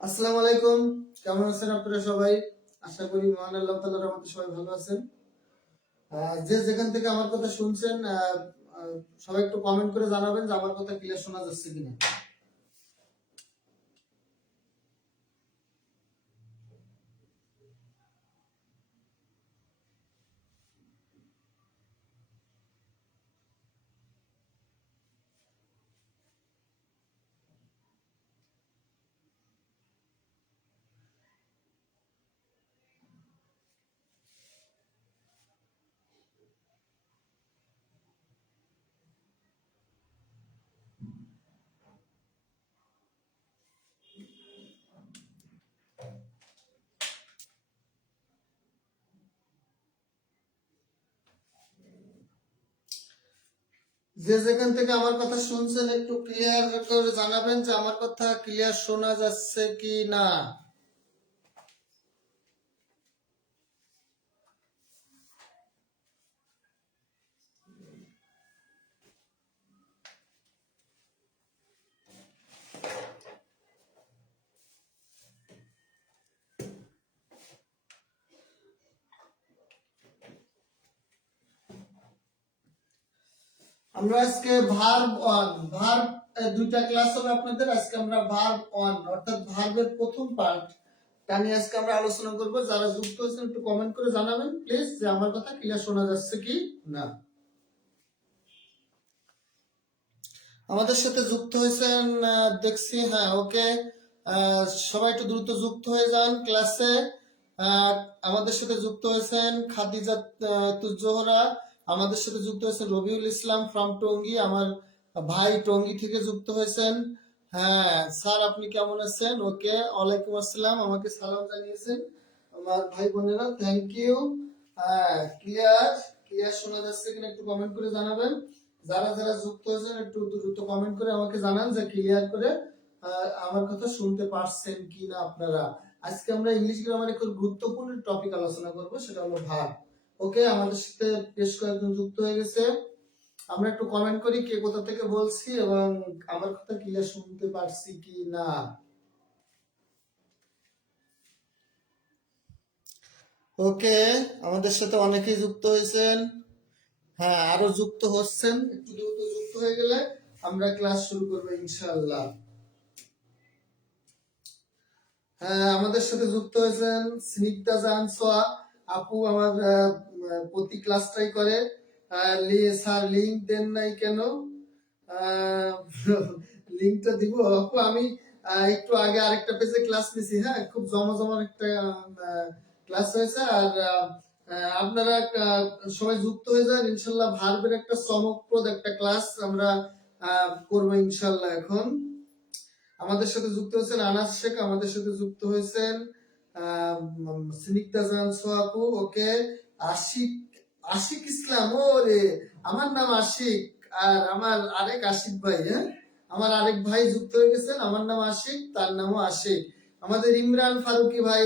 আসসালামু আলাইকুম। কেমন আছেন আপনারা সবাই? আশা করি মহান আল্লাহ তাআলার রহমতে সবাই ভালো আছেন। যে যেখান থেকে আমার কথা শুনছেন, সবাই একটু কমেন্ট করে জানাবেন যে আমার কথা ক্লিয়ার শোনা যাচ্ছে কিনা। যে যেখান থেকে আমার কথা শুনছেন একটু ক্লিয়ার করে জানাবেন যে আমার কথা ক্লিয়ার শোনা যাচ্ছে কি না। আমরা আজকে ভার্ব অন ভার্ব দুইটা ক্লাস হবে আপনাদের। আজকে আমরা ভার্ব অন অর্থাৎ ভার্বের প্রথম পার্ট তা নিয়ে আজকে আমরা আলোচনা করব। যারা যুক্ত হয়েছেন একটু কমেন্ট করে জানাবেন প্লিজ যে আমার কথা ক্লিয়ার শোনা যাচ্ছে কি না। আমাদের সাথে যুক্ত হয়েছেন দেখছি, হ্যাঁ ওকে। সবাই একটু দ্রুত যুক্ত হয়ে যান ক্লাসে। আমাদের সাথে যুক্ত হয়েছেন খাদিজা তুজোহরা, আমাদের সাথে যুক্ত হয়েছেন রবিউল ইসলাম ফ্রম টঙ্গী, আমার ভাই টঙ্গী থেকে যুক্ত হয়েছেন। হ্যাঁ স্যার, আপনি কেমন আছেন? ওকে, ওয়ালাইকুম আসসালাম, আমাকে সালাম জানিয়েছেন আমার ভাই বোনেরা, থ্যাংক ইউ। হ্যাঁ, ক্লিয়ার ক্লিয়ার শোনা যাচ্ছে কিনা একটু কমেন্ট করে জানাবেন। যারা যারা যুক্ত হয়েছেন একটু দ্রুত কমেন্ট করে আমাকে জানান যে ক্লিয়ার করে আমার কথা শুনতে পারছেন কিনা আপনারা। আজকে আমরা ইংলিশ গ্রামারে খুব গুরুত্বপূর্ণ টপিক আলোচনা করব, সেটা হলো ভার্ব। ওকে, আমাদের সাথে বেশ কয়েকজন যুক্ত হয়ে গেছে। আমরা একটু কমেন্ট করি কে কোথা থেকে বলছি এবং আমার কথা ক্লিয়ার শুনতে পারছি কি না। ওকে, আমাদের সাথে অনেকেই যুক্ত হয়েছেন। হ্যাঁ, আরো যুক্ত হচ্ছেন, একটু দ্রুত যুক্ত হয়ে গেলে আমরা ক্লাস শুরু করবো ইনশাআল্লাহ। হ্যাঁ, আমাদের সাথে যুক্ত হয়েছেন স্নিগ্ধা জাহান সোয়া আপু, আমার প্রতি ক্লাসটাই করে। স্যার লিংক দেন নাই কেন? লিংকটা দিব আপু। আমি একটু আগে আরেকটা পেজে ক্লাস নিছি, হ্যাঁ খুব জমজমার একটা ক্লাস হয়েছে। আর আপনারা সবাই যুক্ত হয়ে যান ইনশাল্লাহ। ভার্বের একটা চমকপ্রদ একটা ক্লাস আমরা করবো ইনশাল্লাহ। এখন আমাদের সাথে যুক্ত হয়েছেন আনাস শেখ, আমাদের সাথে যুক্ত হয়েছেন স্নিগ্ধা জাহান সোহাপু, ওকে। আশিক আশিক ইসলাম, ও রে, আমার নাম আশিক। আর আমার আরেক আশিক ভাই, হ্যাঁ আমার আরেক ভাই যুক্ত হয়ে গেছেন, আমার নাম আশিক, তার নামও আশিক। আমাদের ইমরান ফারুকি ভাই,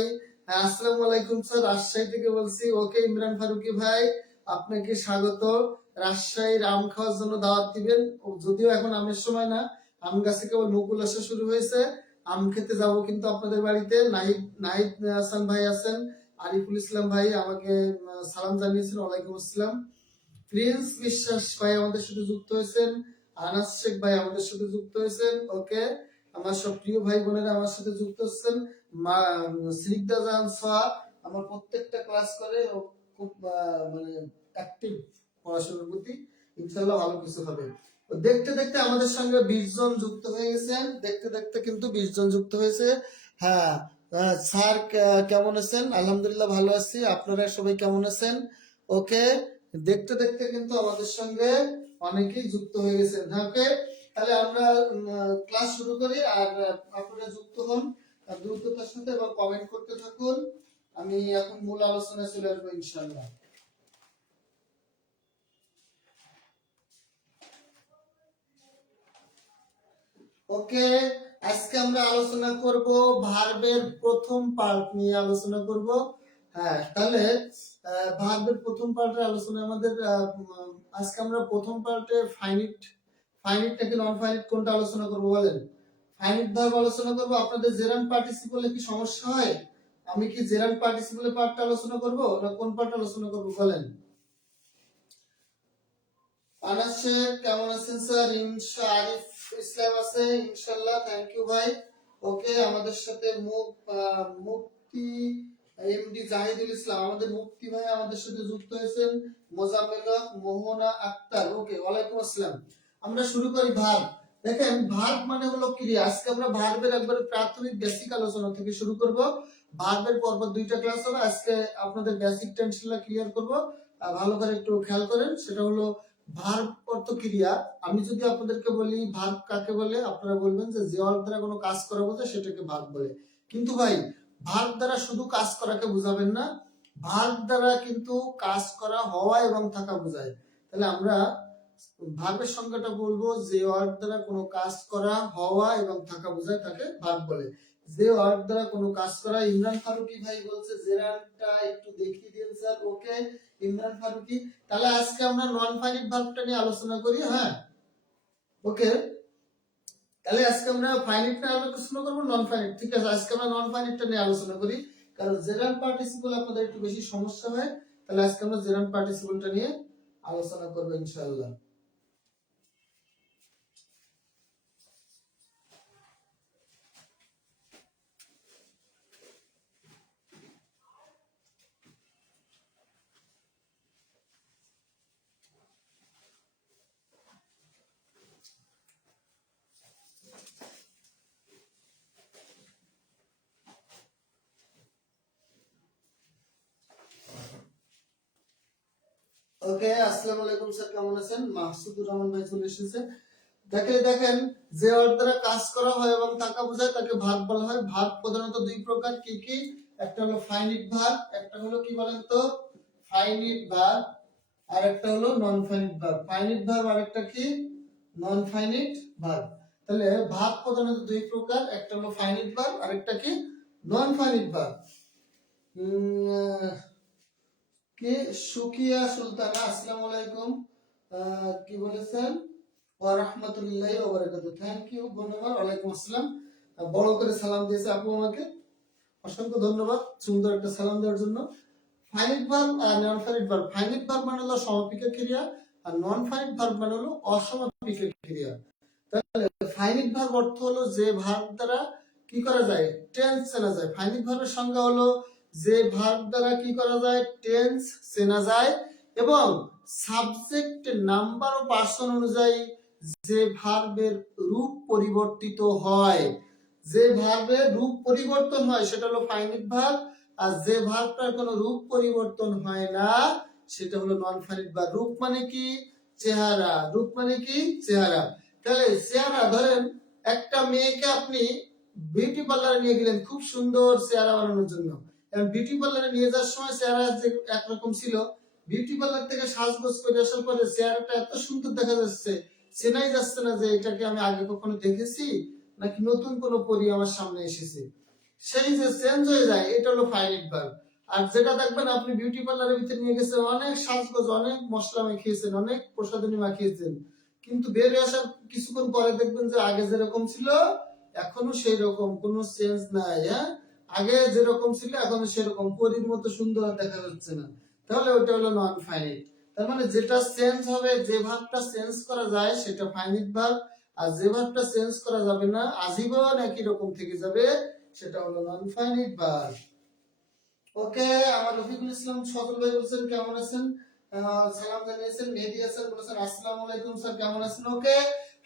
আসসালামু আলাইকুম স্যার, রাজশাহী থেকে বলছি। ওকে ইমরান ফারুকি ভাই, আপনাকে স্বাগত। রাজশাহীর আম খাওয়ার জন্য দাওয়াত দিবেন, যদিও এখন আমের সময় না, আম গাছে কেবল মুকুল আসা শুরু হয়েছে। আম খেতে যাব কিন্তু আপনাদের বাড়িতে। নাহিদ নাহিদ হাসান ভাই আছেন, আরিফুল ইসলাম ভাই আমাকে সালাম জানিয়েছেন, ওয়ালাইকুম আসসালাম। প্রিন্স বিশ্বাস ভাই আমাদের সাথে যুক্ত হয়েছেন, আনাস শেখ ভাই আমাদের সাথে যুক্ত হয়েছেন, ওকে। আমার সব প্রিয় ভাই বোনেরা আমার সাথে যুক্ত হচ্ছেন। স্নিগ্ধা জাহান সোহা আমার প্রত্যেকটা ক্লাস করে, ও খুব মানে অ্যাক্টিভ পড়াশোনার প্রতি। ইনশাল্লাহ ভালো কিছু হবে। দেখতে দেখতে আমাদের সঙ্গে 20 জন যুক্ত হয়ে গেছেন, দেখতে দেখতে কিন্তু 20 জন যুক্ত হয়েছে। হ্যাঁ, স্যার কেমন আছেন? আলহামদুলিল্লাহ ভালো আছি, আপনারা সবাই কেমন আছেন? ওকে, দেখতে দেখতে কিন্তু আমাদের সঙ্গে অনেকেই যুক্ত হয়ে গেছেন। ওকে, তাহলে আমরা ক্লাস শুরু করি। আর আপনারা যুক্ত হন দ্রুততার সাথে এবং কমেন্ট করতে থাকুন। আমি এখন মূল আলোচনায় চলে আসবো ইনশাআল্লাহ। ওকে, আজকে আমরা আলোচনা করব ভার্বের প্রথম পার্ট নিয়ে আলোচনা করব। হ্যাঁ, তাহলে ভার্বের প্রথম পার্টের আলোচনা আমাদের আজকে আমরা প্রথম পার্টে ফাইনিট ফাইনিট নাকি নন ফাইনিট কোনটা আলোচনা করব বলেন? ফাইনাইট ভার্ব আলোচনা করব। আপনাদের জেরান্ড পার্টিসিপলে কি সমস্যা হয়? আমি কি জেরান্ড পার্টিসিপলে পার্টটা আলোচনা করব না কোন পার্ট আলোচনা করব বলেন? আনাস শেখ কেমন আছেন স্যার? আরিফ ইসলাম আছে ইনশাআল্লাহ, থ্যাংক ইউ ভাই। ওকে, আমাদের সাথে মুফতি এমডি জাহিদুল ইসলাম, আমাদের মুফতি ভাই আমাদের সাথে যুক্ত হয়েছেন। মোজাম্মেল হক, মোহনা আক্তার, ওকে, ওয়ালাইকুম আসসালাম। আমরা শুরু করি ভার্ব। দেখেন ভার্ব মানে হলো ক্রিয়া। আজকে আমরা ভার্বের একবারে প্রাথমিক বেসিক আলোচনা থেকে শুরু করব। ভার্বের পরপর দুইটা ক্লাস হবে। আজকে আপনাদের বেসিক টেন্সগুলো ক্লিয়ার করব। ভালো করে একটু খেয়াল করেন। সেটা হলো ভার্ব অর্থ ক্রিয়া। আমি যদি আপনাদেরকে বলি ভার্ব কাকে বলে, আপনারা বলবেন যে যে অর্থ দ্বারা কোনো কাজ করা বোঝায় সেটাকে ভার্ব বলে। কিন্তু ভাই ভার্ব দ্বারা শুধু কাজ করাকে বুঝাবেন না, ভার্ব দ্বারা কিন্তু কাজ করা হওয়া এবং থাকা বোঝায়। তাহলে আমরা ভার্বের সংজ্ঞাটা বলবো, যে ওয়ার্ড দ্বারা কোনো কাজ করা হওয়া এবং থাকা বোঝায় তাকে ভার্ব বলে। যে ওয়ার্ড দ্বারা কোনো কাজ করা, ইমরান ফারুকি ভাই বলছে জেরানটা একটু দেখিয়ে দিন স্যার। ওকে ইমরান ফারুকি, তাহলে আজকে আমরা নন ফাইনাইট ভার্বটা নিয়ে আলোচনা করি। হ্যাঁ ওকে, তাহলে আজকে আমরা ফাইনাইট নিয়ে আলোচনা করব, নন ফাইনাইট, ঠিক আছে? আজকে আমরা নন ফাইনাইটটা নিয়ে আলোচনা করি, কারণ জেরান্ড পার্টিসিপল আপনাদের একটু বেশি সমস্যা হয়। তাহলে আজকে আমরা জেরান্ড পার্টিসিপলটা নিয়ে আলোচনা করব ইনশাআল্লাহ। ওকে, আসসালামু আলাইকুম স্যার, কেমন আছেন? মাহসুদুর রহমান ভাই চলে এসেছে। দেখেন যে অর্থ দ্বারা কাজ করা হয় এবং থাকা বোঝায় তাকে ভার্ব বলা হয়। ভার্ব প্রধানত দুই প্রকার, কি কি? একটা হলো ফাইনাইট ভার্ব, একটা হলো কি বলেন তো? ফাইনাইট ভার্ব, আর একটা হলো non finite verb. Finite verb আর একটা কি? Non finite verb. তাহলে ভার্ব প্রধানত দুই প্রকার, একটা হলো ফাইনাইট ভার্ব আর একটা কি? Non finite verb. কি সুকিয়া সুলতানা, আসসালামু আলাইকুম, কি বলেছেন? ওয়া রাহমাতুল্লাহি ওয়া বারাকাতুহু, থ্যাংক ইউ, ধন্যবাদ। ওয়ালাইকুম আসসালাম, বড় করে সালাম দিয়েছে আপু আমাকে, অসংখ্য ধন্যবাদ সুন্দর একটা সালাম দেওয়ার জন্য। ফাইনাইট ভার্ব আর non finite verb. Finite verb মানে হলো সমাপিকা ক্রিয়া, আর নন ফাইনাইট ভার্ব মানে হলো অসমাপিকা ক্রিয়া। তাহলে ফাইনাইট ভার্ব অর্থ হলো যে ভার্ব দ্বারা কি করা যায়? টেন্স চেনা যায়। ফাইনাইট ভার্বের সংজ্ঞা হলো যে ভার্ব দ্বারা কি করা যায়? টেন্স চেনা যায় এবং সাবজেক্ট, নাম্বার ও পার্সন অনুযায়ী যে ভার্বের রূপ পরিবর্তিত হয়, যে ভার্বের রূপ পরিবর্তন হয় সেটা হলো ফাইনাইট ভার্ব। আর যে ভার্বটার কোনো রূপ পরিবর্তন হয় না সেটা হলো নন ফাইনাইট ভার্ব। রূপ মানে কি? চেহারা। রূপ মানে কি? চেহারা। তাহলে চেহারা, ধরেন একটা মেয়েকে আপনি বিউটি পার্লারে নিয়ে গেলেন খুব সুন্দর চেহারা বানানোর জন্য। এবং বিউটি পার্লারে নিয়ে যাওয়ার সময় চেহারা যে একরকম ছিল, বিউটি পার্লার থেকে সাজগোজ করে আসার পরে চেহারাটা এত সুন্দর দেখা যাচ্ছে, চেনাই যাচ্ছে না যে এটাকে আমি আগে কখনো দেখেছি নাকি নতুন কোনো পরী আমার সামনে এসেছে। সেই যে চেঞ্জ হয়ে যায়, এটা হলো ফাইনাইট ভার্ব। আর যেটা দেখবেন আপনি বিউটি পার্লারের ভিতরে নিয়ে গেছেন, অনেক সাজগোজ, অনেক মশলা মাখিয়েছেন, অনেক প্রসাধনী মাখিয়েছেন, কিন্তু বের হয়ে আসার কিছুক্ষণ পরে দেখবেন যে আগে যেরকম ছিল এখনো সেই রকম, কোনো চেঞ্জ নাই। হ্যাঁ, আগে যেরকম ছিল এখনো সেরকম, পরীর মতো সুন্দর দেখা যাচ্ছে না। তাহলে ওটা হলো নন ফাইনাইট। তার মানে যেটা চেঞ্জ হবে, যে ভার্বটা চেঞ্জ করা যায় সেটা ফাইনাইট ভার্ব, আর যে ভার্বটা চেঞ্জ করা যাবে না, আজীবন একই রকম থেকে যাবে, সেটা হলো নন ফাইনাইট ভার্ব। ওকে, আমার রফিকুল ইসলাম সজল ভাই বলছেন কেমন আছেন, সালাম জানিয়েছেন। মেহেদী হাসান বলেছেন আসসালামু আলাইকুম স্যার, কেমন আছেন? ওকে,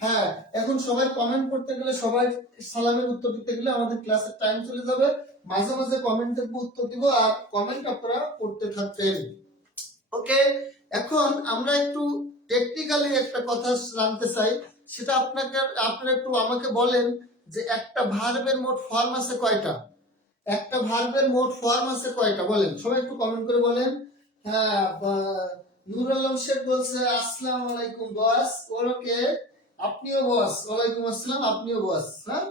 হ্যাঁ, এখন সবাই কমেন্ট করতে গেলে, সবাই সালামের উত্তর দিতে গেলে আমাদের ক্লাসের টাইম চলে যাবে। মাঝে মাঝে কমেন্ট দেখবো, উত্তর দিব, আর কমেন্ট আপনারা করতে থাকবেন। ওকে, এখন আমরা একটু টেকনিক্যালি একটা কথা জানতে চাই, সেটা আপনারা একটু আমাকে বলেন যে একটা ভার্বের মোট ফর্ম আছে কয়টা? একটা ভার্বের মোট ফর্ম আছে কয়টা বলেন, সবাই একটু কমেন্ট করে বলেন। হ্যাঁ, নূর আলম শেখ বলছে আসসালামু আলাইকুম বস। ওকে, আপনিও বস। ওয়ালাইকুম আসসালাম, আপনিও বস। হ্যাঁ,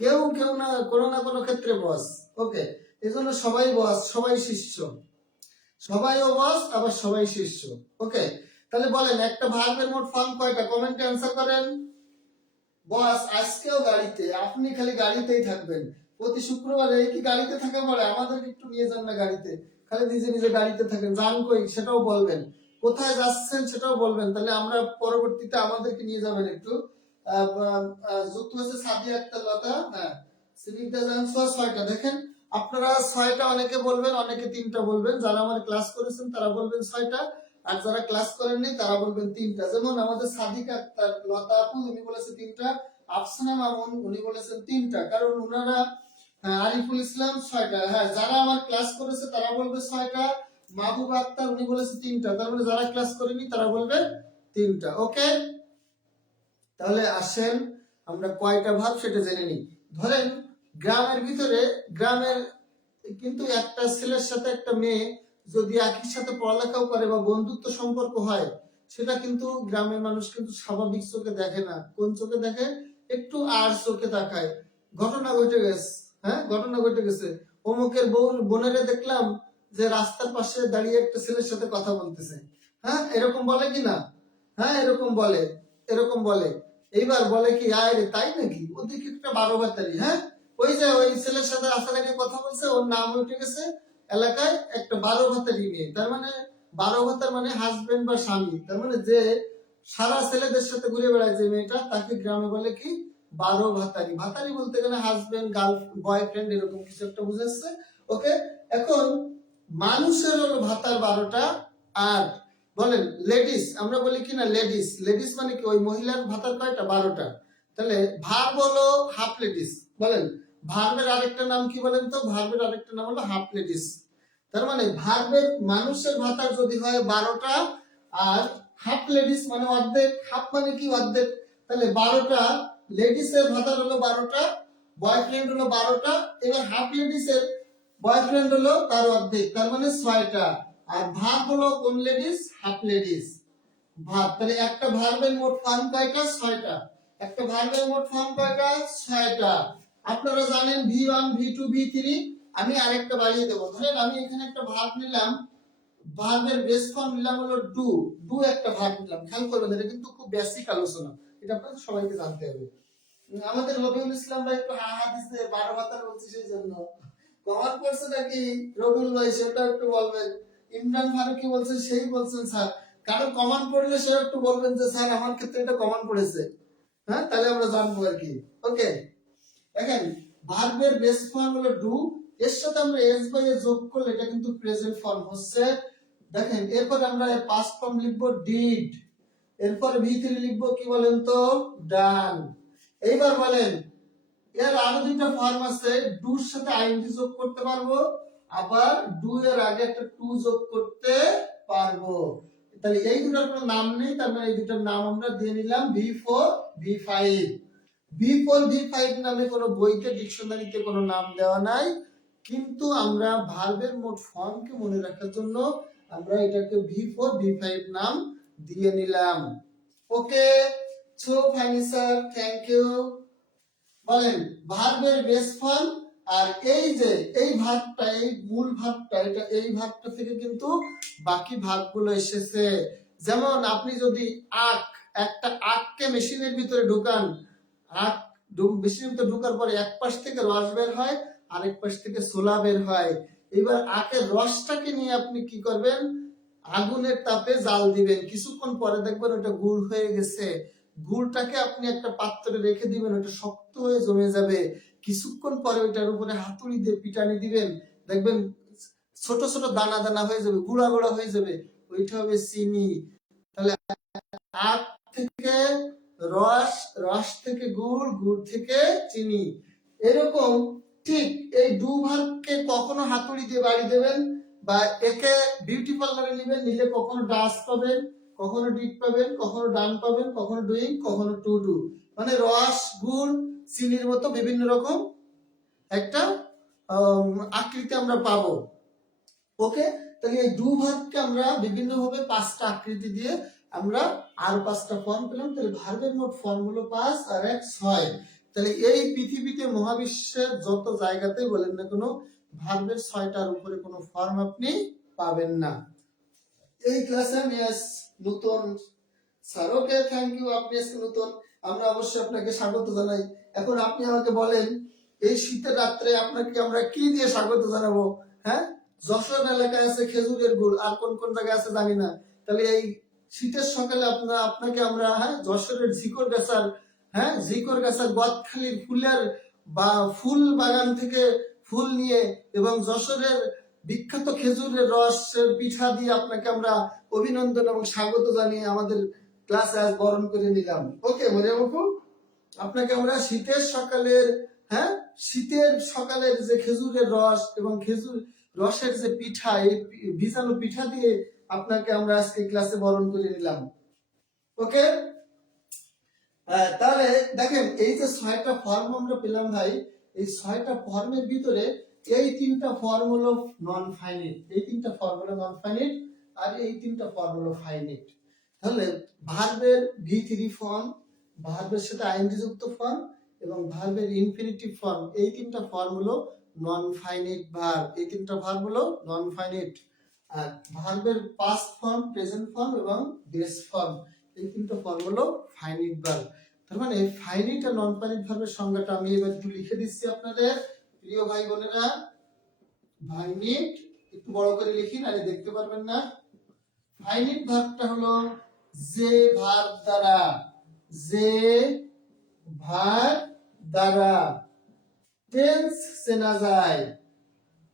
কেউ কেউ না, কোনো না কোনো ক্ষেত্রে বস। ওকে, এজন্য সবাই বস, সবাই শিষ্য, সবাইও বস আবার সবাই শিষ্য। ওকে, তাহলে বলেন একটা ভার্বের মোট ফর্ম কয়টা? কমেন্টে অ্যানসার করেন। বস আজকেও গাড়িতে, আপনি খালি গাড়িতেই থাকবেন প্রতি শুক্রবারে। কি গাড়িতে থাকা পড়ে? আমাদেরকে একটু নিয়ে যান না গাড়িতে, খালি নিজে নিজে গাড়িতে থাকেন। যান কই সেটাও বলবেন, কোথায় যাচ্ছেন সেটাও বলবেন, তাহলে আমরা পরবর্তীতে আমাদেরকে নিয়ে যাবেন একটু। যুক্ত হচ্ছে সাদিয়া আক্তার লতা। হ্যাঁ, সিভিকটা যান 6টা। দেখেন আপনারা 6টা, অনেকে বলবেন, অনেকে 3টা বলবেন। যারা আমার ক্লাস করেছেন তারা বলবেন 6টা, আর যারা ক্লাস করেননি তারা বলবেন 3টা। যেমন আমাদের সাদিকা আক্তার লতা আপু উনি বলেছে 3টা, আফসানা মামুন উনি বলেছেন 3টা, কারণ ওনারা আরিফুল ইসলাম 6টা। হ্যাঁ, যারা আমার ক্লাস করেছে তারা বলবে 6টা। মাহবুব আক্তার উনি বলেছে 3টা, তার মানে যারা ক্লাস করেনি তারা বলবে 3টা। ওকে, তাহলে আসেন আমরা কয়টা ভাব সেটা জেনে নিই। ধরেন গ্রামের ভিতরে, গ্রামের কিন্তু একটা ছেলের সাথে একটা মেয়ে যদি একই সাথে পড়ালেখাও করে বা বন্ধুত্ব সম্পর্ক হয়, সেটা কিন্তু গ্রামের মানুষ কিন্তু স্বাভাবিক চোখে দেখে না। কোন চোখে দেখে? একটু আর চোখে তাকায়। ঘটনা ঘটে গেছে, হ্যাঁ ঘটনা ঘটে গেছে, অমুকের বোনেরে দেখলাম যে রাস্তার পাশে দাঁড়িয়ে একটা ছেলের সাথে কথা বলতেছে। হ্যাঁ, এরকম বলে কি না? হ্যাঁ, এরকম বলে, এরকম বলে। এইবার বলে কি, আয় রে তাই নাকি, ওদিকে একটা 12 ভাতারি। হ্যাঁ, ওই যে ওই ছেলের সাথে রাস্তা দাঁড়িয়ে কথা বলছে, ওর নাম উঠে গেছে এলাকায় একটা 12 ভাতারি মেয়ে। তার মানে 12 ভাতার মানে হাজবেন্ড বা স্বামী। তার মানে যে সারা ছেলেদের সাথে ঘুরে বেড়ায় যে মেয়েটা, তাকে গ্রামে বলে কি 12 ভাতারি। ভাতারি বলতে গেলে হাজবেন্ড, গার্ল, বয়ফ্রেন্ড, এরকম কিছু একটা বুঝাচ্ছে। ওকে, এখন মানুষের হলো ভাতার 12টা, আর বলেন লেডিস, আমরা বলি কি না লেডিস, লেডিস মানে কি ওই মহিলার ভাতার কয়টা? 12টা। তাহলে ভার্ব হলো হাফ লেডিস। বলেন ভার্বের আরেকটা নাম কি বলেন তো? ভার্বের আরেকটা নাম হলো হাফ লেডিস। তার মানে ভার্বের মানুষের ভাতার যদি হয় 12টা, আর হাফ লেডিস মানে অর্ধেক, হাফ মানে কি অর্ধেক, তাহলে 12টা লেডিসের ভাতার হলো 12টা, বয়ফ্রেন্ড হলো 12টা, এবার হাফ লেডিসের বয়ফ্রেন্ড হলো তার অর্ধেক, তার মানে 6টা। আর ভার্ব হলো কোন লেডিস? Half ladies. ভার্ব, তাহলে একটা ভার্বের মোট ফর্ম কয়টা? 6টা। একটা ভার্বের মোট ফর্ম কয়টা? 6টা। আপনারা জানেন V1 V2 V3। আমি আরেকটা বাড়িয়ে দেবো। ধরেন আমি এখানে একটা ভার্ব নিলাম, ভার্বের বেস ফর্ম নিলাম হলো ডু। ডু একটা ভার্ব নিলাম, খেয়াল করবেন, এটা কিন্তু খুব বেসিক আলোচনা, এটা আপনাদের সবাইকে জানতে হবে। আমাদের রবিউল ইসলাম ভাই একটু হা হা দিচ্ছে, 12 ভাতার বলছে সেই জন্য। কমান করছে নাকি রবিউল ভাই সেটা একটু বলবেন। ইমরান ফারুকি বলছে, সেই বলছেন স্যার, কারণ কমান পড়লে সে একটু বলবেন যে স্যার আমার ক্ষেত্রে এটা কমান পড়েছে। হ্যাঁ, তাহলে আমরা জানবো আর কি। ওকে, দেখেন ভার্বের বেস ফর্ম হলো ডু, এর সাথে আমরা এস বাই এ যোগ করলে এটা কিন্তু প্রেজেন্ট ফর্ম হচ্ছে। দেখেন এরপর আমরা পাস্ট ফর্ম লিখবো ডিড, এরপর ভি3 লিখবো কি বলেন তো? ডান। এইবার বলেন এর আরো দুটো ফর্ম আছে, ডুর সাথে আইএনজি যোগ করতে পারবো, আবার ডু এর আগে একটা টু যোগ করতে পারবো। তাহলে এই দুটোর কোনো নাম নেই, তার মানে এই দুটোর নাম আমরা দিয়ে নিলাম V4 V5। V4 V5 নামে কোনো বইতে ডিকশনারিতে কোনো নাম দেওয়া নাই, কিন্তু আমরা ভার্বের মোট ফর্মকে মনে রাখার জন্য আমরা এটাকে V4 V5 নাম দিয়ে নিলাম। Okay, so fine sir, thank you. বলেন ভার্বের বেস ফর্ম, আর এই যে এই ভার্বটা, এই মূল ভার্বটা, এটা এই ভার্বটা থেকে কিন্তু বাকি ভার্বগুলো এসেছে। যেমন আপনি যদি আখ, একটা আখকে মেশিনের ভিতরে ঢুকান, আখ মেশিনের ভিতরে ঢুকার পরে এক পাশ থেকে রস বের হয়, আরেক পাশ থেকে ছোলা বের হয়। এবার আখের রসটাকে নিয়ে আপনি কি করবেন? আগুনের তাপে জাল দিবেন, কিছুক্ষণ পরে দেখবেন ওটা গুড় হয়ে গেছে। গুড়টাকে আপনি একটা পাত্রে রেখে দিবেন, ওটা শক্ত হয়ে জমে যাবে। কিছুক্ষণ পরে ওইটার উপরে হাতুড়ি দিয়ে পিটানি দিবেন, দেখবেন ছোট ছোট দানা দানা হয়ে যাবে, গুঁড়া গুঁড়া হয়ে যাবে, ওইটা হবে চিনি। তাহলে আখ থেকে রস, রস থেকে গুড়, গুড় থেকে চিনি। এরকম ঠিক এই দু ভাগকে কখনো হাতুড়ি দিয়ে বাড়ি দেবেন, বা একে বিউটি পার্লারে নেবেন, নিলে কখনো ডাস পাবেন, কখনো ডিট পাবেন, কখনো ডান পাবেন, কখনো ডুইং, কখনো টু ডু। মানে রস, গুড়, চিনির মতো বিভিন্ন রকম একটা আকৃতি আমরা পাবো। ওকে, তাহলে এই দু ভাগকে আমরা বিভিন্ন ভাবে 5টা আকৃতি দিয়ে আমরা আর 5টা ফর্ম পেলাম। তাহলে ভার্বের মোট ফর্ম হলো 5 আর 1 6। তাহলে এই পৃথিবীতে মহাবিশ্বের যত জায়গাতেই বলেন না কোনো, ভার্বের 6টার উপরে কোনো ফর্ম আপনি পাবেন না। এই ক্লাসে আমি নতুন স্যার। ওকে, থ্যাংক ইউ, আপনি আজকে নতুন। আমরা অবশ্যই আপনাকে স্বাগত জানাই। এখন আপনি আমাকে বলেন, এই শীতের রাত্রে আপনাকে আমরা কি দিয়ে স্বাগত জানাবো? হ্যাঁ, যশোর এলাকায় আছে খেজুরের গুড়, আর কোন কোন জায়গায় আছে জানি না। তাহলে এই শীতের সকালে আপনাকে আমরা, হ্যাঁ, যশোরের ঝিকর গাছার গদখালির ফুল বাগান থেকে ফুল নিয়ে এবং যশোরের বিখ্যাত খেজুরের রসের পিঠা দিয়ে আপনাকে আমরা অভিনন্দন এবং স্বাগত জানিয়ে আমাদের ক্লাসে আজ বরণ করে নিলাম। ওকে মরিয়ম আপু, আপনাকে আমরা শীতের সকালের যে খেজুরের রস এবং খেজুর রসের যে পিঠা, এই ভিজানো পিঠা দিয়ে আপনাকে আমরা আজকে ক্লাসে বরণ করে নিলাম। ওকে, তাহলে দেখেন এই যে 6টা ফর্ম আমরা পেলাম ভাই, এই 6টা ফর্মের ভিতরে এই 3টা ফর্ম হলো নন ফাইনাইট, এই 3টা ফর্ম হলো নন ফাইনাইট, আর এই 3টা ফর্ম হলো ফাইনাইট। তাহলে ভার্বের V3 ফর্ম, ভার্বের সাথে আইএনজি যুক্ত ফর্ম এবং ভার্বের ইনফিনিটিভ ফর্ম, এই 3টা ফর্ম হলো নন ফাইনাইট ভার্ব। এই 3টা ভার্ব হলো নন ফাইনাইট। আর ভার্বের পাস্ট ফর্ম, প্রেজেন্ট ফর্ম এবং বেস ফর্ম, এই 3টা ফর্ম হলো ফাইনাইট ভার্ব। তার মানে ফাইনাইট আর নন ফাইনাইট ভার্বের সংজ্ঞাটা আমি এবার একটু লিখে দিচ্ছি আপনাদের প্রিয় ভাই বোনেরা। ফাইনাইট একটু বড় করে লিখি, নাহলে দেখতে পারবেন না। ফাইনাইট ভার্বটা হলো যে ভার্ব দ্বারা টেন্স চেনা যায়,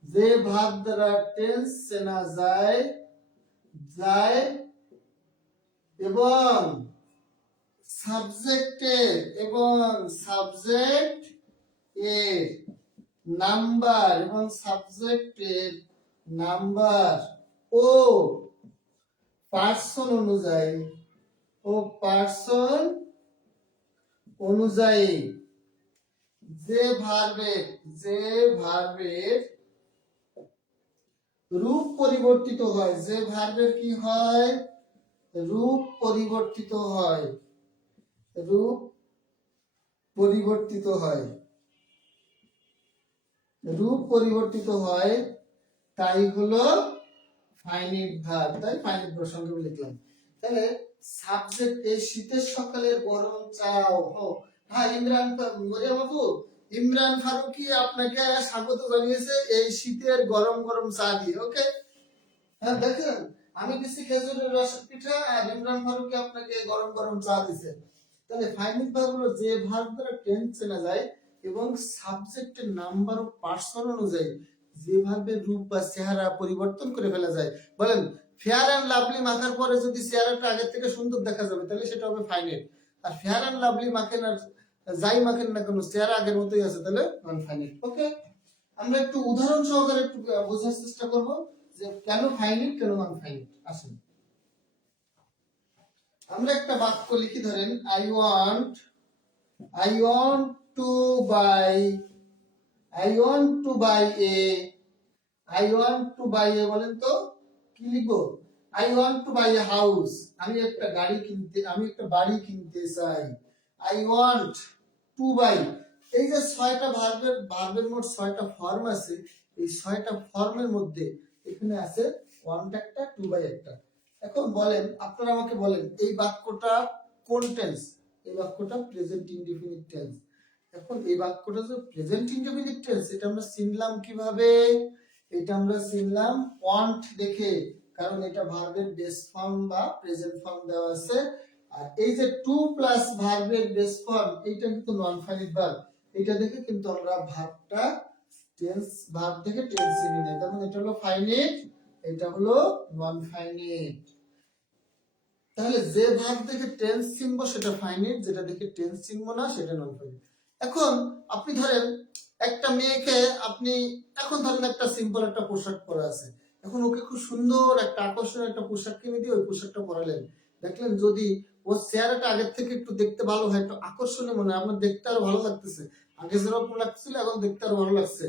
যে ভার্ব দ্বারা টেন্স চেনা যায় এবং সাবজেক্ট এর নাম্বার ও পার্সন অনুযায়ী যে ভার্বের রূপ পরিবর্তিত হয়, যে ভার্বের কি হয়, রূপ পরিবর্তিত হয়, তাই হলো ফাইনাইট ভার্ব। তাই ফাইনাইট ভার্ব সঙ্গে লিখলাম। তাহলে সাবজেক্ট, এই শীতের সকালের গরম চাও। হ্যাঁ, ইমরান ফারুকি আপনাকে স্বাগত জানিয়েছে এই শীতের গরম গরম চা দিয়ে। ওকে, হ্যাঁ দেখেন আমি দিচ্ছি খেজুরের রসের পিঠা, আর ইমরান ফারুকি আপনাকে গরম গরম চা দিছে। তাহলে ফাইনাইট ভার্ব হলো যে ভার্ব দ্বারা টেন্স চেনা যায় এবং সাবজেক্টের নাম্বার ও পার্সন অনুযায়ী যে ভার্বের রূপ বা চেহারা পরিবর্তন করে ফেলা যায়। বলেন, ফেয়ার এন্ড লাভলি মাখার পরে যদি চেহারাটা আগের থেকে সুন্দর দেখা যাবে, তাহলে সেটা হবে ফাইনাইট। আর ফেয়ার এন্ড লাভলি মাখেন আর যাই মাখেন না কেন, চেহারা আগের মতোই আছে, তাহলে নন ফাইনাইট। ওকে, আমরা একটু উদাহরণ সহকারে একটু বোঝার চেষ্টা করব যে কেন ফাইনাইট, কেন নন ফাইনাইট। আসেন আমরা একটা বাক্য লিখি। ধরেন, আই ওয়ান্ট টু বাই বলেন তো কি লিখবো? I want to buy a house, আমি একটা বাড়ি কিনতে চাই। আই ওয়ান্ট টু বাই, এই যে 6টা ভার্বের মোট 6টা ফর্ম আছে, এই 6টা ফর্মের মধ্যে এখানে আছে ওয়ান্ট একটা, টু বাই একটা। এখন বলেন, আপনারা আমাকে বলেন, এই বাক্যটা কোন টেন্স? এই বাক্যটা প্রেজেন্ট ইনডিফিনিট টেন্স। এখন এই বাক্যটা যে প্রেজেন্ট ইনডিফিনিট টেন্স, এটা আমরা চিনলাম কিভাবে? এটা আমরা চিনলাম ওয়ান্ট দেখে, কারণ এটা ভার্বের বেস ফর্ম বা প্রেজেন্ট ফর্ম দেওয়া আছে। আর এই যে টু প্লাস ভার্বের বেস ফর্ম, এটা কিন্তু নন ফাইনাইট ভার্ব। এটা দেখে কিন্তু আমরা ভার্ব দেখে টেন্স চিনি না। তার মানে এটা হলো ফাইনাইট, এটা হলো নন ফাইনাইট। তাহলে যে ভার্ব দেখে টেন্স চিনবো সেটা ফাইনাইট, যেটা দেখে টেন্স চিনবো না সেটা নন ফাইনাইট। এখন আপনি ধরেন একটা মেয়েকে এখন ধরেন একটা সিম্পল একটা পোশাক পরা আছে, এখন ওকে খুব সুন্দর একটা আকর্ষণীয় একটা পোশাক কিনে দিয়ে ওই পোশাকটা পরালেন। দেখলেন যদি ওর চেহারাটা আগের থেকে একটু দেখতে ভালো হয়, একটু আকর্ষণীয় মনে হয়, আপনার দেখতে আরো ভালো লাগতেছে। আগে যেরকম লাগছিল এখন দেখতে আরো ভালো লাগছে।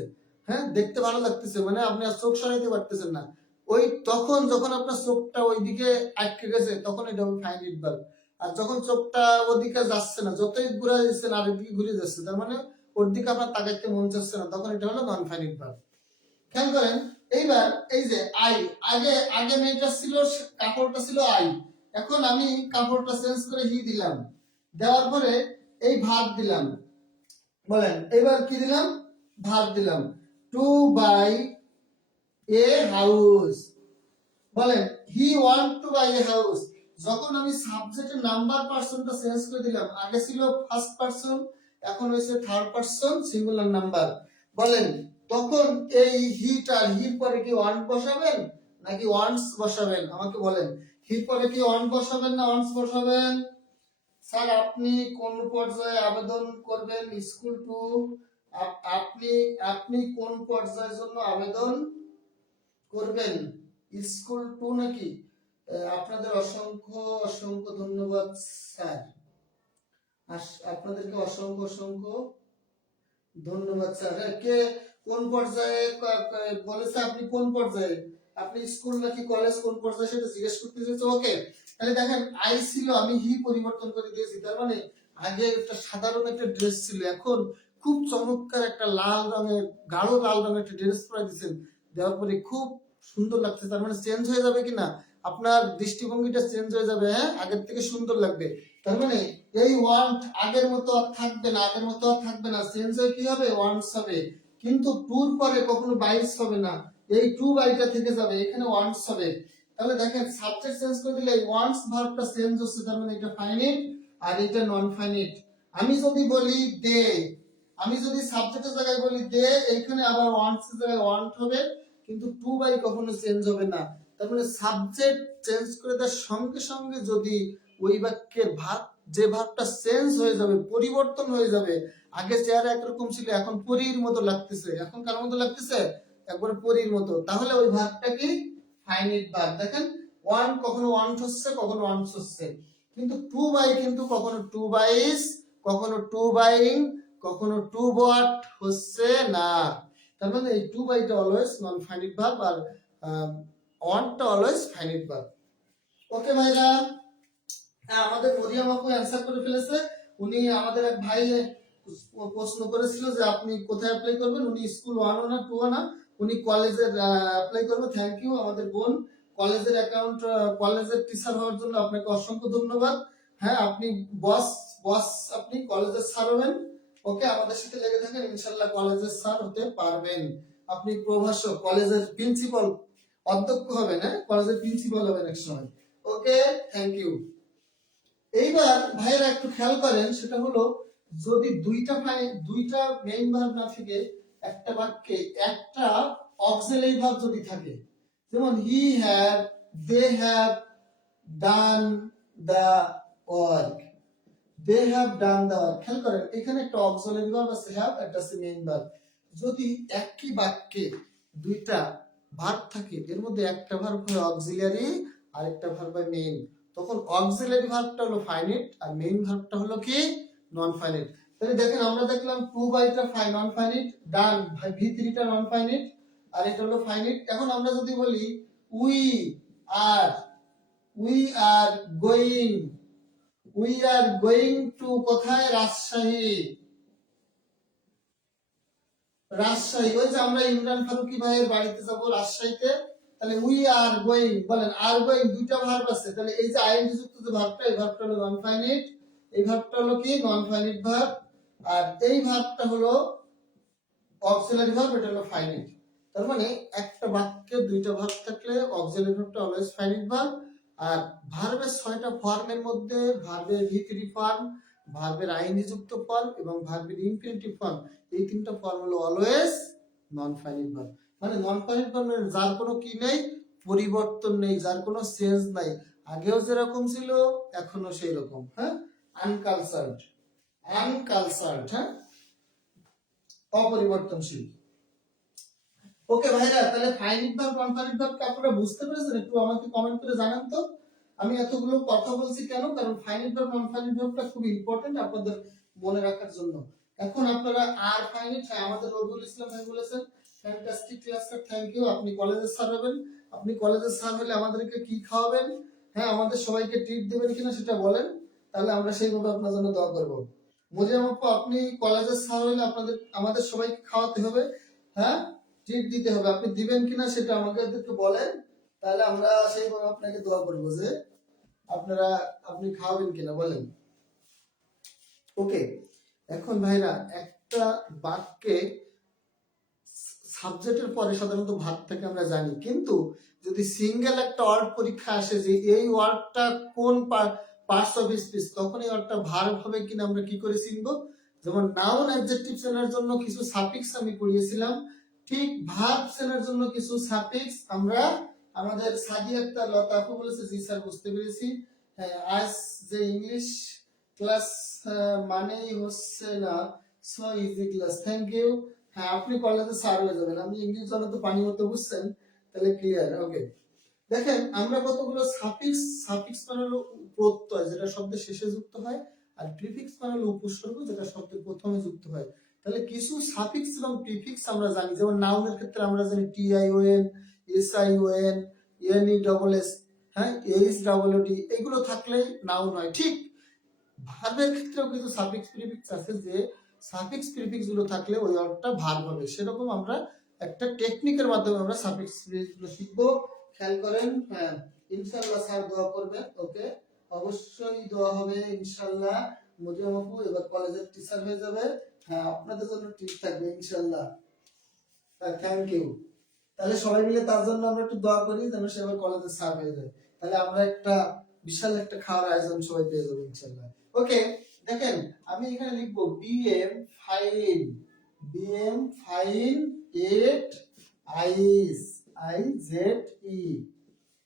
হ্যাঁ, দেখতে ভালো লাগতেছে মানে আপনি আর চোখ সরাইতে পারতেছেন না। ওই তখন যখন আপনার চোখটা ওইদিকে আটকে গেছে, তখন এটা হবে ফাইনাইট ভার্ব। আর যখন চোখটা ওদিকে যাচ্ছে না, যতই ঘুরে যাচ্ছেন আরেকদিকে ঘুরে যাচ্ছে, তার মানে ওর দিকে আপনার তাকাইতে মন চাচ্ছে না, তখন এটা হলো নন ফাইনাইট ভার্ব। খেয়াল করেন, এইবার এই যে আগে মেয়েটা ছিল, কাপড়টা ছিল আই, এখন আমি কাপড়টা চেঞ্জ করে হি দিলাম। দেওয়ার পরে এই ভাগ দিলাম, বলেন এবার কি দিলাম, ভাগ দিলাম, টু বাই এ হাউস। বলেন he want to buy a house. যখন আমি সাবজেক্টের নাম্বার পার্সনটা চেঞ্জ করে দিলাম, আগে ছিল ফার্স্ট পার্সন, এখন হয়েছে থার্ড পার্সন সিঙ্গুলার নাম্বার, বলেন তখন এই হিটার হির পরে কি ওয়ান্ট বসাবেন নাকি ওয়ান্টস বসাবেন? আমাকে বলেন, হির পরে কি ওয়ান্ট বসাবেন না ওয়ান্টস বসাবেন? স্যার আপনি কোন পর্যায়ে আবেদন করবেন স্কুল টু? আপনি আপনি কোন পর্যায়ের জন্য আবেদন করবেন, স্কুল টু নাকি? আপনাদের অসংখ্য অসংখ্য ধন্যবাদ স্যার, আপনাদেরকে অসংখ্য অসংখ্য ধন্যবাদ স্যার। কে কোন পর্যায়ে বলেছে, আপনি কোন পর্যায়ে, আপনি স্কুল নাকি কলেজ কোন পর্যায়ে সেটা জিজ্ঞেস করতে চাইছে। ওকে, তাহলে দেখেন আই ছিল, আমি হি পরিবর্তন করে দিয়েছি। তার মানে আগে একটা সাধারণ একটা ড্রেস ছিল, এখন খুব চমৎকার একটা লাল রঙের, গাঢ় লাল রঙের একটা ড্রেস পরে দিয়েছেন, দেওয়ার পরে খুব সুন্দর লাগছে। তার মানে চেঞ্জ হয়ে যাবে কিনা, আপনার দৃষ্টিভঙ্গিটা চেঞ্জ হয়ে যাবে, হ্যাঁ আগের থেকে সুন্দর লাগবে। তার মানে এই ওয়ান্ট আগের মতো আর থাকবে না, আগের মতো আর থাকবে না, চেঞ্জ হয়ে কি হবে, ওয়ান্টস হবে। কিন্তু টুর পরে কখনো বাইস হবে না, এই টু বাইটা থেকে যাবে, এখানে ওয়ান্টস হবে। তাহলে দেখেন সাবজেক্ট চেঞ্জ করে দিলে এই ওয়ান্টস ভার্বটা চেঞ্জ হচ্ছে, তার মানে এটা ফাইনিট আর এটা নন ফাইনিট। আমি যদি বলি দে, আমি যদি সাবজেক্টের জায়গায় বলি দে, এখানে আবার ওয়ান্টস এর জায়গায় ওয়ান্ট হবে, কিন্তু টু বাই কখনো চেঞ্জ হবে না। তার মানে সাবজেক্ট চেঞ্জ করে দেওয়ার সঙ্গে সঙ্গে যদি ওই বাক্যের ভাব, যে ভাবটা চেঞ্জ হয়ে যাবে, পরিবর্তন হয়ে যাবে, আগে চেহারা একরকম ছিল এখন পরীর মতো লাগতেছে, এখন কার মতো লাগতেছে, একবার পরীর মতো, তাহলে ওই ভাবটা কি, ফাইনিট ভার্ব। দেখেন ওয়ান কখনো ওয়ান্ট হচ্ছে, কখনো ওয়ান্টস হচ্ছে, কিন্তু টু বাই কিন্তু কখনো টু বাইস, কখনো টু বাইং, কখনো টু বট হচ্ছে না। তার মানে এই টু বাইটা অলওয়েজ নন ফাইনিট ভার্ব আর ওয়ান্টটা অলওয়েজ ফাইনিট ভার্ব। ওকে ভাইরা, আমাদের মরিয়ম আপু অ্যানসার করে ফেলেছে। উনি আমাদের এক ভাই প্রশ্ন করেছিল যে আপনি কোথায় অ্যাপ্লাই করবেন, উনি স্কুল 1 না 2 না, উনি কলেজের অ্যাপ্লাই করবে। থ্যাংক ইউ আমাদের বোন, কলেজের অ্যাকাউন্ট, কলেজের টিচার হওয়ার জন্য আপনাকে অসংখ্য ধন্যবাদ। হ্যাঁ আপনি বস, বস আপনি কলেজের স্যার হবেন। ওকে, আমাদের সাথে লেগে থাকেন, ইনশাআল্লাহ কলেজের স্যার হতে পারবেন। আপনি প্রভাষক, কলেজের প্রিন্সিপাল, অধ্যক্ষ হবেন, হ্যাঁ কলেজের প্রিন্সিপাল হবেন এক সময়। ওকে, থ্যাংক ইউ। এইবার ভাইয়েরা একটু খেয়াল করেন, সেটা হলো যদি দুইটা মেইন ভার্ব না থেকে একটা বাক্যে একটা অক্সিলারি ভার্ব যদি থাকে, যেমন he have, they have done the work, they have done the work. খেয়াল করেন এখানে একটা অক্সিলারি ভার্ব আছে হ্যাভ, একটা আছে মেইন ভার্ব। যদি একই বাক্যে দুইটা ভার্ব থাকে, এর মধ্যে একটা ভার্ব হয় অক্সিলারি আর একটা ভার্ব হয় মেইন, তখন অক্সিলারি ভার্বটা হলো ফাইনিট আর মেইন ভার্বটা হলো কি, নন ফাইনিট। তাহলে দেখেন আমরা দেখলাম টু বাইটা নন ফাইনিট, ডান ভি3 টা নন ফাইনিট আর এটা হলো ফাইনিট। এখন আমরা যদি বলি we are, we are going, we are going to কোথায়, রাজশাহী, রাজশাহী, ওই যে আমরা ইমরান ফারুকি ভাইয়ের বাড়িতে যাব রাজশাহীতে, তাহলে উই আর গোয়িং, বলেন আর গোয়িং দুইটা ভার্ব আছে, তাহলে এই যে আইএনজি যুক্ত যে ভার্বটা, এই ভার্বটা হলো নন ফাইনিট, এই ভার্বটা হলো কি, নন ফাইনিট ভার্ব, আর এই ভার্বটা হলো অক্সিলারি ভার্ব, এটা হলো ফাইনিট। তার মানে একটা বাক্যে দুইটা ভার্ব থাকলে অক্সিলারি ভার্বটা অলওয়েজ ফাইনিট ভার্ব, আর ভার্বের 6টা ফর্মের মধ্যে ভার্বের ভি3 ফর্ম, ভার্বের আইএনজি যুক্ত ফর্ম এবং ভার্বের ইনফিনিটিভ ফর্ম, এই তিনটা ফর্ম হলো অলওয়েজ নন ফাইনিট ভার্ব। মানে নন ফাইনিট ভার্ব মানে যার কোনো কি নেই, পরিবর্তন নেই, যার কোনো চেঞ্জ নাই, আগেও যেরকম ছিল এখনো সেই রকম, হ্যাঁ আনকালচারড, আনকালচারড, হ্যাঁ অপরিবর্তনশীল। ওকে ভাইরা, তাহলে ফাইনিট ভার্ব নন ফাইনিট ভার্ব কি আপনারা বুঝতে পেরেছেন? একটু আমাকে কমেন্ট করে জানান তো। আমি এতগুলো কথা বলছি কেন, কারণ ফাইনিট ভার্ব নন ফাইনিট ভার্বটা খুব ইম্পর্টেন্ট আপনাদের মনে রাখার জন্য। এখন আপনারা আর ফাইনিট, হ্যাঁ আমাদের রবিউল ইসলাম ভাই বলেছেন fantastic class sir, thank you. আপনি কলেজের স্যার হবেন, আপনি কলেজের স্যার হলে আমাদেরকে কি খাওয়াবেন, হ্যাঁ আমাদের সবাইকে ট্রিট দেবেন কিনা সেটা বলেন, তাহলে আমরা সেইভাবে আপনার জন্য দোয়া করব। মরিয়ম আপু আপনি কলেজের স্যার হলে আপনাদের আমাদের সবাইকে খাওয়াতে হবে, হ্যাঁ ট্রিট দিতে হবে, আপনি দিবেন কিনা সেটা আমাদেরকে বলেন, তাহলে আমরা সেইভাবে আপনাকে দোয়া করবো যে আপনারা, আপনি খাওয়াবেন কিনা বলেন। ওকে, এখন ভাইরা একটা বাক্যে সাবজেক্টের পরে সাধারণত ভাগ থাকে আমরা জানি, কিন্তু যদি সিঙ্গেল একটা ওয়ার্ড পরীক্ষা আসে যে এই ওয়ার্ডটা কোন পার্টস অফ স্পিচ, তখন এই ওয়ার্ডটা ভার্ব হবে কিনা আমরা কি করে চিনবো? যেমন নাউন অ্যাডজেক্টিভ চেনার জন্য কিছু সাফিক্স আমি পড়িয়েছিলাম, ঠিক ভার্ব চেনার জন্য কিছু সাফিক্স আমরা আমাদের সাদি আক্তার লতা আপু বলেছে, জি স্যার বুঝতে পেরেছি। হ্যাঁ, আজ যে ইংলিশ ক্লাস মানেই হচ্ছে না so easy class, thank you. হ্যাঁ, আপনি কলেজে স্যার হয়ে যাবেন, আপনি ইংলিশ জানো তো পানি মতো বুঝছেন, তাহলে ক্লিয়ার। ওকে, দেখেন আমরা কতগুলো সাফিক্স, সাফিক্স মানে হলো প্রত্যয় যেটা শব্দের শেষে যুক্ত হয়, আর প্রিফিক্স মানে হলো উপসর্গ যেটা শব্দের প্রথমে যুক্ত হয়। তাহলে কিছু সাফিক্স এবং প্রিফিক্স আমরা জানি, যেমন নাউনের ক্ষেত্রে আমরা জানি T I O N, S I O N, N E double S, হ্যাঁ এইচ ডাবল ও ডি, এগুলো থাকলেই নাউন হয়। ঠিক ভার্বের ক্ষেত্রেও কিছু সাফিক্স প্রিফিক্স আছে যে সাফিক্স প্রিফিক্স গুলো থাকলে ওই অর্থটা ভার্ব হবে। সেরকম আমরা একটা টেকনিকের মাধ্যমে আমরা সাফিক্স প্রিফিক্স গুলো শিখবো। খেয়াল করেন, হ্যাঁ ইনশাআল্লাহ স্যার দোয়া করবেন। ওকে, অবশ্যই দোয়া হবে ইনশাআল্লাহ। মরিয়ম আপু এবার কলেজের টিচার হয়ে যাবে, হ্যাঁ আপনাদের জন্য টিপ থাকবে ইনশাআল্লাহ। Thank you. তাহলে সবাই মিলে তার জন্য আমরা একটু দোয়া করি যেন সে এবার কলেজে স্যার হয়ে যায়, তাহলে আমরা একটা বিশাল একটা খাওয়ার আয়োজন সবাই পেয়ে যাবো ইনশাআল্লাহ। ওকে, দেখেন আমি এখানে লিখবো BM fine, BM fine 8 ice I Z E,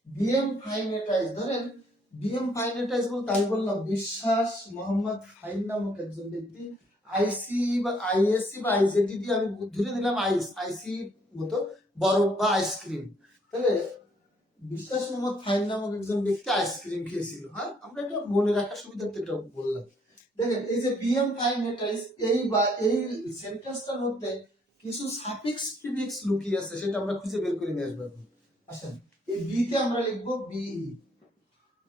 BM ফাইনেটাইজ। ধরেন বিএম ফাইনেটাইজ বলতে আমি বললাম বিশ্বাস মোহাম্মদ ফাইন নামক একজন ব্যক্তি, আইসি বা আইএসসি বা আইজেডি দিয়ে আমি ধরে দিলাম আইস, আইসি মতো বরফ বা আইসক্রিম। তাহলে বিশ্বাস মোহাম্মদ ফাইন নামক একজন ব্যক্তি আইসক্রিম খেয়েছিল। হ্যাঁ, আমরা এটা মনে রাখার সুবিধার্থে এটা বললাম। দেখেন এই যে বিএম ফাইনেটাইজ, এই বা এই সেন্টেন্সটার মধ্যে কিছু সাফিক্স প্রিফিক্স লুকিয়ে আছে, সেটা আমরা খুঁজে বের করে নিয়ে আসবো। আসেন, এই বি তে আমরা লিখবো বিই,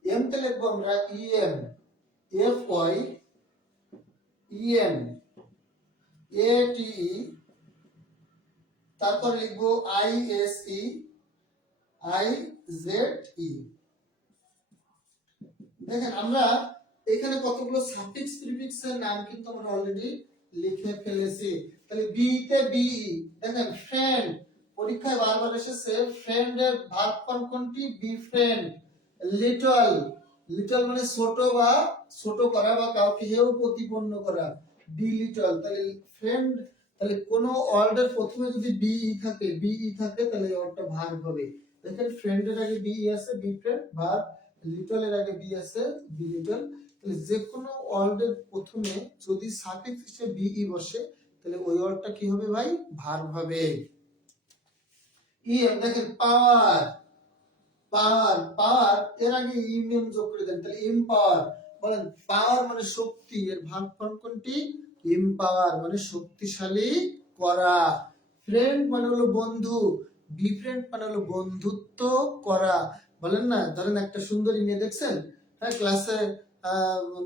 এম তে লিখবো আমরা EM, F Y EN A T E, তারপরে লিখবো I S E I Z E. দেখেন আমরা এখানে কতগুলো সাফিক্স প্রিফিক্স এর নাম কিন্তু আমরা অলরেডি লিখে ফেলেছি। তাহলে বি তে বিই, দেখেন ফ্রেন্ড, পরীক্ষায় বারবার এসেছে ফ্রেন্ড এর ভার্ব ফর্ম কোনটি? Be friend. লিটল, লিটল মানে ছোট বা ছোট করা বা কাউকে হেয় প্রতিপন্ন করা, বি লিটল। তাহলে ফ্রেন্ড, তাহলে কোন ওয়ার্ডের প্রথমে যদি বিই থাকে, বিই থাকে তাহলে এই ওয়ার্ডটা ভার্ব হবে। দেখেন ফ্রেন্ড এর আগে বিই আছে, বি ফ্রেন্ড ভার্ব, লিটল এর আগে বি আছে, বি লিটল। তাহলে যে কোনো ওয়ার্ডের প্রথমে যদি সাফিক্স হিসেবে বিই বসে তাহলে ওই ওয়ার্ডটা কি হবে ভাই? ভার্ব হবে। ইএম, দেখেন পাওয়ার, পাওয়ার, পাওয়ার এর আগে ইএম যোগ করে দেন, তাহলে এম্পাওয়ার। বলেন পাওয়ার মানে শক্তি, এর ভার্ব ফর্ম কোনটি? এম্পাওয়ার মানে শক্তিশালী করা। ফ্রেন্ড মানে হলো বন্ধু, বি ফ্রেন্ড মানে হলো বন্ধুত্ব করা। বলেন না, ধরেন একটা সুন্দরী মেয়ে দেখছেন, হ্যাঁ ক্লাসে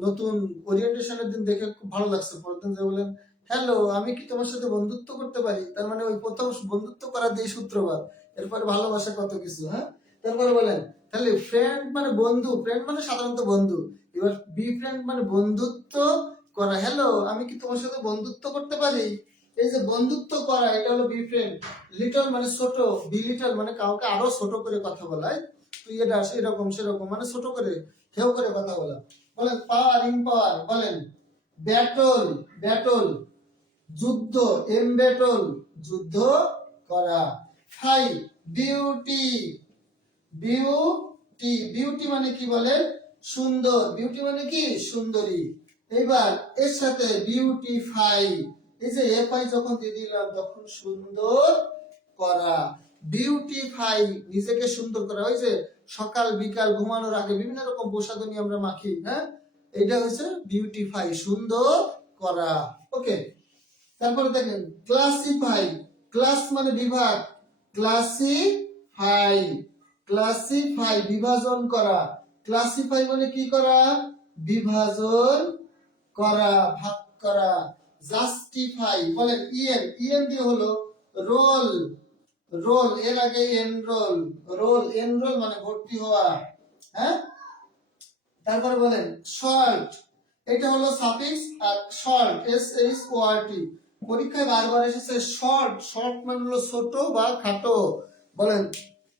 নতুন ওরিয়েন্টেশনের দিন দেখে খুব ভালো লাগছে, পরের দিন যে বলেন হ্যালো আমি কি তোমার সাথে বন্ধুত্ব করতে পারি, তার মানে ওই প্রথম বন্ধুত্ব করা দিয়ে সূত্রপাত, এরপরে ভালোবাসা কত কিছু। হ্যাঁ, তারপরে বলেন তাহলে ফ্রেন্ড মানে বন্ধু, ফ্রেন্ড মানে সাধারণত বন্ধু, এবার বি ফ্রেন্ড মানে বন্ধুত্ব করা। হ্যালো আমি কি তোমার সাথে বন্ধুত্ব করতে পারি, এই যে বন্ধুত্ব করা এটা হলো বি ফ্রেন্ড। লিটল মানে ছোট, বি লিটল মানে কাউকে আরো ছোট করে কথা বলা, তুই এটা এরকম সেরকম মানে ছোট করে হেউ করে কথা বলা। বলেন পাওয়ার, ইম্পাওয়ার। বলেন ব্যাটল, ব্যাটল যুদ্ধ, এম ব্যাটল যুদ্ধ করা। ফাই বিউটি, বিউটি, বিউটি মানে কি বলেন? সুন্দর, বিউটি মানে কি? সুন্দরী। এবার এর সাথে বিউটিফাই, এই যে এফআই যখন দিয়ে দিলাম তখন সুন্দর করা। বিউটিফাই নিজেকে সুন্দর করা, ওই যে সকাল বিকাল ঘুমানোর আগে বিভিন্ন রকম প্রসাধনী আমরা মাখি, হ্যাঁ এটা হচ্ছে বিউটিফাই, সুন্দর করা। ওকে, তারপরে দেখেন ক্লাসিফাই, ক্লাস মানে বিভাগ, ক্লাসিফাই, ক্লাসিফাই বিভাজন করা। ক্লাসিফাই মানে কি করা? বিভাজন করা, ভাগ করা। জাস্টিফাই, বলেন ইএন, ইএন দিয়ে হলো রোল, রোল এর আগে এনরোল, রোল এনরোল মানে ভর্তি হওয়া। হ্যাঁ, তারপরে বলেন শর্ট, এটা হলো সাফিক্স। আর শর্ট, SHORT, পরীক্ষায় বারবার এসেছে শর্ট। শর্ট মানে হলো ছোট বা খাটো। বলেন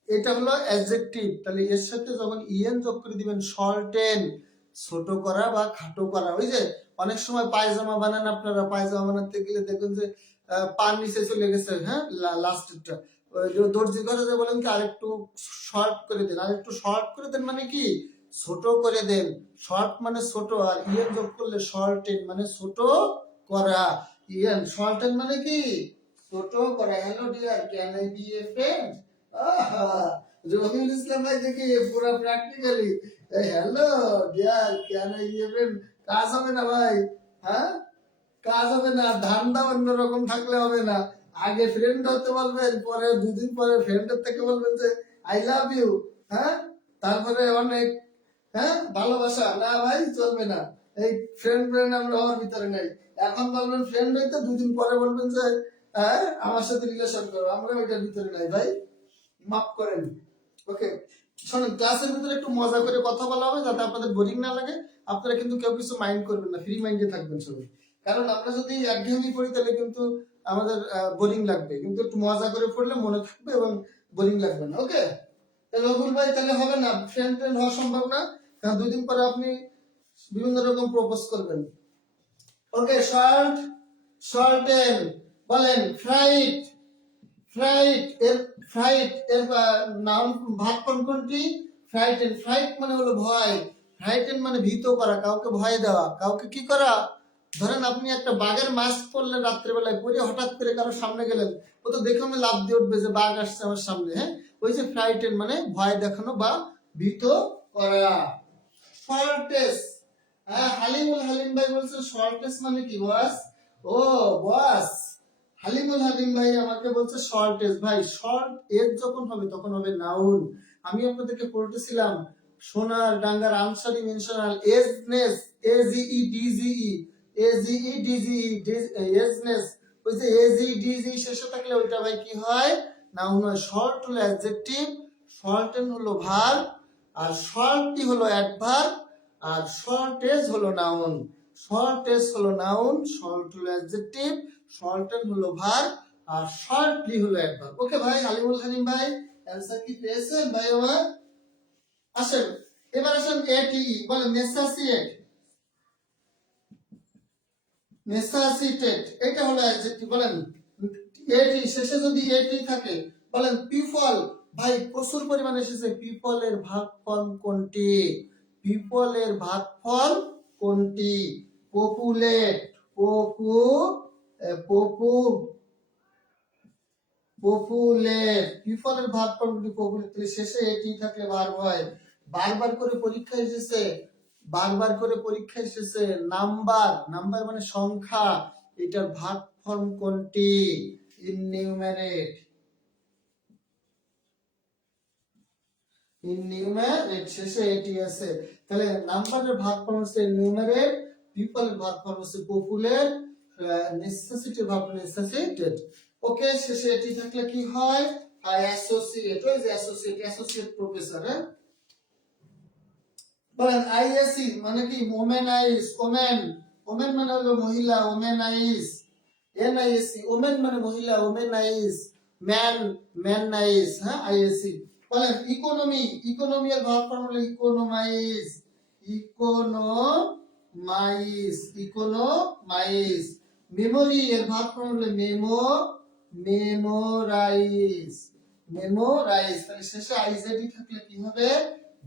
এটা হলো অ্যাডজেক্টিভ, তাহলে এর সাথে যখন ইএন যোগ করে দিবেন শর্টেন, ছোট করা বা খাটো করা। ওই যে অনেক সময় পায়জামা বানান আপনারা, পায়জামা বানাতে গেলে দেখবেন যে পার নিচে চলে গেছে, হ্যাঁ লাস্টেরটা, দর্জি ঘরে যে বলেন কি আরেকটু শর্ট করে দেন, আরেকটু শর্ট করে দেন মানে কি ছোট করে দেন। শর্ট মানে ছোট, আর ইএন যোগ করলে শর্টেন মানে ছোট করা। ইএন শর্টেন মানে কি ছোট করা। Hello dear, can I be a friend? Rabiul Islam ভাই দেখি পুরো practically hello dear, can I be a friend. কাজ হবে না ভাই, হ্যাঁ কাজ হবে না, ধান্দা অন্যরকম থাকলে হবে না। আগে ফ্রেন্ড হতে বলবেন, পরে দুদিন পরে ফ্রেন্ডের থেকে বলবেন যে আই লাভ ইউ, হ্যাঁ তারপরে অনেক, হ্যাঁ ভালোবাসা, না ভাই চলবে না। এই ফ্রেন্ড ফ্রেন্ড আমরা হওয়ার ভিতরে নেই। এখন বলবেন ফ্রেন্ড হইতে, দুদিন পরে বলবেন যে হ্যাঁ আমার সাথে রিলেশন করো, আমরা ওইটার ভিতরে নাই ভাই, মাফ করেন। ওকে শোনেন, ক্লাসের ভিতরে একটু মজা করে কথা বলা হবে যাতে আপনাদের বোরিং না লাগে। আপনারা কিন্তু কেউ কিছু মাইন্ড করবেন না, ফ্রি মাইন্ডে থাকবেন সবাই। কারণ আমরা যদি একঘেয়েমি পড়ি তাহলে কিন্তু আমাদের বোরিং লাগবে, কিন্তু একটু মজা করে পড়লে মনে থাকবে এবং বোরিং লাগবে না। ওকে রবুল ভাই তাহলে হবে না, ফ্রেন্ড ফ্রেন্ড হওয়া সম্ভব না, কারণ দুদিন পরে আপনি বিভিন্ন রকম প্রপোজ করবেন। ওকে শর্ট, শর্টেন। বলেন ফ্রাইট, ফ্রাইট এর, ফ্রাইট এর নাউন ভাগ কোনটি? ফ্রাইটেন। ফ্রাইট মানে হলো ভয়, ফ্রাইটেন মানে ভীত করা, কাউকে ভয় দেওয়া, কাউকে কি করা। ধরেন আপনি একটা বাঘের মাস্ক পরলেন রাত্রেবেলায়, পরে হঠাৎ করে কারোর সামনে গেলেন, ও তো দেখে আমি লাফ দিয়ে উঠবে যে বাঘ আসছে আমার সামনে, হ্যাঁ ওই যে ফ্রাইটেন মানে ভয় দেখানো বা ভীত করা। শর্টেস, হ্যাঁ হালিমুল হালিম ভাই বলছে শর্টেস মানে কি বস? ও বস হালিমুল হালিম ভাই আমাকে বলছে শর্টেজ। ভাই শর্ট এজ যখন হবে তখন হবে নাউন। আমি আপনাদেরকে পড়তেছিলাম সোনার ডাঙ্গার আনসারি মেনশনাল এজনেস, AZEDZE, এজনেস। ওই যে AZEDZE শেষে থাকলে ওইটা ভাই কি হয়? নাউন হয়। শর্ট হলো অ্যাডজেক্টিভ, শর্টেন হলো ভার্ব, আর শর্টই হলো অ্যাডভার্ব, আর শর্টেজ হলো নাউন। শর্টেজ হলো নাউন, শর্ট হলো অ্যাডজেক্টিভ, শর্টেন হলো ভার্ব, আর শর্টলি হলো অ্যাডভার্ব। ওকে ভাই আলিমুল হালিম ভাই অ্যানসার কি পেয়েছেন ভাই আমার? আসেন এবার আসেন ATE, বলেন নেসেসিয়েট, নেসেসিটেট, এটা হলো অ্যাডজেক্টিভ। বলেন এটি শেষে যদি এটি থাকে, বলেন পিপল। ভাই প্রচুর পরিমাণে এসেছে, পিপলের ভাগফল কোনটি? পিপলের ভাগফল কোনটি? Populate, পপু, পপু, populate. পিপলের ভাগফল কোনটি? পপুলেট। শেষে এটি থাকলে ভার্ব হয়। বারবার করে পরীক্ষা এসেছে, বারবার করে পরীক্ষা এসেছে নাম্বার, নাম্বার মানে সংখ্যা, এটার ভাগফল কোনটি? ইননিউমারেট, ইননিউমারেট শেষে এটি আছে। তাহলে নাম্বারের ভাগফল হচ্ছে ইননিউমারেট, পিপলের ভাগফল হচ্ছে পপুলেট, নেসেসিটির ভাগফল নেসেসিটেড। ওকে শেষে এটি থাকলে কি হয়? অ্যাসোসিয়েট। ওই যে অ্যাসোসিয়েট, অ্যাসোসিয়েট প্রফেসর। হ্যাঁ বলেন আইএসি মানে কি? ওমেনাইজ, ওমেন, ওমেন মানে হলো মহিলা, ওমেনাইজ। NISE ওমেন মানে মহিলা, ওমেনাইজ। ম্যান, ম্যানাইজ। হ্যাঁ আইএসি। বলেন ইকোনমি, ইকোনমি এর ভাগ ফর্ম হলো ইকোনোমাইজ, ইকোনোমাইজ, ইকোনোমাইজ। মেমোরি এর ভাগ ফর্ম হলো মেমো, মেমোরাইজ, মেমোরাইজ। তাহলে শেষে আইজেডি থাকলে কি হবে?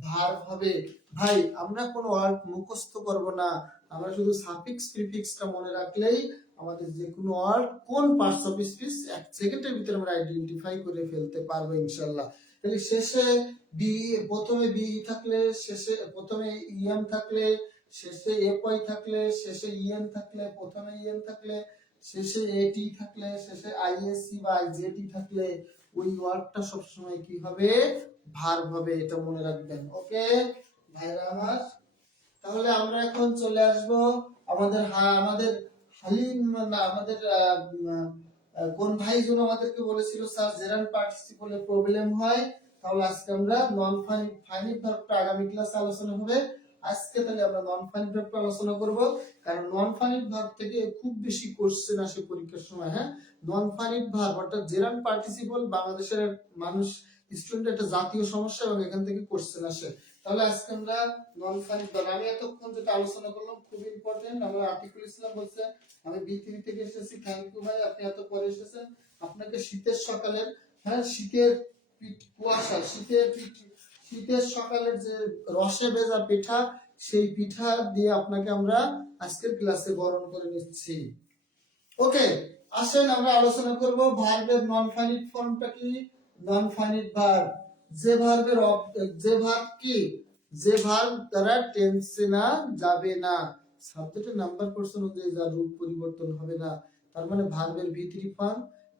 ভার্ব হবে। ভাই আমরা কোনো ওয়ার্ড মুখস্থ করব না, আমরা শুধু সাফিক্স প্রিফিক্সটা মনে রাখলেই আমাদের যে কোনো ওয়ার্ড কোন পার্টস অফ স্পিচ 1 সেকেন্ডের ভিতরে আমরা আইডেন্টিফাই করে ফেলতে পারবো ইনশাআল্লাহ। তাহলে শেষে বি, প্রথমে বি থাকলে, শেষে প্রথমে ইএম থাকলে, শেষে এপই থাকলে, শেষে ইএন থাকলে, প্রথমে ইএন থাকলে, শেষে এটি থাকলে, শেষে আইএসসি বা আইজেটি থাকলে ওই ওয়ার্ডটা সবসময় কি হবে? ভার্ব হবে, এটা মনে রাখবেন। ওকে ভাইরা আমার, তাহলে আমরা এখন চলে আসব আমাদের আমাদের হালিম না আমাদের কোন ভাই যেন আমাদেরকে বলেছিল স্যার জেরান্ড পার্টিসিপলে প্রবলেম হয়। তাহলে আজকে আমরা নন ফাইনিট ভার্বটা আগামী ক্লাসে আলোচনা হবে। আজকে তাহলে আমরা নন ফাইনিট ভার্ব আলোচনা করব, কারণ নন ফাইনিট ভার্ব থেকে খুব বেশি কোশ্চেন আসে পরীক্ষার সময়। হ্যাঁ, নন ফাইনিট ভার্ব অর্থাৎ জেরান্ড পার্টিসিপল বাংলাদেশের মানুষ স্টুডেন্ট একটা জাতীয় সমস্যা এবং এখান থেকে কোশ্চেন আসে। তাহলে আজকে আমরা নন ফাইনিট ভার্ব, আমি এতক্ষণ যেটা আলোচনা করলাম খুব ইম্পর্টেন্ট। আমরা আতিকুল ইসলাম বলছে আমি B3 থেকে এসেছি, থ্যাংক ইউ ভাই, আপনি এত পরে এসেছেন। আপনাকে শীতের সকালের, হ্যাঁ শীতের কুয়াশা, শীতের সকালের যে রসে ভেজা পিঠা, সেই পিঠা দিয়ে আপনাকে আমরা আজকের ক্লাসে বরণ করে নিচ্ছি। ওকে, আসেন আমরা আলোচনা করব ভার্বের নন ফাইনিট ফর্মটা কি। নন ফাইনিট ভার্ব যে ভার্বের যে ভার্ব কি, যে ভার্ব দ্বারা টেন্সে না যাবে না, সাবজেক্টের নাম্বার পার্সন অনুযায়ী যার রূপ পরিবর্তন হবে না, তার মানে ভার্বের V3 ফর্ম,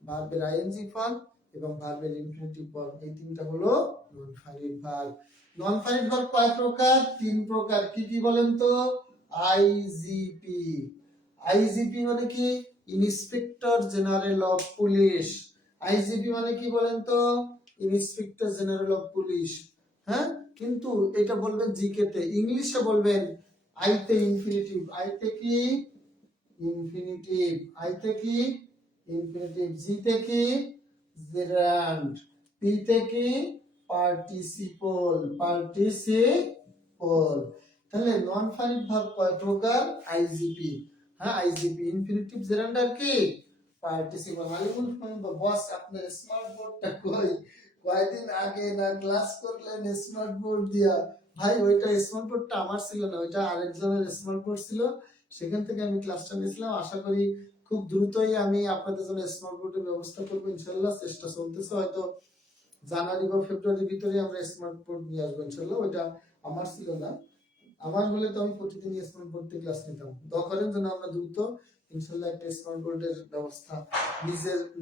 ভার্বের ING ফর্ম এবং ভার্বের ইনফিনিটিভ ফর্ম, এই তিনটা হলো নন ফাইনিট ভার্ব। নন ফাইনিট ভার্ব কয় প্রকার? তিন প্রকার। কি কি বলেন তো? IGP। IGP মানে কি? Inspector general of police. IGP মানে কি বলেন তো? Inspector general of police. হ্যাঁ, কিন্তু এটা বলবেন জিকে তে, ইংলিশে বলবেন আইতে ইনফিনিটিভ। আইতে কি? ইনফিনিটিভ। আইতে কি? ইনফিনিটিভ। জিতে কি? জেরান্ড। পিতে কি? পার্টিসিপল। পার্টিসিপল। তাহলে নন ফাইনিট ভার্ব কয় প্রকার? IGP। হ্যাঁ, IGP ইনফিনিটিভ, জেরান্ড আর কি? পার্টিসিপল। আলিমুল বস, আপনার স্মার্ট বোর্ডটা কই? কয়েকদিন আগে না ক্লাস করলেন স্মার্ট বোর্ড দিয়া? ভাই ওইটা স্মার্ট বোর্ডটা আমার ছিল না, ওইটা আরেকজনের স্মার্ট বোর্ড ছিল, সেখান থেকে আমি ক্লাসটা নিয়েছিলাম। আশা করি খুব দ্রুতই আমি আপনাদের জন্য স্মার্ট বোর্ডের ব্যবস্থা করবো ইনশাআল্লাহ, চেষ্টা চলতেছে। হয়তো জানুয়ারি বা ফেব্রুয়ারির ভিতরে আমরা স্মার্ট বোর্ড নিয়ে আসবো ইনশাআল্লাহ। ওইটা আমার ছিল না, আমার হলে তো আমি প্রতিদিন স্মার্ট বোর্ড থেকে ক্লাস নিতাম। দোয়া করেন যেন আমরা দ্রুত ইনশাআল্লাহ একটা স্মার্ট বোর্ডের ব্যবস্থা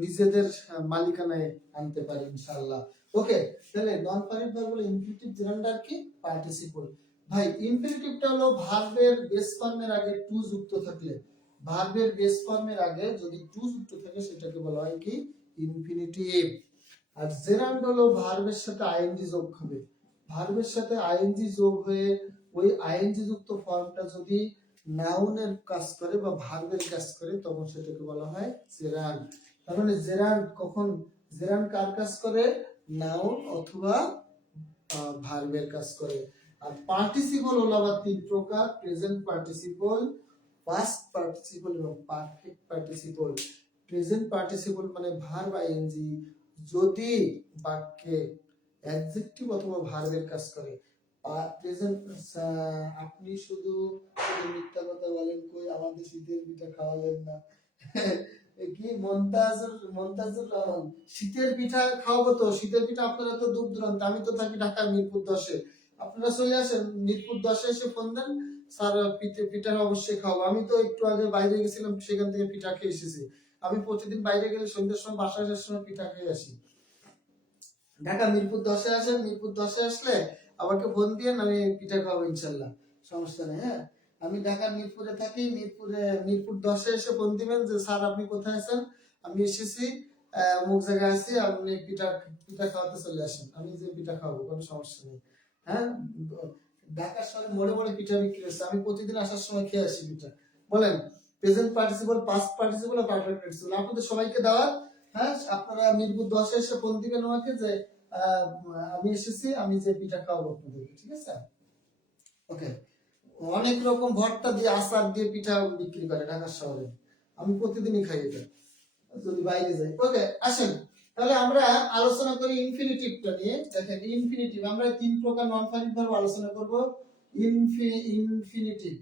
নিজেদের মালিকানায় আনতে পারি ইনশাআল্লাহ। ওকে, তাহলে নন ফাইনিট ভার্ব হলো ইনফিনিটিভ, জেরান্ড আর কি? পার্টিসিপল। ভাই ইনফিনিটিভটা হলো ভার্বের বেস ফর্মের আগে টু যুক্ত থাকলে, ভার্বের বেস ফর্মের আগে যদি টু যুক্ত থাকে সেটাকে বলা হয় কি? ইনফিনিটিভ। আর জেরান্ড হলো ভার্বের সাথে আইএনজি যোগ হবে, ভার্বের সাথে আইএনজি যোগ হয়ে ওই আইএনজি যুক্ত ফর্মটা যদি নাউনের কাজ করে বা ভার্বের কাজ করে তখন সেটাকে বলা হয় জেরান্ড। তার মানে জেরান্ড কখন, জেরান্ড কার কাজ করে? নাউন অথবা ভার্বের কাজ করে। আর পার্টিসিপল হলো আবার তিন প্রকার, প্রেজেন্ট পার্টিসিপল, পাস্ট পার্টিসিপল এবং পারফেক্ট পার্টিসিপল। প্রেজেন্ট পার্টিসিপল মানে ভার্ব আইএনজি যদি বাক্যে অ্যাডজেক্টিভ অথবা ভার্বের কাজ করে। প্রেজেন্ট, আপনি শুধু মিথ্যা কথা বলেন, কই আমাদের শীতের পিঠা খাওয়ালেন না। কি মন্তাজুর রহমান, শীতের পিঠা খাওয়াবো তো, শীতের পিঠা আপনারা তো দূর দূরান্ত, আমি তো থাকি ঢাকা মিরপুর 10-এ, আপনারা চলে আসেন মিরপুর 10-এ এসে ফোন দেন, স্যার পিঠা অবশ্যই খাওয়াবো। আমি তো একটু আগে বাইরে গেছিলাম, সেখান থেকে পিঠা খেয়ে এসেছি। আমি প্রতিদিন বাইরে গেলে সন্ধ্যার সময় বাসায় আসার সময় পিঠা খেয়ে আসি। ঢাকা মিরপুর 10-এ আসেন, মিরপুর 10-এ আসলে আমাকে ফোন দিয়ে আমি পিঠা খাওয়াবো ইনশাল্লাহ, সমস্যা নেই। হ্যাঁ, আমি ঢাকা মিরপুরে থাকি, মিরপুর 10-এ এসে ফোন দিবেন যে স্যার আপনি কোথায় আছেন, আমি এসেছি অমুক জায়গায় আছি, আপনি পিঠা পিঠা খাওয়াতে চলে আসেন, আমি যে পিঠা খাওয়াবো, কোনো সমস্যা নেই। হ্যাঁ, ঢাকার শহরে মোড়ে মোড়ে পিঠা বিক্রি হচ্ছে, আমি প্রতিদিন আসার সময় খেয়ে আসি পিঠা। বলেন প্রেজেন্ট পার্টিসিপল, পাস্ট পার্টিসিপল আর পারফেক্ট পার্টিসিপল, আপনাদের সবাইকে দাওয়াত। হ্যাঁ, আপনারা মিরপুর 10-এ এসে ফোন দিবেন আমাকে যে আমি এসেছি, আমি যে পিঠা খাওয়াবো আপনাদেরকে, ঠিক আছে? ওকে, অনেক রকম ভর্তা দিয়ে আচার দিয়ে পিঠা বিক্রি করে ঢাকার শহরে, আমি প্রতিদিনই খাই এটা যদি বাইরে যাই। ওকে, আসেন তাহলে আমরা আলোচনা করি ইনফিনিটিভটা নিয়ে। দেখেন ইনফিনিটিভ, আমরা তিন প্রকার নন ফাইনিট ভার্ব আলোচনা করব। ইনফিনিটিভ,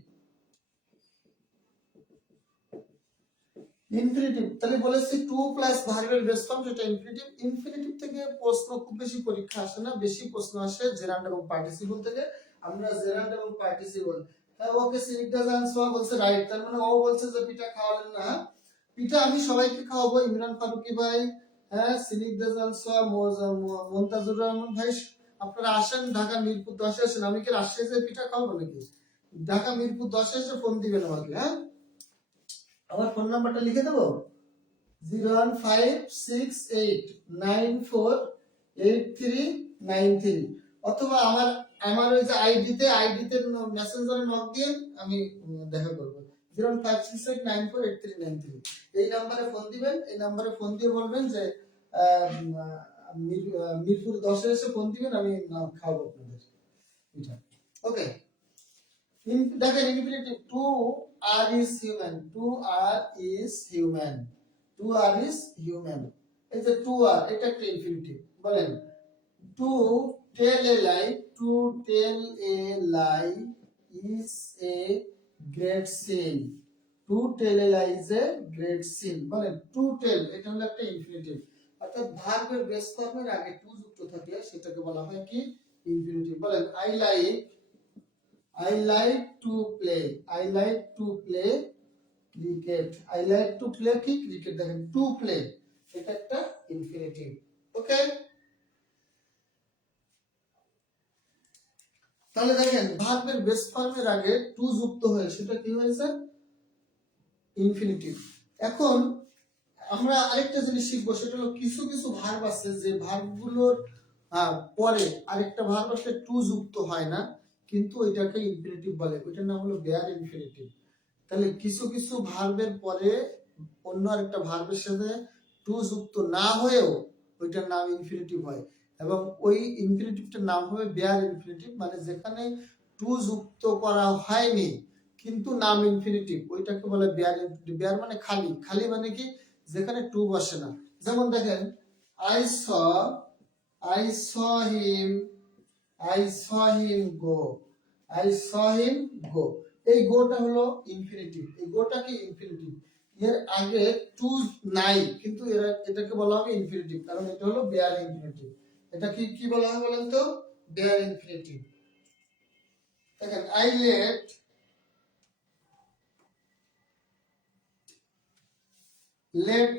ইনফিনিটিভ তাহলে বলেছি টু প্লাস ভার্বের বেস ফর্ম, সেটা ইনফিনিটিভ। ইনফিনিটিভ থেকে প্রশ্ন খুব বেশি পরীক্ষা আসে না, বেশি প্রশ্ন আসে জেরান্ড এবং পার্টিসিপল থেকে। আমরা জেরান্ড এবং পার্টিসিপল, হ্যাঁ ওকে সিনিক ডাজ আনসার বলছে রাইট, তার মানে ও বলছে যে পিঠা খাওয়ালেন না। পিঠা আমি সবাইকে খাওয়াবো, ইমরান ফারুকি ভাই, হ্যাঁ scenic does answer, Montazur Rahman ভাই, আপনারা আসেন ঢাকা মিরপুর 10-এ আসেন, আমি কি রাজশাহীতে পিঠা খাওয়াবো নাকি? ঢাকা মিরপুর 10-এ এসে ফোন দিবেন আমাকে। হ্যাঁ, আমার ফোন নাম্বারটা লিখে দেবো 01568948393, অথবা আমার আমার ওই যে আইডিতে মেসেঞ্জারে নক দিয়ে আমি দেখা করব। 056894839 এই নাম্বারে ফোন দিবেন। এই নাম্বারে ফোন দিয়ে বলবেন যে মিরপুর 10-এ এসে ফোন দিবেন, আমি খাওয়াবো আপনাদের এটা। ওকে, দেখেন infinitive to err is human, to err is human, to err is human. এই যে টু আর, এটা একটা ইনফিনিটিভ। বলেন to tell a lie, to tell a lie is a great sin, to tell a lie is a great sin. বলেন to tell, এটা হলো একটা infinitive, অর্থাৎ ভার্বের বেস ফর্মের আগে টু যুক্ত থাকলে সেটাকে বলা হয় কি ইনফিনিটিভ। বলেন I like to play. I like to play cricket. I like to play কি ক্রিকেট। দেখেন to play এটা একটা ইনফিনিটিভ। ওকে, তাহলে দেখেন ভার্বের বেস ফর্মের আগে টু যুক্ত হয়ে সেটা কি হয়েছে ইনফিনিটিভ। এখন আমরা আরেকটা জিনিস শিখবো, সেটা হলো কিছু কিছু ভার্ব আছে যে ভার্বগুলোর পরে আরেকটা ভার্ব আসলে টু যুক্ত হয় না, কিন্তু ওইটাকে ইনফিনিটিভ বলে, ওইটার নাম হলো বেয়ার ইনফিনিটিভ। তাহলে কিছু কিছু ভার্বের পরে অন্য আরেকটা ভার্বের সাথে টু যুক্ত না হয়েও ওইটার নাম ইনফিনিটিভ হয়, এবং ওই ইনফিনিটিভটার নাম হবে বেয়ার ইনফিনিটিভ, মানে যেখানে টু যুক্ত করা হয়নি কিন্তু নাম ইনফিনিটিভ, ওইটাকে বলে বেয়ার ইনফিনিটিভ। বেয়ার মানে খালি, খালি মানে কি যেখানে টু বসে না। যেমন দেখেন I saw him, I saw him go, I saw him go। এই গোটা হলো ইনফিনিটিভ, এই গোটা কি ইনফিনিটিভ, এর আগে টু নাই কিন্তু এটাকে বলা হবে ইনফিনিটিভ, কারণ এটা হলো বেয়ার ইনফিনিটিভ। এটা কি কি বলা হয় বলেন তো, বেয়ার ইনফিনিটিভ। দেখেন I let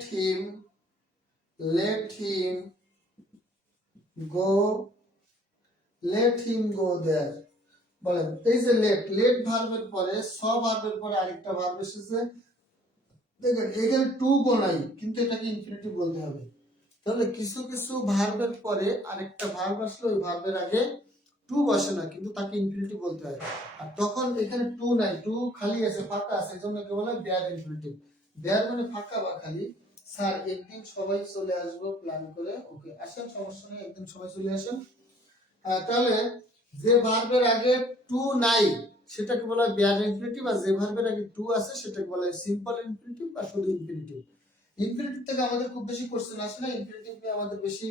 him go, let him go there। বলেন এই যে লেট ভার্বের পরে ভার্বের পরে আরেকটা ভার্ব এসেছে, দেখেন এখানে টু গো নাই কিন্তু এটাকে ইনফিনিটিভ বলতে হবে। তাহলে কিছু কিছু ভার্বের পরে আরেকটা ভার্ব আসলে ওই ভার্বের আগে টু বসে না কিন্তু তাকে ইনফিনিটিভ বলতে হয়, আর তখন এখানে টু নাই, টু খালি আছে, ফাঁকা আছে, এজন্য একে বলা হয় বেয়ার ইনফিনিটিভ। বেয়ার মানে ফাঁকা বা খালি। স্যার একদিন সবাই চলে আসবো প্ল্যান করে, ওকে আসেন, সমস্যা নেই, একদিন সবাই চলে আসেন। তাহলে যে ভার্বের আগে টু নাই সেটাকে বলা হয় বেয়ার ইনফিনিটিভ, আর যে ভার্বের আগে টু আছে সেটাকে বলা হয় সিম্পল ইনফিনিটিভ বা শুধু ইনফিনিটিভ। ইনফিনিটিভ থেকে আমাদের খুব বেশি কোশ্চেন আসে না, ইনফিনিটিভ নিয়ে আমাদের বেশি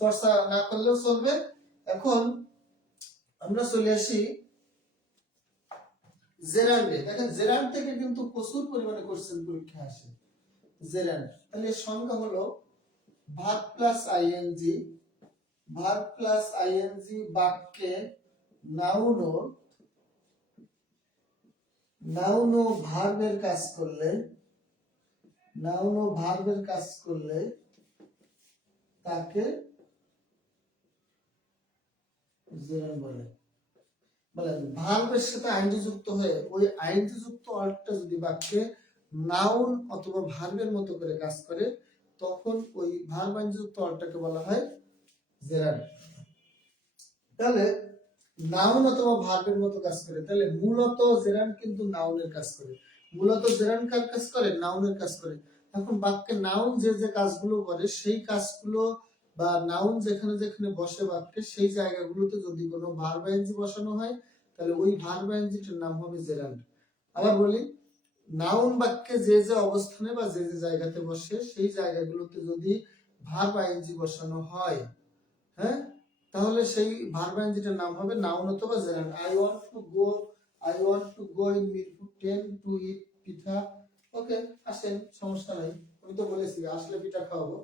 চর্চা না করলেও চলবে। এখন আমরা চলে আসি জেরান্ডে। দেখেন জেরান্ড থেকে কিন্তু প্রচুর পরিমাণে কোশ্চেন পরীক্ষা আসে। জেরান্ড তাহলে এর সংজ্ঞা হলো verb plus ING, verb plus ING বাক্যে নাউন ও ভার্বের কাজ করলে, নাউন ও ভার্বের কাজ করলে তাকে জেরান্ড বলে। বলেন ভার্বের সাথে আইনজি যুক্ত হয়ে ওই আইনজি যুক্ত অর্থটা যদি বাক্যে নাউন অথবা ভার্বের মতো করে কাজ করে তখন ওই ভার্ব আইনজি যুক্ত অর্থটাকে বলা হয় জেরান্ড। তাহলে নাউন অথবা ভার্বের মতো কাজ করে, তাহলে মূলত জেরান্ড কিন্তু নাউনের কাজ করে, মূলত জেরান্ড কার কাজ করে, নাউনের কাজ করে। এখন বাক্যে নাউন যে যে কাজগুলো করে সেই কাজগুলো বা নাউন যেখানে যেখানে বসে বাক্যে সেই জায়গাগুলোতে যদি কোনো ভার্ব আইএনজি বসানো হয় তাহলে ওই ভার্ব আইএনজিটার নাম হবে জেরান্ড। আবার বলি, নাউন বাক্যে যে যে অবস্থানে বা যে যে জায়গাতে বসে সেই জায়গাগুলোতে যদি ভার্ব আইএনজি বসানো হয়, হ্যাঁ, তাহলে সেই ভার্ব আইএনজিটার নাম হবে নাউন অথবা gerund. I want to go in Mirpur 10 to eat পিঠা। ওকে আসেন, সমস্যা নাই, আমি তো বলেছি আসলে পিঠা খাওয়াবো,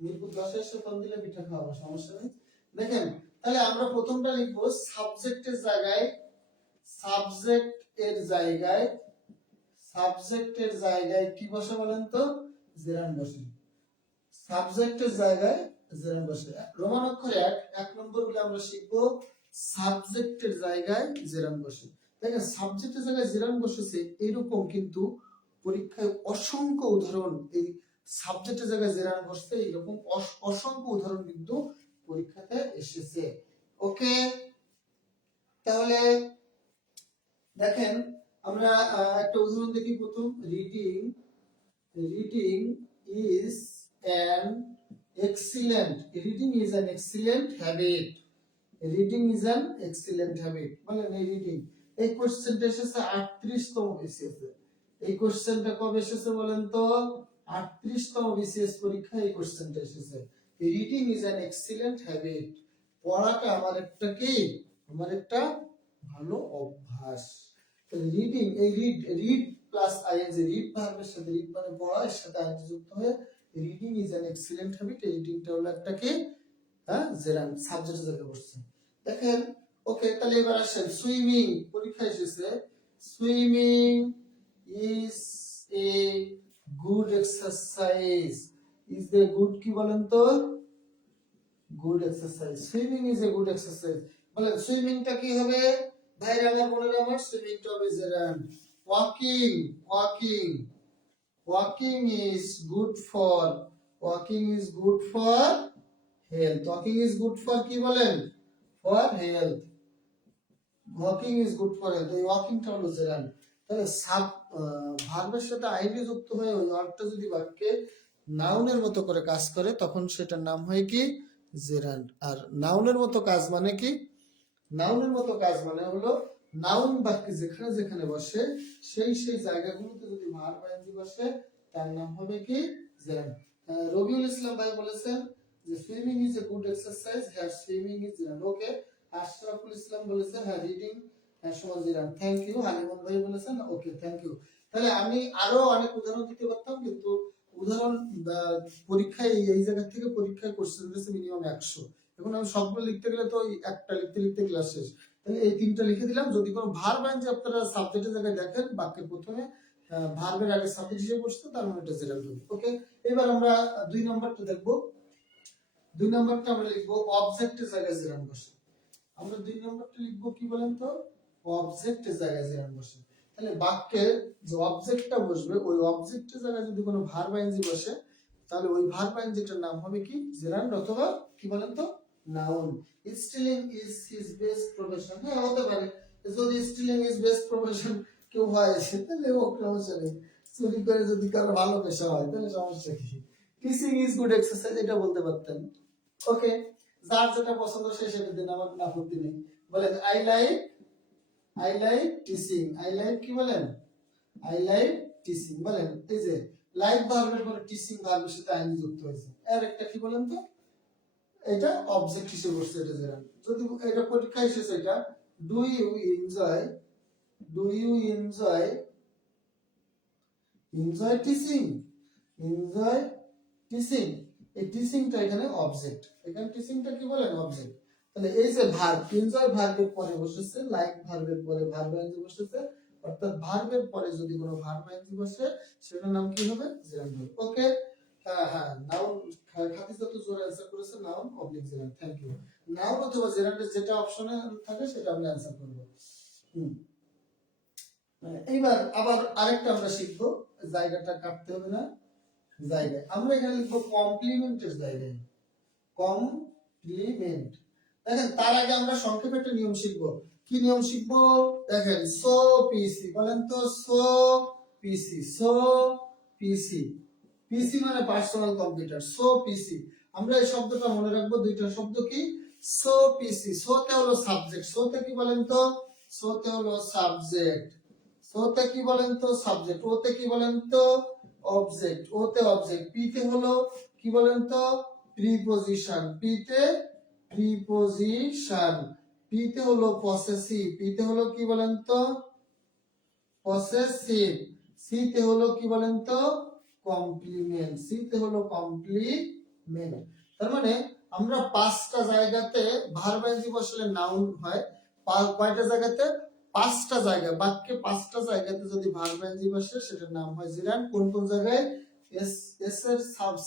মিরপুর 10-এ এসে ফোন দিলে পিঠা খাওয়াবো, সমস্যা নেই। দেখেন তাহলে আমরা প্রথমটা লিখবো সাবজেক্টের জায়গায়, সাবজেক্টের জায়গায় কি বসে বলেন তো, জেরান্ড বসে। সাবজেক্টের জায়গায় জেরান্ড বসে। রোমান অক্ষর 1 নম্বর বলে আমরা শিখবো সাবজেক্টের জায়গায় জেরান্ড বসে। দেখেন সাবজেক্টের জায়গায় জেরান্ড বসেছে এরকম কিন্তু পরীক্ষায় অসংখ্য উদাহরণ, এই সাবজেক্টের জায়গায় জেরান্ড বসছে এরকম অসংখ্য উদাহরণ কিন্তু পরীক্ষাতে এসেছে। ওকে, তাহলে দেখেন আমরা একটা উদাহরণ দেখি প্রথম। Reading reading is an excellent reading is an excellent habit reading is an excellent habit. বলেন এই রিডিং, এই কোশ্চেনটা এসেছে 38তম বিসিএস এ। এই কোশ্চেনটা কবে এসেছে বলেন তো? 38তম বিসিএস পরীক্ষায় এই কোশ্চেনটা এসেছে। Reading is an excellent habit, পড়াটা আমার একটা কি, আমার একটা ভালো অভ্যাস। রিডিং, এই রিড প্লাস আইএনজি, রিড ভার্বের সাথে, রিড মানে পড়া, এর সাথে আইএনজি যুক্ত হয়ে reading is an excellent habit. এই রিডিংটা হলো একটা কি, হ্যাঁ, জেরান সাবজেক্টের জায়গায় বসছে। দেখেন, ওকে, তাহলে এবার আসেন সুইমিং, পরীক্ষা এসেছে। Swimming is a good exercise. Is a good কি বলেন তো? Good exercise. Swimming is a good exercise. বলেন সুইমিংটা কি হবে? ভাইরা আমার, বোনেরা আমার, সুইমিংটা হবে gerund. Walking, walking, walking is good for, walking is good for health. Walking is good for কি বলেন? For health. Walking is good for health, এই ওয়াকিংটা হলো জেরান। তাহলে সাব ভার্বের সাথে আইডি যুক্ত হয়ে ওই ওয়ার্ডটা যদি বাক্যে নাউনের মতো করে কাজ করে তখন সেটার নাম হয় কি, জেরান্ড। আর নাউনের মতো কাজ মানে কি? নাউনের মতো কাজ মানে হলো নাউন বাক্যে যেখানে যেখানে বসে সেই সেই জায়গাগুলোতে যদি ভার্ব আইএনজি বসে তার নাম হবে কি, জেরান্ড। রবিউল ইসলাম ভাই বলেছেন যে swimming is a good exercise, হ্যাঁ সুইমিং ইজ জেরান্ড। ওকে, আশরাফুল ইসলাম বলেছেন হ্যাঁ রিডিং সমান জেরান্ড। Thank you. হালিমুল ভাই বলেছেন ওকে, থ্যাংক ইউ। তাহলে আমি আরো অনেক উদাহরণ দিতে পারতাম, কিন্তু উদাহরণ পরীক্ষায় এই জায়গা থেকে পরীক্ষায় কোশ্চেন দিয়েছে মিনিমাম 100। এখন আমি সবগুলো লিখতে গেলে তো একটা লিখতে লিখতে ক্লাস শেষ। তাহলে এই তিনটা লিখে দিলাম। যদি কোনো ভার্ব আইএনজি আপনারা সাবজেক্টের জায়গায় দেখেন, বাক্যের প্রথমে ভার্বের আগে সাবজেক্ট হিসেবে বসছে, তার মানে এটা জেরান্ড হবে। ওকে, এবার আমরা 2 নম্বরটা দেখব। 2 নম্বরটা আমরা লিখবো অবজেক্টের জায়গায় জেরান্ড বসে। আমরা 2 নম্বরটা লিখবো কি বলেন তো? অবজেক্টের জায়গায় জেরান্ড বসে। তাহলে বাক্যে যে অবজেক্টটা বসবে ওই অবজেক্টের জায়গায় যদি কোনো ভার্ব আইএনজি বসে তাহলে ওই ভার্ব আইএনজিটার নাম হবে কি, জেরান্ড অথবা কি বলেন তো, noun. Stealing is his best profession, হ্যাঁ হতে পারে। যদি স্টিলিং ইজ বেস্ট প্রফেশন কেউ হয় তাহলে ও সমস্যা নেই। চুরি করে যদি কারো ভালো পেশা হয় তাহলে সমস্যা কি? টিচিং ইজ গুড এক্সারসাইজ, এটা বলতে পারতেন। ওকে, যার যেটা পছন্দ সে সেটা দিন, আমার কোনো আপত্তি নেই। বলেন I like teaching, I like কি বলেন? I like teaching. বলেন এই যে লাইক ভার্বের পরে টিচিং ভার্বের সাথে আইএনজি যুক্ত হয়েছে, এর একটা কি বলেন তো? এটা অবজেক্ট হিসেবে বসছে, এটা জেরান্ড। যদি এটা পরীক্ষায় এসেছে, এটা do you enjoy, do you enjoy, enjoy teaching, enjoy teaching. এই টিচিংটা এখানে অবজেক্ট, এখানে টিচিংটা কি বলেন? অবজেক্ট। তাহলে এই যে ভার্ব, এনজয় ভার্বের পরে বসেছে, লাইক ভার্বের পরে ভার্ব আইএনজি বসেছে, অর্থাৎ ভার্বের পরে যদি কোনো ভার্ব আইএনজি বসে সেটার নাম কি হবে? জেরান্ড হবে। ওকে, হ্যাঁ হ্যাঁ, নাউন। খাদিজা তো জোরে অ্যানসার করেছে noun oblique gerund, thank you. Noun অথবা জেরান্ডের যেটা অপশনে থাকে সেটা আমরা অ্যানসার করব। এইবার আবার আরেকটা আমরা শিখবো, জায়গাটা কাটতে হবে না, জায়গায় আমরা এখানে লিখবো কমপ্লিমেন্টের জায়গায়, কমপ্লিমেন্ট। দেখেন তার আগে আমরা সংক্ষেপে একটা নিয়ম শিখবো। কি নিয়ম শিখবো? দেখেন সো পিসি, বলেন তো সো পিসি, সো পিসি। পিসি মানে পার্সোনাল কম্পিউটার, সো পিসি। আমরা এই শব্দটা মনে রাখবো, দুইটা শব্দ কি, সো পিসি। সোতে হলো সাবজেক্ট, সোতে কি বলেন তো? সোতে হলো সাবজেক্ট, সোতে কি বলেন তো? সাবজেক্ট। ওতে কি বলেন তো? অবজেক্ট, ওতে অবজেক্ট। পিতে হলো কি বলেন তো? প্রিপজিশন, পিতে প্রিপজিশন। পিতে হলো পসেসিভ, পিতে হলো কি বলেন তো? পসেসিভ। সিতে হলো কি বলেন তো? কমপ্লিমেন্ট, সিতে হলো কমপ্লিমেন্ট। তার মানে আমরা 5টা জায়গাতে ভার্ব আইএনজি বসলে নাউন হয়। কয়টা জায়গাতে? 5টা জায়গায়, বাক্যে 5টা জায়গাতে যদি ভার্ব আইএনজি বসে সেটার নাম হয় জেরান্ড। কোন কোন জায়গায়? এস এর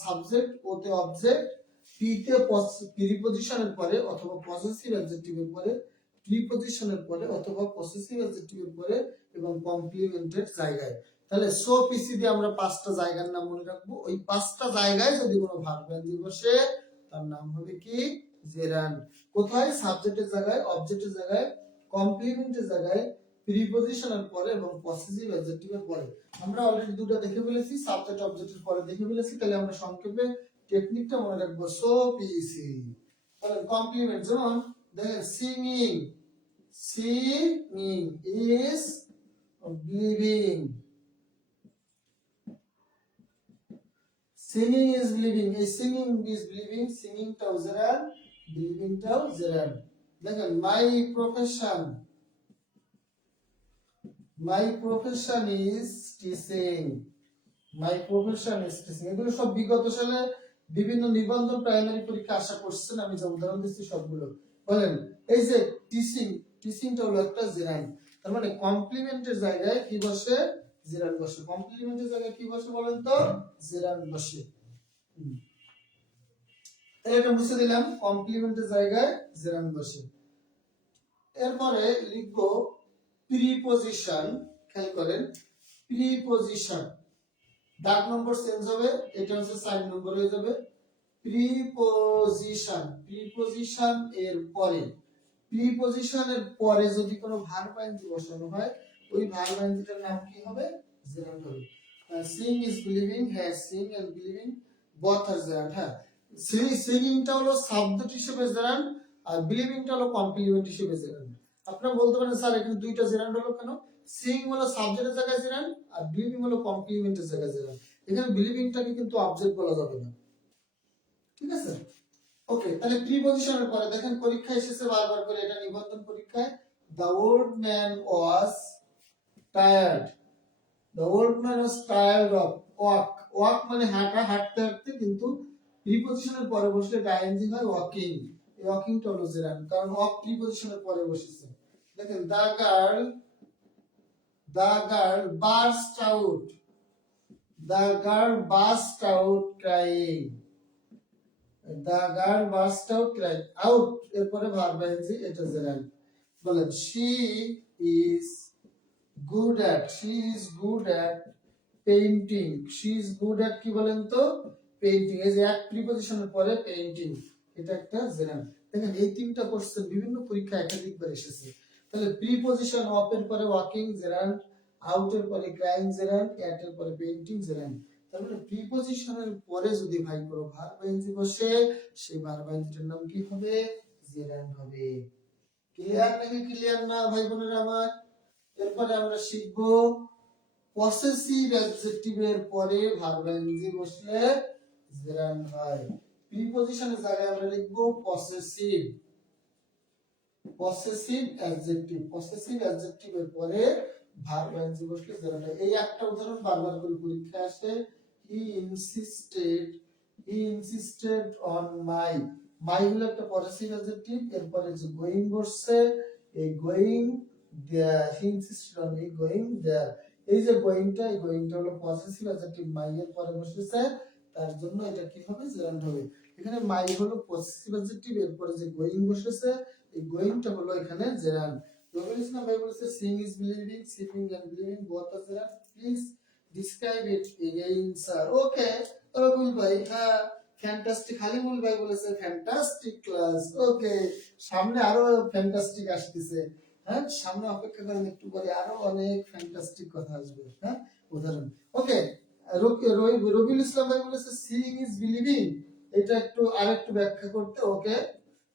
সাবজেক্ট, ওতে অবজেক্ট, পিতে প্রিপজিশনের পরে অথবা পজেসিভ অ্যাডজেক্টিভের পরে, প্রিপজিশনের পরে অথবা পসেসিভ অ্যাডজেক্টিভের পরে, এবং কমপ্লিমেন্টের জায়গায়। তাহলে সো পিসি দিয়ে আমরা 5টা জায়গার নাম মনে রাখবো। ওই 5টা জায়গায় যদি কোনো ভার্ব আইএনজি বসে তার নাম হবে কি, জেরান্ড। কোথায়? সাবজেক্টের জায়গায়, অবজেক্টের জায়গায়, কমপ্লিমেন্টের জায়গায়, প্রিপজিশনের পরে এবং পসেসিভ অ্যাডজেক্টিভের পরে। আমরা অলরেডি দুটো দেখে ফেলেছি, সাবজেক্ট অবজেক্টের পরে দেখে ফেলেছি। তাহলে আমরা সংক্ষেপে টেকনিকটা মনে রাখবো, সো পিসি। তাহলে কমপ্লিমেন্ট, যেমন দেখেন singing, singing is living, singing is living, এই সিঙ্গিং ইজ লিভিং, সিঙ্গিংটাও জেরান্ড, লিভিংটাও জেরান্ড। দেখেন my profession, my profession is teaching, my profession is teaching. এগুলো সব বিগত সালে বিভিন্ন নিবন্ধন প্রাইমারি পরীক্ষা আশা করছেন, আমি যে উদাহরণ দিচ্ছি সবগুলো। বলেন এই যে টিচিং, টিচিংটা হলো একটা জেরান্ড। তার মানে কমপ্লিমেন্টের জায়গায় কি বসে? জেরান্ড বসে। কমপ্লিমেন্টের জায়গায় কি বসে বলেন তো? জেরান্ড বসে। এটা বুঝে দিলাম, কমপ্লিমেন্টের জায়গায় জেরান্ড বসে। এরপরে লিখবো প্রিপজিশন। খেয়াল করেন, প্রিপজিশন দাগ নম্বর চেঞ্জ হবে, এটা হচ্ছে 4 নম্বর হয়ে যাবে। প্রিপজিশন, প্রিপজিশন এর পরে, প্রিপজিশনের পরে যদি কোনো ভার্ব আইনজি বসানো হয়, ওই ভার্ব আইনজিটার নাম কি হবে? জেরান্ড হবে। সিং ইজ বিলিভিং, হ্যাঁ seeing and believing both R gerund. হ্যাঁ, সিঙ্গিংটা হলো সাবজেক্ট হিসেবে জেরান্ড, আর বিলিভিংটা হলো কমপ্লিমেন্ট হিসেবে জেরান্ড। আপনারা বলতে পারেন স্যার এখানে দুইটা জেরান্ড হলো কেন? সিং হলো সাবজেক্টের জায়গায় জেরান্ড, আর বিলিভিং হলো কমপ্লিমেন্টের জায়গায় জেরান্ড। এখানে বিলিভিংটাকে কিন্তু অবজেক্ট বলা যাবে না, ঠিক আছে? ওকে, তাহলে প্রিপজিশনের পরে দেখেন পরীক্ষায় এসেছে বারবার করে, এটা নিবন্ধন পরীক্ষায়। The old man was tired, the old man was tired of walk, walk মানে হাঁটা, হাঁটতে হাঁটতে, কিন্তু প্রিপজিশনের পরে বসলে এটা আইএনজি হয় ওয়াকিং। এই ওয়াকিংটা হলো জেরান্ড, কারণ অফ প্রিপজিশনের পরে বসেছে। দেখেন the girl burst out, the girl burst out crying, the girl burst out crying, out এরপরে ভার্ব আইএনজি, এটা জেরান্ড। বলেন she is good at, she is good at painting, she is good at কি বলেন তো? Painting. এই যে এক প্রিপজিশনের পরে পেইন্টিং, এটা একটা জেরান্ড। দেখেন এই তিনটা কোশ্চেন বিভিন্ন পরীক্ষায় একাধিকবার এসেছে। তাহলে প্রিপজিশন অফ এর পরে ওয়াকিং জেরান্ড, আউট এর পরে ক্রাইং জেরান্ড, এট এর পরে পেইন্টিং জেরান্ড। তাহলে প্রিপজিশনের পরে যদি ভাই কোনো ভার্ব আইএনজি বসে, সেই ভার্ব আইএনজিটার নাম কি হবে? জেরান্ড হবে। ক্লিয়ার নাকি ক্লিয়ার না ভাই বোনেরা আমার? এরপরে আমরা শিখবো পসেসিভ অ্যাডজেক্টিভের পরে ভার্ব আইএনজি বসলে জেরান্ড হয়। প্রিপজিশনের জায়গায় আমরা লিখবো পসেসিভ, পসেসিভ অ্যাডজেক্টিভ, পসেসিভ অ্যাডজেক্টিভের পরে ভার্ব আইএনজি বসলে জেরান্ড হয়। এই একটা উদাহরণ বারবার করে পরীক্ষায় আসে। হি ইনসিস্টেড অন মাই, মাই হলো একটা পসেসিভ অ্যাডজেক্টিভ, এরপরে যে গোয়িং বসছে, এই going there, he insisted on me going there, এই যে গোয়িংটা, এই গোয়িংটা হলো পসেসিভ অ্যাডজেক্টিভ, মাই এর পরে বসেছে, তার জন্য এটা কি হবে? জেরান্ড হবে। এখানে মাই হলো পসেসিভ অ্যাডজেক্টিভ, এরপরে যে গোয়িং বসেছে, এই গোয়িংটা হলো এখানে জেরান্ড। রবিউল ইসলাম ভাই বলেছে sing is believing, sipping and believing both R gerund, please describe it again sir. Okay Rabiul ভাই, হ্যাঁ ফ্যান্টাস্টিক। হালিমুল ভাই বলেছে ফ্যান্টাস্টিক ক্লাস। ওকে, সামনে আরো ফ্যান্টাস্টিক আসতেছে। হ্যাঁ, সামনে অপেক্ষা করেন, একটু পরে আরো অনেক ফ্যান্টাস্টিক কথা আসবে। হ্যাঁ, উদাহরণ। ওকে, রবিউল ইসলাম ভাই বলেছে সিং ইজ বিলিভিং, এটা একটু আরেকটু ব্যাখ্যা করতে। ওকে,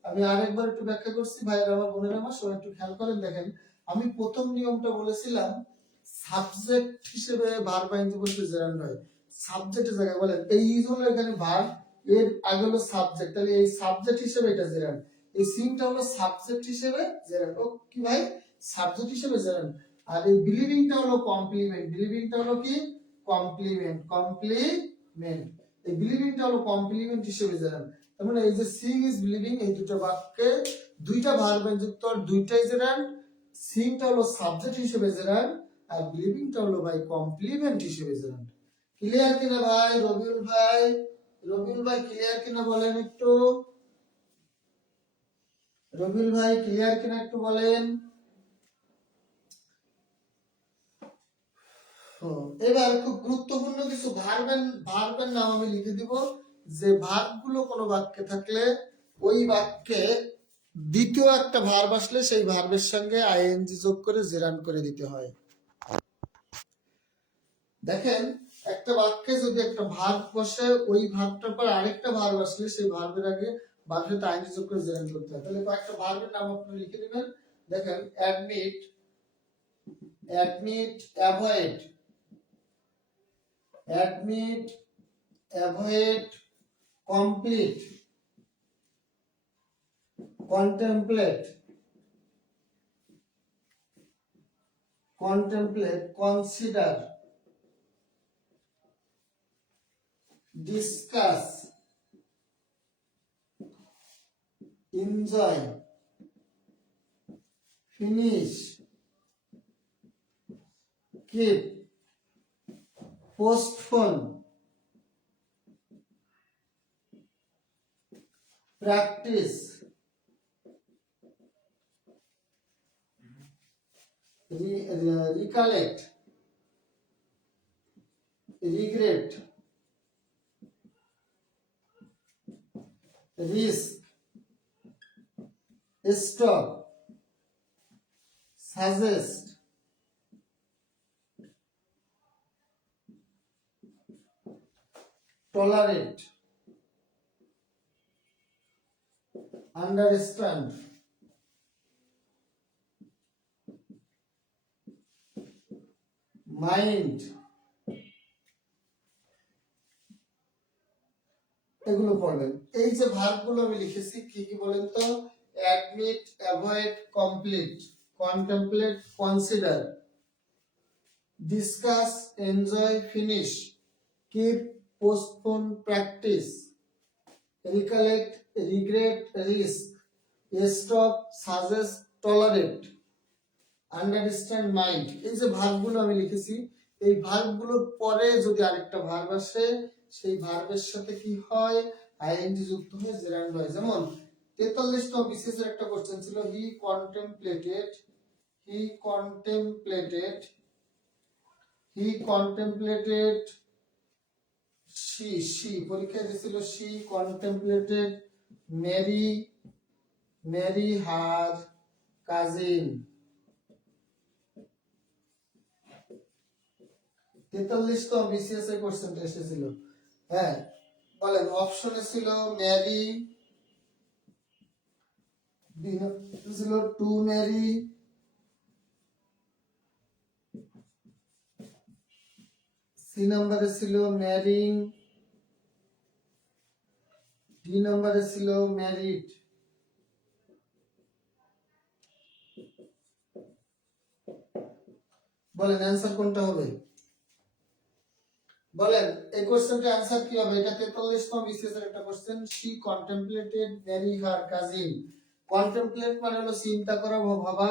আমি আরেকবার একটু ব্যাখ্যা করছি। ভাইয়েরা আমার, বোনেরা আমার, সবাই একটু খেয়াল করেন। দেখেন আমি প্রথম নিয়মটা বলেছিলাম সাবজেক্ট হিসেবে ভার্ব আইএনজি বসলে জেরান্ড হয়। সাবজেক্টের জায়গায় বলেন এই ইজ হলো এখানে ভার্ব, এর আগে হলো সাবজেক্ট, তাহলে এই সাবজেক্ট হিসেবে এটা জেরান্ড। এই সিংটা হলো সাবজেক্ট হিসেবে জেরান্ড। ও কি ভাই? সাবজেক্ট হিসেবে জেরান্ড। আর এই বিলিভিংটা হলো কমপ্লিমেন্ট, বিলিভিংটা হলো কি? Complement, complement. এই বিলিভিংটা হলো কমপ্লিমেন্ট হিসেবে জেরান্ড। তার মানে এই যে সিং ইজ বিলিভিং, এই দুটো বাক্যে দুইটা ভার্ব যুক্ত, দুইটাই জেরান্ড। সিংটা হলো সাবজেক্ট হিসেবে জেরান্ড, আর বিলিভিংটা হলো ভাই কমপ্লিমেন্ট হিসেবে জেরান্ড। ক্লিয়ার কিনা ভাই? রবিউল ভাই, রবিউল ভাই ক্লিয়ার কিনা বলেন একটু? রবিউল ভাই ক্লিয়ার কিনা একটু বলেন? এবার খুব গুরুত্বপূর্ণ কিছু ভার্বের নাম আমি লিখে দিব, যে ভার্বগুলো কোনো বাক্যে থাকলে ওই বাক্যে দ্বিতীয় একটা ভার্ব আসলে সেই ভার্বের সঙ্গে আইএনজি যোগ করে জেরান করে দিতে হয়। দেখেন একটা বাক্যে যদি একটা ভার্ব বসে ওই ভার্বটার পর আরেকটা ভার্ব আসলে সেই ভার্বের আগে ভার্বের সাথে আইএনজি যোগ করে জেরান করতে হয়। তাহলে কয়েকটা ভার্বের নাম আপনারা লিখে নেবেন। দেখেন admit, admit, avoid, admit, avoid, complete, contemplate, contemplate, consider, discuss, enjoy, finish, keep, postpone, practice, recollect, regret, risk, stop, suggest, tolerate, understand, mind, এগুলো পড়বেন। এই যে ভার্বগুলো আমি লিখেছি কি কি বলেন তো? Admit, avoid, complete, contemplate, consider, discuss, enjoy, finish, keep, postpone, practice, recollect, regret, risk, stop, suggest, tolerate, understand, mind. এই যে ভার্বগুলো আমি লিখেছি, এই ভার্বগুলোর পরে যদি আরেকটা ভার্ব আসে সেই ভার্বের সাথে কি হয়? আইএনজি যুক্ত হয়ে জেরান্ড হয়। যেমন 43তম বিসিএস এর একটা কোশ্চেন ছিল হি কন্টেমপ্লেটেড, হি কন্টেমপ্লেটেড, হি কন্টেমপ্লেটেড, she পরীক্ষায় দিছিল she contemplated marry her cousin। 43তম বিসিএস এর কোশ্চেনটা এসেছিল। হ্যাঁ বলেন, অপশনে ছিল ম্যারি, বি ছিল টু ম্যারি, সি নম্বরে ছিল ম্যারিং, ডি নম্বরে ছিল ম্যারিড। বলেন অ্যান্সার কোনটা হবে? বলেন এই কোশ্চেনটার অ্যান্সার কি হবে? এটা 43তম বিসিএস এর একটা question. She contemplated marry her cousin. Contemplate মানে হলো চিন্তা করা বা ভাবা।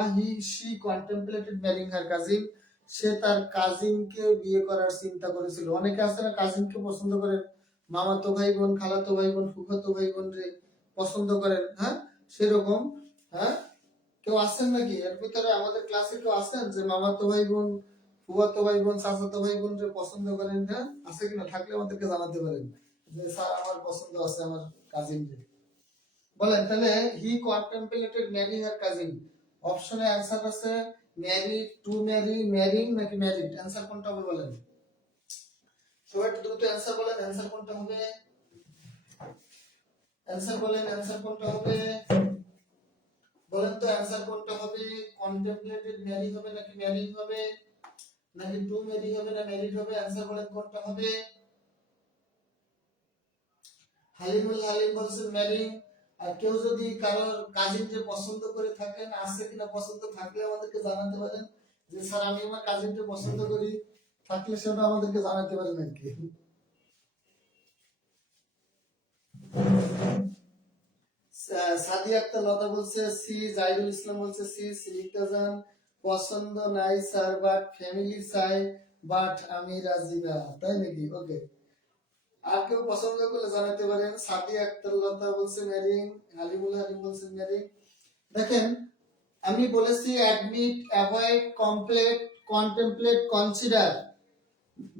শি কন্টেমপ্লেটেড ম্যারিং হার কাজিন, সে তার কাজিনকে বিয়ে করার চিন্তা করেছিল। অনেকে আছে না কাজিনকে পছন্দ করেন, মামাতো ভাই বোন, খালাতো ভাই বোন, ফুফাতো ভাই বোন রে পছন্দ করেন। হ্যাঁ সেরকম। হ্যাঁ কেউ আছেন নাকি এর ভিতরে? আমাদের ক্লাসে কেউ আছেন যে মামাতো ভাই বোন, ফুফাতো ভাই বোন, চাচাতো ভাই বোন রে পছন্দ করেন? হ্যাঁ আছে কিনা? থাকলে আমাদেরকে জানাতে পারেন যে স্যার আমার পছন্দ আছে আমার কাজিন রে। বলেন তাহলে হি কন্টেমপ্লেটেড ম্যারি হার কাজিন, অপশনে অ্যানসার আছে ম্যারি, টু ম্যারি, ম্যারিং নাকি ম্যারিড? অ্যানসার কোনটা হবে বলেন? সবাই একটু দ্রুত অ্যানসার বলেন, অ্যানসার কোনটা হবে? অ্যানসার বলেন, অ্যানসার কোনটা হবে? বলেন তো অ্যানসার কোনটা হবে? কন্টেমপ্লেটেড ম্যারি হবে নাকি ম্যারিং হবে, নাকি টু ম্যারি হবে না ম্যারিড হবে? অ্যানসার বলেন কোনটা হবে? হালিম বলছেন ম্যারিং। আর কেউ যদি কারোর কাজিনকে পছন্দ করে থাকেন, আছে কিনা পছন্দ, থাকলে আমাদেরকে জানাতে পারেন যে স্যার আমি আমার কাজিনকে পছন্দ করি, থাকলে সেটা আমাদেরকে জানাতে পারেন আর কি। সাদিয়া আক্তার লতা বলছে সি, জাহিদুল ইসলাম বলছে সি, সিলিকা জান পছন্দ নাই স্যার বাট ফ্যামিলি চাই, বাট আমি রাজি না। তাই নাকি? ওকে, আর কেউ পছন্দ করলে জানাতে পারেন। সাদিয়া আক্তার লতা বলছে ম্যারিং, হালিম বলছে ম্যারিং। দেখেন আমি বলেছি admit, avoid, complete, contemplate, consider,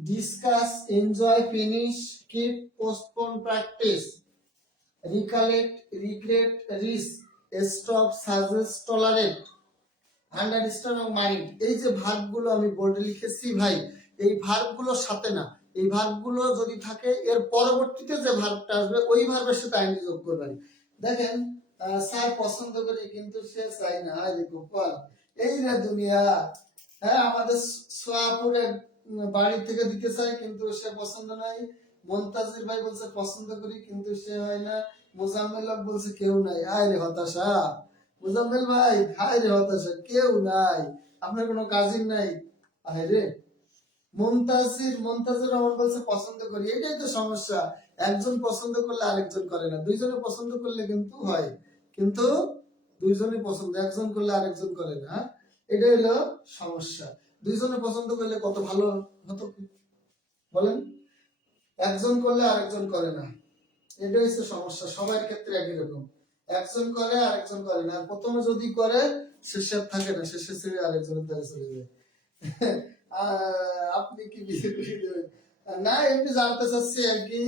discuss, enjoy, finish, keep, postpone, practice. Recollect, regret, risk, stop, suggest, tolerate, understand এবং মাইন্ড। এই যে ভার্ব গুলো আমি বোর্ডে লিখেছি ভাই, এই ভার্ব গুলোর সাথে না, এই ভার্ব গুলো যদি থাকে এর পরবর্তীতে যে ভার্বটা আসবে ওই ভার্বের সাথে আইএনজি যোগ করবেন। দেখেন স্যার পছন্দ করি কিন্তু সে চাই না, আরে গোপাল এই রে দুনিয়া। হ্যাঁ, আমাদের সোয়াপুরে বাড়ি থেকে দিতে চাই কিন্তু সে পছন্দ নাই। মন্তাজির ভাই বলছে পছন্দ করি কিন্তু সে হয় না। মোজাম্মেল হক বলছে কেউ নাই, আয় রে হতাশা। মুজাম্মেল ভাই হায় রে হতাশা, কেউ নাই, আপনার কোনো কাজিন নাই, আয় রে। মমতাজুর রহমান বলছে পছন্দ করি, এটাই তো সমস্যা। একজন পছন্দ করলে আরেকজন করে না, দুইজনে পছন্দ করলে কিন্তু হয়, কিন্তু দুইজনে পছন্দ, একজন করলে আরেকজন করে না, এটাই হলো সমস্যা। দুইজনে পছন্দ করলে কত ভালো হতো বলেন, একজন করলে আরেকজন করে না, এটাই হচ্ছে সমস্যা। সবার ক্ষেত্রে একই রকম, একজন করে আরেকজন করে না, প্রথমে যদি করে শেষে থাকে না, শেষে ছেড়ে আরেকজনের দ্বারা চলে যায়। আপনি কি বিয়ে করে দেবেন? না, এমনি জানতে চাচ্ছি আর কি,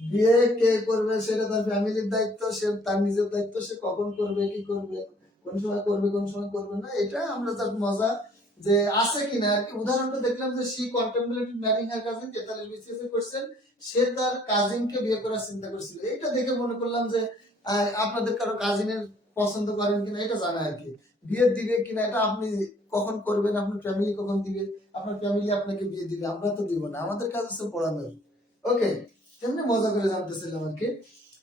বিয়ে কে করবে সেটা তার ফ্যামিলির দায়িত্ব, সে তার নিজের দায়িত্ব, সে কখন করবে, কি করবে, কোন সময় করবে, কোন সময় করবে না, এটা আমরা তার মজা যে আছে কিনা আর কি। উদাহরণটা দেখলাম যে সি কন্টেম্পলেটেড ম্যারিং হার কাজিন 43 বিসিএস এ কোশ্চেন, সে তার কাজিনকে বিয়ে করার চিন্তা করছিল। এটা দেখে মনে করলাম যে আপনাদের কারো কাজিনের পছন্দ করেন কিনা এটা জানা আর কি। বিয়ে দিবে কিনা এটা আপনি কখন করবেন, আপনার ফ্যামিলি কখন দিবে, আপনার ফ্যামিলি আপনাকে বিয়ে দিবে, আমরা তো দিব না, আমাদের কাজ হচ্ছে পড়ানোর। ওকে, তেমনি মজা করে জানতেছিলাম আর কি।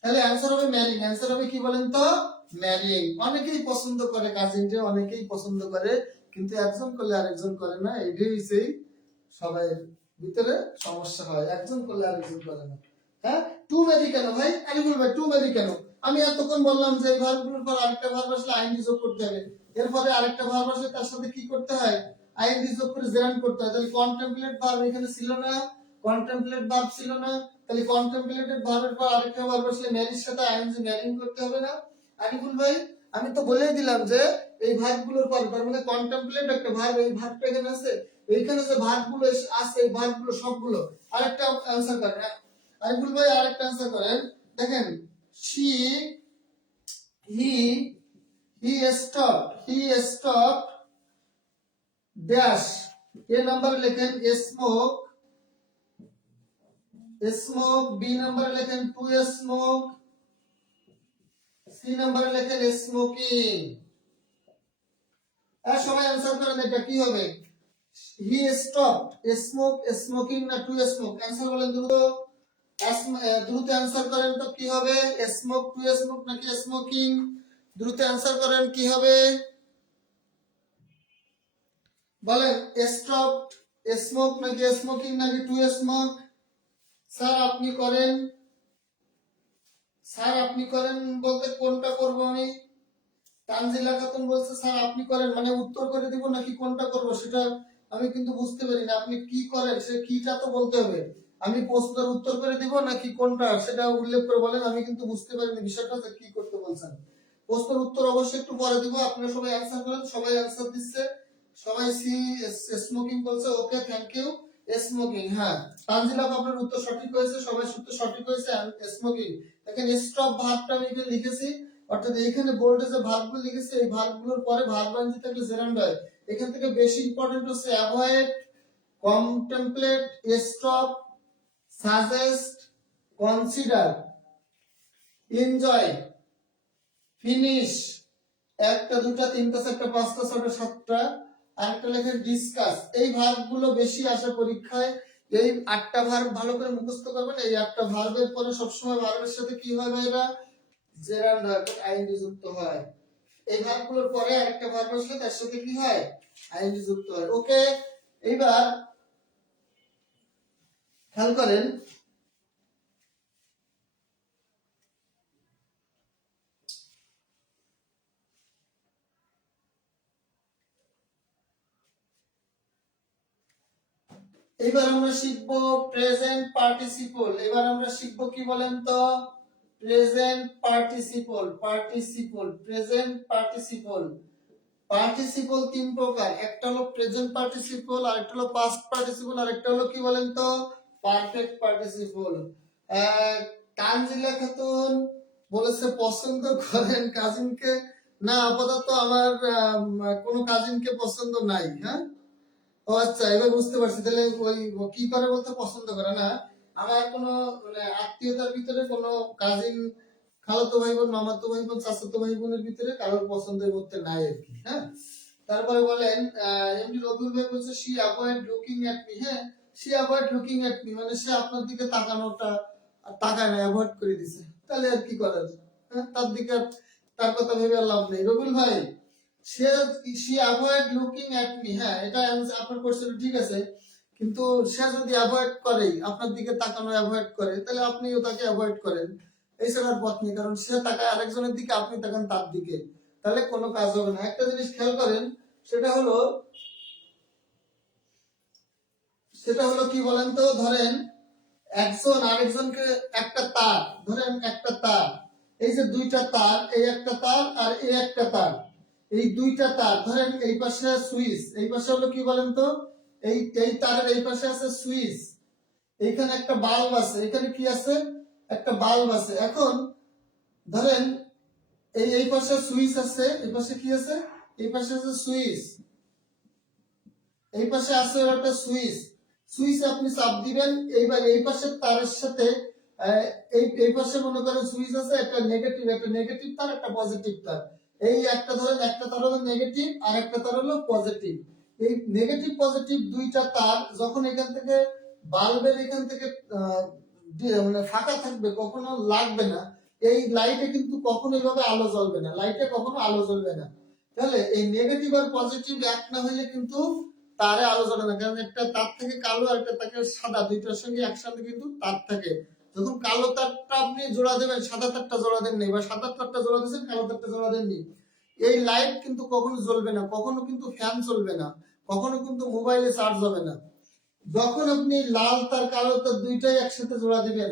তাহলে অ্যান্সার হবে ম্যারিং। অ্যান্সার হবে কি বলেন তো, ম্যারিং। অনেকেই পছন্দ করে কাজিনকে, অনেকেই পছন্দ করে কিন্তু একজন করলে আরেকজন করে না, এটাই সেই সবাই ভিতরে সমস্যা হয়, একজন করলে আরেকজন করে না। হ্যাঁ, টু মেরি কেন ভাই, আমি বলবো টু মেরি কেন? আমি এতক্ষণ বললাম যে ভার্বগুলোর পর আরেকটা ভার্ব আসলে আইএনজি যোগ করতে হবে, এরপরে আরেকটা ভার্ব আসলে তার সাথে কি করতে হয়, আইএনজি যোগ করে জেরান্ড করতে হয়। তাহলে কন্টেম্পলেট ভার্ব এখানে ছিল না, কন্টেম্পলেট ভার্ব ছিল না, তাহলে কন্টেম্পলেটেড ভার্বের পর আরেকটা ভার্ব আসলে ম্যারির সাথে আইএনজি ম্যারিং করতে হবে না? আরিফুল ভাই আমি তো বলেই দিলাম যে এই ভার্বগুলোর পর, তার মানে কন্টেম্পলেট একটা ভার্ব, এই ভার্বটা এখানে আছে, এইখানে যে ভার্বগুলো আছে এই ভার্বগুলো সবগুলো। আরেকটা आंसर করেন আরিফুল ভাই, আরেকটা आंसर করেন। দেখেন she he stopped dash, A number লেখেন smoke, বি নাম্বার লেখেন টু smoke, সি নাম্বার লেখেন স্মোকিং। আর সবাই आंसर করেন এটা কি হবে, he stopped smoking না টু smoke, आंसर বলেন দ্রুত, দ্রুত आंसर করেন তো কি হবে, স্মোক টু স্মোক নাকি স্মোকিং, দ্রুত आंसर করেন কি হবে বলেন, স্টপড স্মোক নাকি স্মোকিং নাকি টু স্মোক? স্যার আপনি করেন, স্যার আপনি করেন বলতে কোনটা করব আমি? তানজিলা খাতুন বলছে স্যার আপনি করেন, মানে উত্তর করে দিব নাকি কোনটা করব সেটা আমি কিন্তু বুঝতে পারি না। আপনি কি করেন সে কিটা তো বলতে হবে, আমি প্রশ্নের উত্তর করে দিব নাকি কোনটা সেটা উল্লেখ করে বলেন, আমি কিন্তু বুঝতে পারিনি বিষয়টা যে কি করতে বলছেন। প্রশ্নের উত্তর অবশ্যই একটু পরে দিব, আপনারা সবাই অ্যানসার করেন, সবাই অ্যানসার দিচ্ছে, সবাই সি স্মোকিং বলছে, ওকে থ্যাংক ইউ। স্মোকিং, হ্যাঁ তানজিলা আপনার উত্তর সঠিক হয়েছে, সবাই উত্তর সঠিক হয়েছে, স্মোকিং। দেখেন স্টপ ভার্বটা আমি এখানে লিখেছি, অর্থাৎ এখানে বোল্ডে যে ভার্বগুলো লিখেছে এই ভার্বগুলোর পরে ভার্ব আইনজি থাকলে জেরান্ড হয়। এখান থেকে বেশি ইম্পর্টেন্ট হচ্ছে avoid, contemplate, stop, suggest, consider, enjoy, finish, একটা দুটা তিনটা চারটা পাঁচটা ছয়টা সাতটা, আরেকটা লেখেন ডিসকাস। এই ভার্বগুলো বেশি আসে পরীক্ষায়, এই আটটা ভার্ব ভালো করে মুখস্থ করবেন। এই আটটা ভার্বের পরে সবসময় ভার্বের সাথে কি হয় ভাইরা, জেরান্ড হয়, আইএনজি যুক্ত হয়। এই ভার্বগুলোর পরে আরেকটা ভার্ব আসলে তার সাথে কি হয়, আইএনজি যুক্ত হয়। ওকে, এইবার খেয়াল করেন, এবার আমরা শিখব প্রেজেন্ট পার্টিসিপল। এবার আমরা শিখব কি বলেন তো, present participle. Present participle. Participle তিন প্রকার, একটা হলো প্রেজেন্ট পার্টিসিপল, আরেকটা হলো পাস্ট পার্টিসিপল, আরেকটা হলো কি বলেন তো, পারফেক্ট পার্টিসিপল। তানজিলা খাতুন বলেছে পছন্দ করেন কাজিনকে, না আপাতত আমার কোনো কাজিনকে পছন্দ নাই। হ্যাঁ, ও আচ্ছা, এবার বুঝতে পারছি। তাহলে ওই ও কি করে বলতে পছন্দ করে না, আমার কোনো মানে আত্মীয়তার ভিতরে কোনো কাজিন, খালাতো ভাই বোন, মামাতো ভাই বোন, চাচাতো ভাই বোনের ভিতরে কারোর পছন্দের মধ্যে নাই আর কি। হ্যাঁ, তারপরে বলেন এমনি রবিউল ভাই বলছে she avoid looking at me. হ্যাঁ, she avoid looking at me মানে সে আপনার দিকে তাকানোটা তাকায় না, অ্যাভয়েড করে দিছে। তাহলে আর কি করা যায়? হ্যাঁ, তার দিকে তার কথা ভেবে আর লাভ নেই। রবিউল ভাই, সে she avoid looking at me, হ্যাঁ এটা আপনার কোশ্চেন ঠিক আছে, কিন্তু সে যদি অ্যাভয়েড করে আপনার দিকে তাকানো অ্যাভয়েড করে, তাহলে আপনিও তাকে অ্যাভয়েড করেন। এছাড়ার পথ নেই, কারণ সে তাকায় আরেকজনের দিকে, আপনি তাকান তার দিকে, তাহলে কোনো কাজ হবে না। একটা জিনিস খেয়াল করেন, সেটা হলো কি বলেন তো, ধরেন একজন আরেকজনকে, একটা তার ধরেন, একটা তার, এই যে দুইটা তার, এই একটা তার আর এই একটা তার, এই দুইটা তার ধরেন, এই পাশে সুইচ, এই পাশে হলো কি বলেন তো, এই তারের এই পাশে আছে সুইচ, এইখানে একটা বাল্ব আছে, এখানে কি আছে, একটা বাল্ব আছে। এখন ধরেন এই পাশে সুইচ আছে, এই পাশে কি আছে, এই পাশে আছে সুইচ, এই পাশে আছে একটা সুইচ, সুইচে আপনি চাপ দিবেন, এইবার এই পাশের তারের সাথে এই পাশে মনে করেন সুইচ আছে, একটা নেগেটিভ তার, একটা পজিটিভ তার। এই একটা ধরেন, একটা তার হলো নেগেটিভ আর একটা তার হলো পজিটিভ। এই নেগেটিভ পজিটিভ দুইটা তার যখন এখান থেকে বাল্বের এখান থেকে মানে ফাঁকা থাকবে, কখনো লাগবে না, এই লাইটে কিন্তু কখনো এইভাবে আলো জ্বলবে না, লাইটে কখনো আলো জ্বলবে না। তাহলে এই নেগেটিভ আর পজিটিভ এক না হইলে কিন্তু তারে আলো জ্বলে না, কারণ একটা তার থেকে কালো আর একটা তাকে সাদা, দুইটার সঙ্গে একসাথে কিন্তু তার থাকে। যখন কালো তারটা আপনি জোড়া দেবেন, সাদা তারটা জোড়া দেননি, বা সাদা তারটা জোড়া দিয়েছেন, কালো তারটা জোড়া দেননি, এই লাইট কিন্তু কখনো জ্বলবে না, কখনো কিন্তু ফ্যান চলবে না, কখনো কিন্তু মোবাইলে চার্জ হবে না। যখন আপনি লাল তার কালো তার দুইটাই একসাথে জোড়া দিবেন,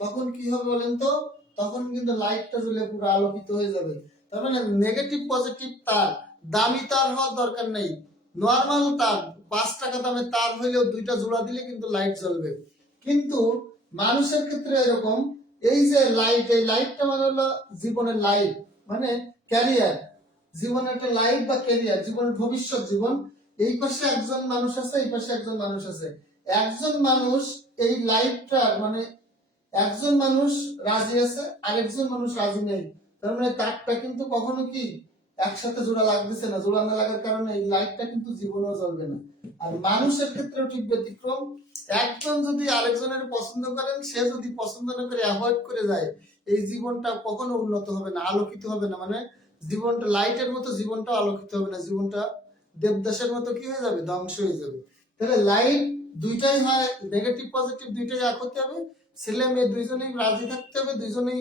তখন কি হবে বলেন তো, তখন কিন্তু লাইটটা জ্বলে পুরো আলোকিত হয়ে যাবে। তার মানে নেগেটিভ পজিটিভ তার, দামি তার হওয়ার দরকার নেই, নর্মাল তার 5 টাকা দামের তার হইলেও দুইটা জোড়া দিলে কিন্তু লাইট জ্বলবে। কিন্তু মানুষের ক্ষেত্রে এরকম, এই যে লাইট, এই লাইটটা মানে হলো জীবনের লাইট, মানে ক্যারিয়ার, জীবনের একটা লাইট বা ক্যারিয়ার, জীবনের ভবিষ্যৎ জীবন। এই পাশে একজন মানুষ আছে, এই পাশে একজন মানুষ আছে। একজন মানুষ এই লাইফটার মানে, একজন মানুষ রাজি আছে, আরেকজন মানুষ রাজি নেই। তার মানে তারটা কিন্তু কখনো কি একসাথে জোড়া লাগতেছে না, জোড়া না লাগার কারণে এই লাইটটা কিন্তু জীবনেও জ্বলবে না। আর মানুষের ক্ষেত্রেও ঠিক ব্যতিক্রম, একজন যদি আরেকজনের পছন্দ করেন, সে যদি পছন্দ না করে অ্যাভয়েড করে যায়, এই জীবনটা কখনো উন্নত হবে না, আলোকিত হবে না। মানে জীবনটা লাইটের মতো, জীবনটা আলোকিত হবে না, জীবনটা দেবদাসের মতো কি হয়ে যাবে, ধ্বংস হয়ে যাবে। তাহলে লাইট দুইটাই হয়, নেগেটিভ পজিটিভ দুইটাই এক হতে হবে, ছেলে মেয়ে দুইজনেই রাজি থাকতে হবে, দুইজনেই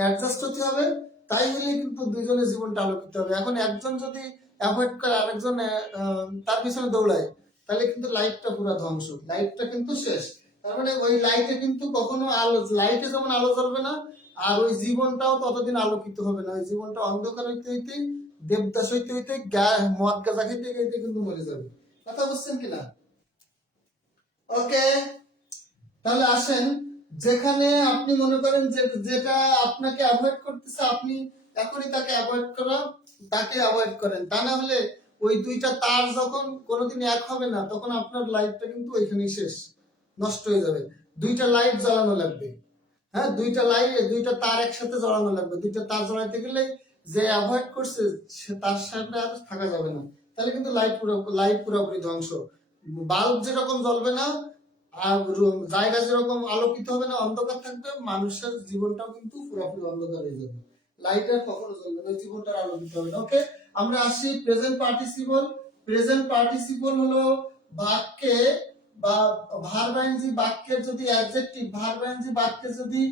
অ্যাডজাস্ট হতে হবে, তাই হলে কিন্তু দুইজনের জীবনটা আলোকিত হবে। এখন একজন যদি অ্যাভয়েড করে, আরেকজন তার পিছনে দৌড়ায়, তাহলে কিন্তু লাইটটা পুরো ধ্বংস, লাইটটা কিন্তু শেষ। তার মানে ওই লাইটে কিন্তু কখনো আলো, লাইটে যেমন আলো জ্বলবে না, আর ওই জীবনটাও ততদিন আলোকিত হবে না, ওই জীবনটা অন্ধকার হইতে হইতে, দেবদাস হইতে হইতে, মদ গাঁজা খেতে খেতে কিন্তু মরে যাবে। কথা বুঝছেন কিনা? ওকে, তাহলে আসেন, যেখানে আপনি মনে করেন যে যেটা আপনাকে অ্যাভয়েড করতেছে, আপনি এখনই তাকে অ্যাভয়েড করা, তাকে অ্যাভয়েড করেন। তা না হলে ওই দুইটা তার যখন কোনোদিন এক হবে না, তখন আপনার লাইফটা কিন্তু ওইখানেই শেষ, নষ্ট হয়ে যাবে। দুইটা লাইট জ্বালানো লাগবে। হ্যাঁ, দুইটা লাইট, দুইটা তার একসাথে জড়ানো লাগবে। দুইটা তার জড়াইতে গেলে যে অ্যাভয়েড করছে, সে তার সাথে আর থাকা যাবে না, তাহলে কিন্তু লাইট পুরোপুরি ধ্বংস। বাল্ব যেরকম জ্বলবে না, আর জায়গা যেরকম আলোকিত হবে না, অন্ধকার থাকবে, মানুষের জীবনটাও কিন্তু পুরোপুরি অন্ধকার হয়ে যাবে। লাইটার কখনো জ্বলবে না, জীবনটা আলোকিত হবে না। ওকে, আমরা আসি প্রেজেন্ট পার্টিসিপল। প্রেজেন্ট পার্টিসিপল হলো বাক্যে বা ভার্বাইনজি বাক্যের যদি অ্যাডজেক্টিভ, ভার্বাইনজি বাক্যে যদি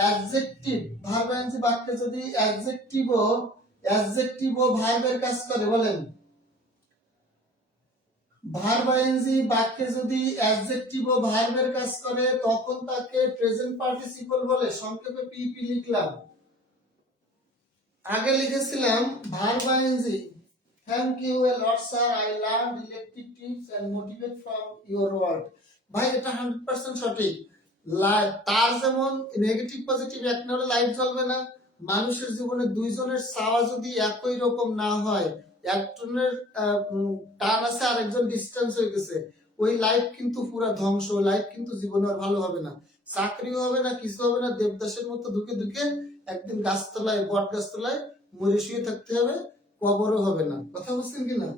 অ্যাডজেক্টিভ, ভার্বাইনজি বাক্যে যদি অ্যাডজেক্টিভ ও ভার্বের কাজ করে, বলেন ভার্বাইনজি বাক্যে যদি অ্যাডজেক্টিভ ও ভার্বের কাজ করে, তখন তাকে প্রেজেন্ট পার্টিসিপল বলে। সংক্ষেপে পিপি লিখলাম, আগে লিখেছিলাম ভার্বাইনজি। Thank you a lot sir, I learned electric tips and motivate from your word. ভাই এটা 100% সঠিক। তার যেমন নেগেটিভ পজিটিভ এক না হলে লাইট জ্বলবে না। মানুষের জীবনে দুইজনের চাওয়া যদি একই রকম না হয়, একজনের টান আছে আরেকজন ডিস্টেন্স হয়ে গেছে, ওই লাইফ কিন্তু পুরা ধ্বংস, লাইফ কিন্তু জীবনে আর ভালো হবে না, চাকরিও হবে না, কিছু হবে না, দেবদাসের মতো ঢুকে ঢুকে একদিন গাছতলায় বট গাছতলায় মরে শুয়ে থাকতে হবে, কবরও হবে না। কথা বুঝছেন কিনা?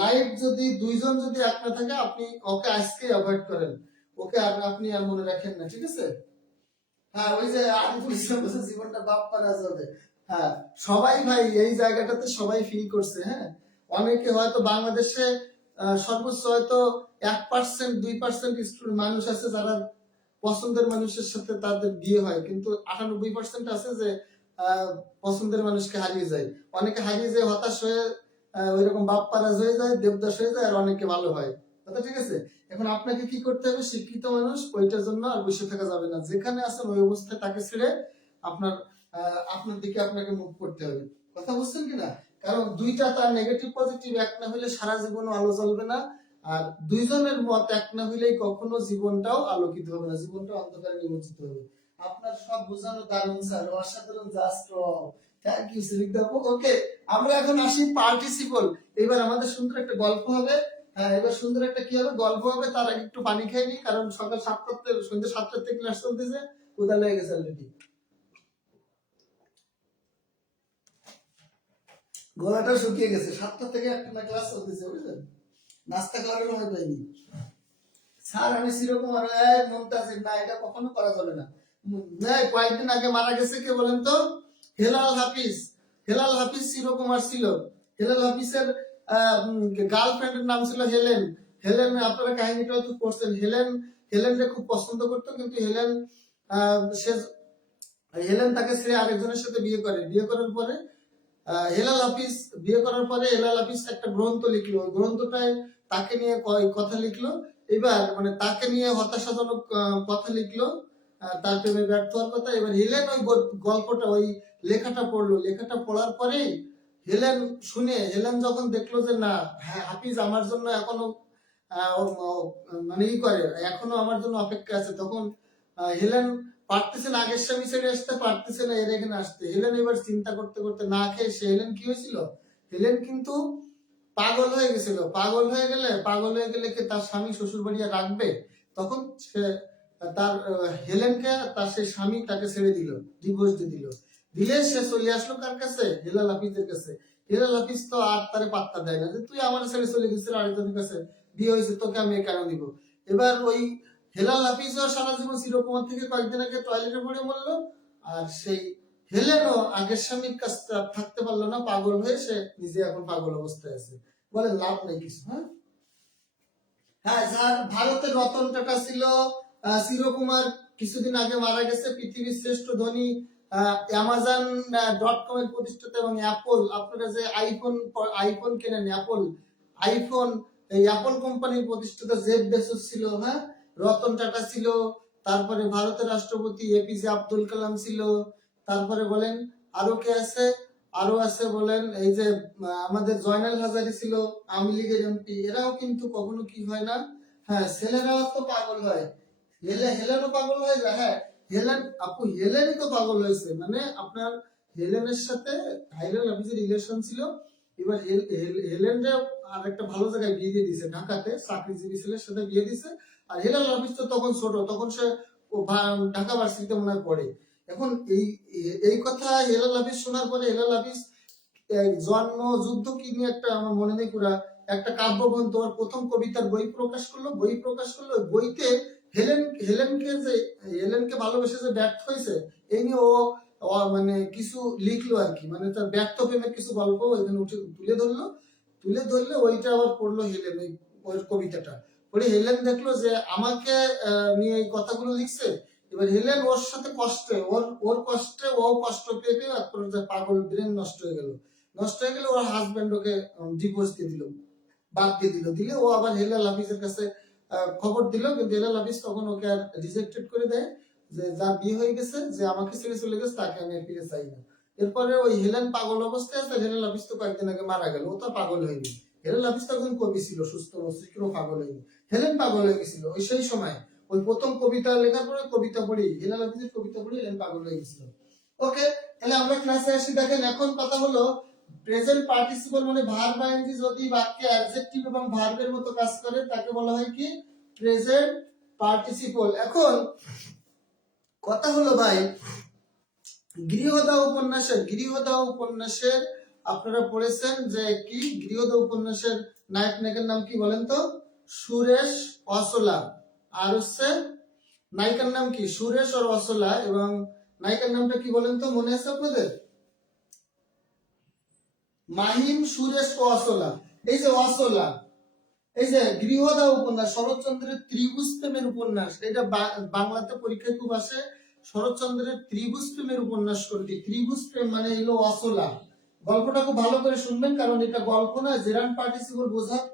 লাইফ যদি দুইজন যদি এক না থাকে, আপনি ওকে আজকে অ্যাভয়েড করেন, ওকে আর আপনি আর মনে রাখেন না, ঠিক আছে? হ্যাঁ, ওই যে আরিফুল ইসলাম বলছে জীবনটা বাপ্পা রাজ হবে। হ্যাঁ, সবাই ভাই এই জায়গাটাতে সবাই ফিল করছে। হ্যাঁ, অনেকে হয়তো বাংলাদেশে সর্বোচ্চ হয়তো 1% 2% স্টুডেন্ট মানুষ আছে যারা পছন্দের মানুষের সাথে তাদের বিয়ে হয়, কিন্তু 98% আছে যে পছন্দের মানুষকে হারিয়ে যায়। অনেকে হারিয়ে যায় হতাশ হয়ে ওইরকম বাপ্পারাজ হয়ে যায়, দেবদাস হয়ে যায়, আর অনেকে ভালো হয়। কথা ঠিক আছে? এখন আপনাকে কি করতে হবে? শিক্ষিত মানুষ, ওইটার জন্য আর বসে থাকা যাবে না, যেখানে আছেন ওই অবস্থায় তাকে ছেড়ে আপনার আপনার দিকে আপনাকে মুভ করতে হবে। কথা বুঝছেন কিনা? কারণ দুইটা তার নেগেটিভ পজিটিভ এক না হলে সারা জীবন আলো জ্বলবে না, আর দুইজনের মত এক না হইলেই কখনো জীবনটাও আলোকিত হবে না, জীবনটা অন্ধকারে নিমজ্জিত হবে। আপনার সব বোঝানো দারুণ স্যার, অসাধারণ, জাস্ট থ্যাংক ইউ সিরিক দাপু। ওকে, আমরা এখন আসি পার্টিসিপল। এবার আমাদের সুন্দর একটা গল্প হবে। হ্যাঁ, এবার সুন্দর একটা কি হবে, গল্প হবে। তার আগে একটু পানি খেয়ে নি, কারণ সকাল 7টা সন্ধ্যে 7টা থেকে ক্লাস চলতেছে, কোদা লেগে গেছে অলরেডি, গলাটা শুকিয়ে গেছে। 7টা থেকে একটা ক্লাস চলতেছে, বুঝলেন? নাস্তা খাওয়ার সময় পাইনি। স্যার আমি চিরকুমার, মমতাজ না, এটা কখনো করা যাবে না। কয়েকদিন আগে মারা গেছে, কে বলেন তো? হেলাল হাফিজ। হেলাল হাফিজ চিরকুমার ছিল। হেলাল হাফিজের গার্লফ্রেন্ডের নাম ছিল হেলেন। হেলেন, আপনারা কাহিনীটা তো পড়ছেন। হেলেনকে খুব পছন্দ করতো, কিন্তু সে হেলেন তাকে ছেড়ে আরেকজনের সাথে বিয়ে করে। বিয়ে করার পরে হেলাল হাফিজ বিয়ে করার পরে হেলাল হাফিজ একটা গ্রন্থ লিখলো। ওই গ্রন্থটায় তাকে নিয়ে কথা লিখলো। এবার মানে তাকে নিয়ে হতাশাজনক কথা লিখলো, তার প্রেমে ব্যর্থ হওয়ার কথা। এবার হেলেন ওই গল্পটা, ওই লেখাটা পড়লো। লেখাটা পড়ার পরেই হেলেন যখন দেখলো যে না, হ্যাঁ, হাফিজ আমার জন্য এখনো মানে করে, এখনো আমার জন্য অপেক্ষা আছে, তখন হেলেন পারতেছে না, আগের স্বামী ছেড়ে আসতে পারতেছে না, এর এখানে আসতে। হেলেন এবার চিন্তা করতে করতে না খেয়ে হেলেন কি হয়েছিল, হেলেন কিন্তু পাগল হয়ে গেছিল। পাগল হয়ে গেলে কি তার স্বামী শ্বশুর বাড়ি আর রাখবে? তখন সে তার হেলেনকে, তার সেই স্বামী তাকে ছেড়ে দিল, ডিভোর্স দিয়ে দিল। দিলে সে চলে আসলো কার কাছে? হেলাল হাফিজের কাছে। হেলাল হাফিজ তো আর তারে পাত্তা দেয় না, যে তুই আমার ছেড়ে চলে গেছিস আরেকজনের কাছে, বিয়ে হয়েছে, তোকে আমি কেন দিব? এবার ওই হেলাল হাফিজও সারা জীবন চিরকুমার থেকে কয়েকদিন আগে টয়লেটে পড়ে মরলো। আর সেই হেলেনও আগের স্বামীর কাছে থাকতে পারলো না, পাগল হয়ে সে নিজে এখন পাগল অবস্থায় আছে। বলে লাভ নেই কিছু। হ্যাঁ, হ্যাঁ, যার ভারতের রতন টাটা ছিল, চিরকুমার কিছুদিন আগে মারা গেছে, পৃথিবীর শ্রেষ্ঠ ধনী, Amazon.com এর প্রতিষ্ঠাতা, এবং অ্যাপল, আপনারা যে আইফোন কেনেন, আইফোন, এই অ্যাপল কোম্পানির প্রতিষ্ঠাতা জেফ বেজোস ছিল। হ্যাঁ, রতন টাটা ছিল। তারপরে ভারতের রাষ্ট্রপতি এপিজে আব্দুল কালাম ছিল। তারপরে বলেন আরো কে আছে? আরো আছে বলেন এই যে আমাদের জয়নাল হাজারি ছিল, আওয়ামী লীগের এমপি। এরাও কিন্তু কখনো কি হয় না, হ্যাঁ, ছেলেরাও তো পাগল হয়, হেলেনও পাগল হয়ে যায়। হ্যাঁ, হেলেনই তো পাগল হয়েছে, মানে আপনার হেলেনের সাথে হাইলাল হাফিজের রিলেশন ছিল। এবার হেলেনরে আর একটা ভালো জায়গায় বিয়ে দিয়ে দিছে, ঢাকাতে চাকরিজীবী ছেলের সাথে বিয়ে দিছে। আর হেলাল হাফিজ তো তখন ছোট, তখন সে ঢাকা ভার্সিটিতে মনে হয় পড়ে। এখন এই কথা হেলাল হাফিজ শোনার পরে হেলাল হাফিজ জন্ম যুদ্ধ কি নিয়ে একটা, আমার মনে নেই পুরা, একটা কাব্যগ্রন্থ, ওর প্রথম কবিতার বই প্রকাশ করলো। ওই বইতে হেলেনকে ভালোবেসে যে ব্যর্থ হয়েছে, এই নিয়ে ও মানে কিছু লিখলো আর কি, মানে তার ব্যর্থ প্রেমের কিছু গল্প এখানে তুলে ধরলে ওইটা আবার পড়লো হেলেন, ওই কবিতাটা পড়ে হেলেন দেখলো যে আমাকে নিয়ে এই কথাগুলো লিখছে। এবার হেলেন ওর সাথে কষ্টে, ওর কষ্টে ও কষ্ট পেয়ে পেয়ে এক পর্যায়ে পাগল, ব্রেন নষ্ট হয়ে গেল। ওর হাজবেন্ড ওকে ডিভোর্স দিয়ে দিল, বাদ দিয়ে দিলে ও আবার হেলাল হাফিজের কাছে খবর দিল, কিন্তু হেলাল হাফিজ তখন ওকে আর রিজেক্টেড করে দেয়, যে যার বিয়ে হয়ে গেছে, যে আমাকে ছেড়ে চলে গেছে, তাকে আমি আর ফিরে চাই না। এরপরে ওই হেলেন পাগল অবস্থায় আছে। হেলাল হাফিজ তো কয়েকদিন আগে মারা গেল, ও তো পাগল হয়নি। হেলাল হাফিজ তো একজন কবি ছিল, সুস্থ মস্তিষ্ক, পাগল হয়নি। হেলেন পাগল হয়ে গেছিল ওই সেই সময়। ওই প্রথম কবিতা লেখার পরে কবিতা পড়ি, হেলাল হাফিজের কবিতা পড়ি পাগল হয়ে গেছিল। ওকে, তাহলে আমরা ক্লাসে আসি। দেখেন এখন কথা হলো প্রেজেন্ট পার্টিসিপল মানে ভার্ব আইএনজি যদি বাক্যে অ্যাডজেক্টিভ এবং ভার্বের মতো কাজ করে তাকে বলা হয় কি প্রেজেন্ট পার্টিসিপল। এখন কথা হলো ভাই গৃহদা উপন্যাসের আপনারা পড়েছেন যে কি গৃহদা উপন্যাসের নায়ক নায়িকার নাম কি বলেন তো? সুরেশ অচলা। আর হচ্ছে নায়িকার নাম কি? সুরেশ আর অচলা। এবং নায়িকার নামটা কি বলেন তো, মনে আছে আপনাদের? মাহিম, সুরেশ ও অচলা। এই যে অচলা, এই যে গৃহদা উপন্যাস শরৎচন্দ্রের ত্রিভুজ প্রেমের উপন্যাস, এটা বাংলাতে পরীক্ষায় খুব আসে। শরৎচন্দ্রের ত্রিভুজ প্রেমের উপন্যাস কোনটি? ত্রিভুজ প্রেম মানে হলো অচলা। গল্পটা খুব ভালো করে শুনবেন, কারণ এটা গল্প না, জেরান্ড পার্টিসিপল বোঝার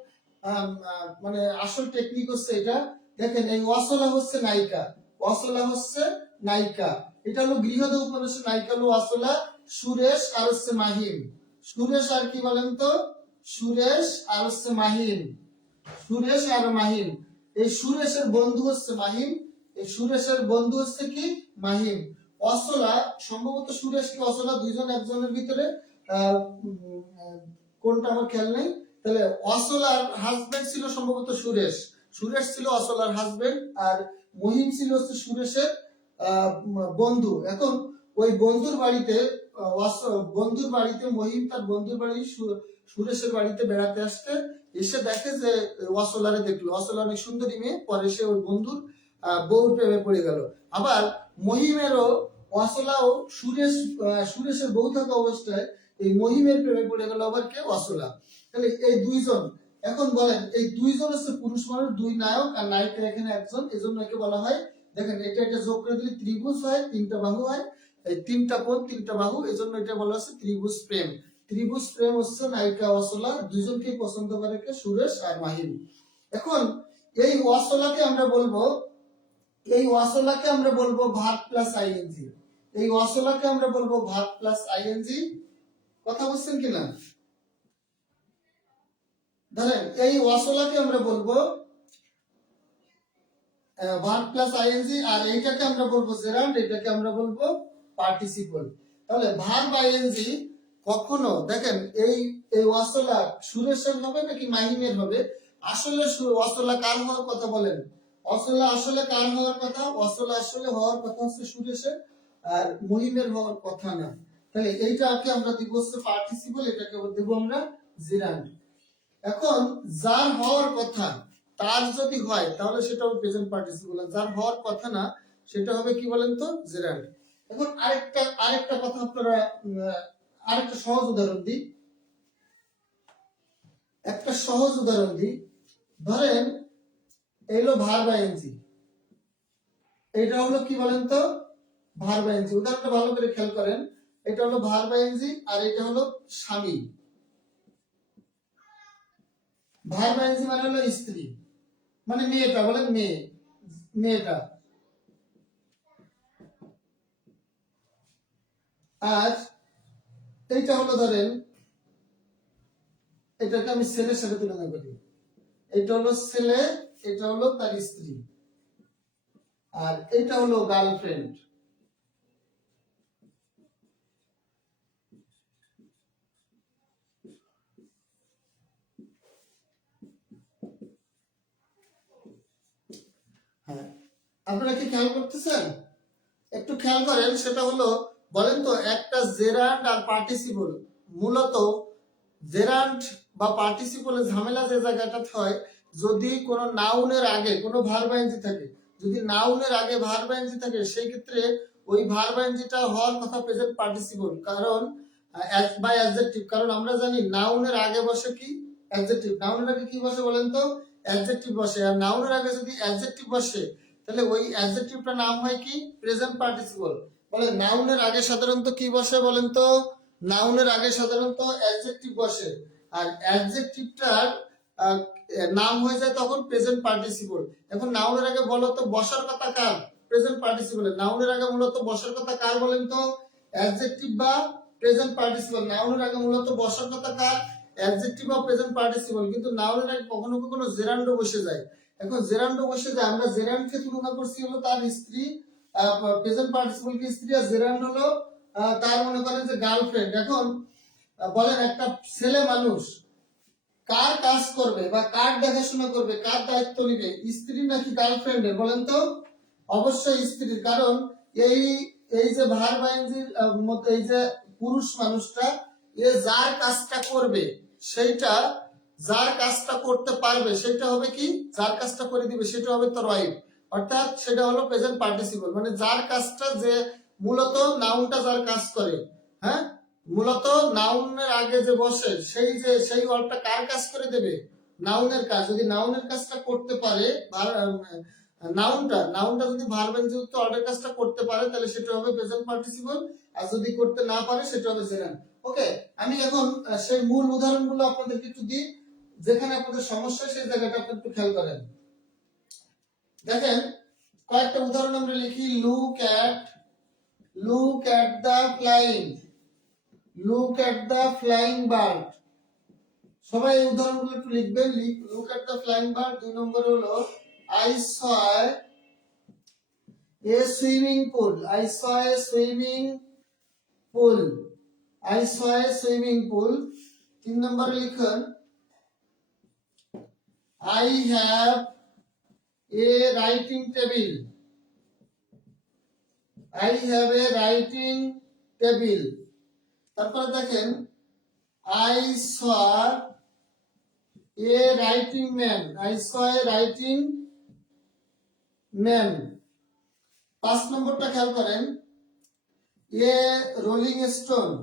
মানে আসল টেকনিক হচ্ছে এটা। দেখেন এই অচলা হচ্ছে নায়িকা, অচলা হচ্ছে নায়িকা। এটা হলো গৃহদা উপন্যাসের নায়িকা হলো অচলা, সুরেশ আর হচ্ছে মাহিম। সুরেশ আর কি বলেন তো? সুরেশ আর হচ্ছে মাহিম, সুরেশ আর মাহিম। এই সুরেশের বন্ধু হচ্ছে মাহিম, এই সুরেশের বন্ধু হচ্ছে কি মাহিম। অচলা সম্ভবত সুরেশ কি অচলা দুইজন একজনের ভিতরে কোনটা আমার খেয়াল নেই। তাহলে অচলার হাজবেন্ড ছিল সম্ভবত সুরেশ, সুরেশ ছিল অচলার হাজবেন্ড, আর মহিম ছিল হচ্ছে সুরেশের বন্ধু। এখন ওই বন্ধুর বাড়িতে মহিম তার বন্ধুর বাড়ি সুরেশের বাড়িতে বেড়াতে আসতে এসে দেখে যে অচলারে দেখলো, অচলা অনেক সুন্দরী মেয়ে, পরে সে ওই বন্ধুর বউর প্রেমে পড়ে গেল। আবার মহিমেরও অচলাও সুরেশের বউ থাকা অবস্থায় এই মহিমের প্রেমে পড়ে গেল আবার কে? অচলা। তাহলে এই দুইজন, এখন বলেন এই দুইজন হচ্ছে পুরুষ মানুষ, দুই নায়ক আর নায়িকা এখানে একজন, এজন্য একে বলা হয়, দেখেন এটা একটা যোগ করে দিলে ত্রিভুজ হয়, তিনটা বাহু হয়, এই তিনটা কোণ তিনটা বাহু, এজন্য এটা বলা হচ্ছে ত্রিভুজ প্রেম। ত্রিভুজ প্রেম হচ্ছে নায়িকা অচলা, দুইজনকে পছন্দ করে কে? সুরেশ আর মাহিম। এখন এই অচলাকে আমরা বলবো ভার্ব প্লাস আইএনজি। এই অচলাকে আমরা বলবো ভার্ব প্লাস আইএনজি। কথা বুঝছেন কিনা? ধরেন এই অচলাকে আমরা বলবো ভার্ব প্লাস আইএনজি, আর এইটাকে আমরা বলবো জেরান্ড, এটাকে আমরা বলবো পার্টিসিপল। তাহলে ভার্ব আইএনজি কখনো দেখেন এই অচলা সুরেশের হবে নাকি মাহিমের হবে? আসলে অচলা কার হওয়ার কথা বলেন? অচলা আসলে কার হওয়ার কথা? অচলা আসলে হওয়ার কথা হচ্ছে সুরেশের, আর মহিমের হওয়ার কথা না। তাহলে এইটাকে আমরা দিব হচ্ছে পার্টিসিপল, এটাকে দিব আমরা জেরান্ড। এখন যার হওয়ার কথা তার যদি হয় তাহলে সেটা হবে প্রেজেন্ট পার্টিসিপল, যার হওয়ার কথা না সেটা হবে কি বলেন তো? জেরান্ড। এখন আরেকটা কথা আপনারা আরেকটা সহজ উদাহরণ দিই, একটা সহজ উদাহরণ দিই। ধরেন এলো ভার্ব আইএনজি, এটা হলো কি বলেন তো? Verb ING. উদাহরণটা ভালো করে খেয়াল করেন, এটা হলো ভার্ব আইএনজি আর এটা হলো স্বামী। ভার্ব আইএনজি মানে হলো স্ত্রী, মানে মেয়েটা, বলেন মেয়েটা। আর এইটা হলো ধরেন, এটাকে আমি ছেলের সাথে তুলনা করি, এটা হলো ছেলে, এটা হলো তার স্ত্রী, আর এটা হলো গার্লফ্রেন্ড। হ্যাঁ, আপনারা কি খেয়াল করতেছেন? একটু খেয়াল করেন, সেটা হলো বলেন তো একটা জেরান্ড আর পার্টিসিপল, মূলত জেরান্ড বা পার্টিসিপলের ঝামেলা যে জায়গাটাতে হয়, যদি কোনো নাউনের আগে কোনো ভার্ব আইএনজি থাকে, যদি নাউনের আগে ভার্ব আইএনজি থাকে সেই ক্ষেত্রে ওই ভার্ব আইএনজিটা হওয়ার কথা প্রেজেন্ট পার্টিসিপল, কারণ বা অ্যাডজেক্টিভ। কারণ আমরা জানি নাউনের আগে বসে কি? অ্যাডজেক্টিভ। নাউনের আগে কি বসে বলেন তো? অ্যাডজেক্টিভ বসে। আর নাউনের আগে যদি অ্যাডজেক্টিভ বসে তাহলে ওই অ্যাডজেক্টিভটার নাম হয় কি? Present participle. বলে নাউনের আগে সাধারণত কি বসে বলেন তো? নাউনের আগে সাধারণত অ্যাডজেক্টিভ বসে, আর অ্যাডজেক্টিভটার নাম হয়ে যায় তখন প্রেজেন্ট পার্টিসিপল। এখন নাউনের আগে বলো তো বসার কথা কার? Present participle. নাউনের আগে মূলত বসার কথা কার বলেন তো? অ্যাডজেক্টিভ বা প্রেজেন্ট পার্টিসিপল। নাউনের আগে মূলত বসার কথা কার? অ্যাডজেক্টিভ অফ প্রেজেন্ট পার্টিসিপল, কিন্তু নাউনের আগে কখনো কখনো জেরান্ডো বসে যায়। এখন জেরান্ডো বসে যায়, আমরা জেরান্ডকে তুলনা করছি হলো তার স্ত্রী, প্রেজেন্ট পার্টিসিপল কি স্ত্রী, আর জেরান্ড হলো তার মনে করেন যে গার্লফ্রেন্ড। এখন বলেন একটা ছেলে মানুষ কার কাজ করবে বা কার দেখাশোনা করবে, কার দায়িত্ব নিবে, স্ত্রী নাকি গার্লফ্রেন্ডের? বলেন তো। অবশ্যই স্ত্রীর, কারণ এই এই যে ভার বাইনজির মতো এই যে পুরুষ মানুষটা এ যার কাজটা করবে সেইটা, যার কাজটা করতে পারবে সেটা হবে কি, যার কাজটা করে দিবে সেটা হবে তোর ওয়াইফ। অর্থাৎ সেটা হলো প্রেজেন্ট পার্টিসিপল, মানে যার কাজটা, যে মূলত নাউনটা যার কাজ করে, হ্যাঁ, মূলত নাউনের আগে যে বসে সেই যে সেই ওয়ার্ডটা কার কাজ করে দেবে, নাউনের কাজ। যদি নাউনের কাজটা করতে পারে, নাউনটা যদি ভার্ব যুক্ত অর্ডার কাজটা করতে পারে তাহলে সেটা হবে প্রেজেন্ট পার্টিসিপল, আর যদি করতে না পারে সেটা হবে জেরান্ড। ওকে, আমি এখন সেই মূল উদাহরণগুলো আপনাদেরকে একটু দিই, যেখানে আপনাদের সমস্যা সেই জায়গাটা আপনি একটু খেয়াল করেন। দেখেন কয়েকটা উদাহরণ আমরা লিখি। Look at the flying, look at the flying bird. সবাই এই উদাহরণগুলো একটু লিখবেন। Look at the flying bird. 2 নম্বর হলো I saw a swimming pool. I saw a swimming pool. I saw a swimming pool. 3 নম্বর লিখুন I have a writing table. I have a writing table. তারপরে দেখেন I saw a writing man. I saw a writing man. 5 নম্বরটা খেয়াল করেন a rolling stone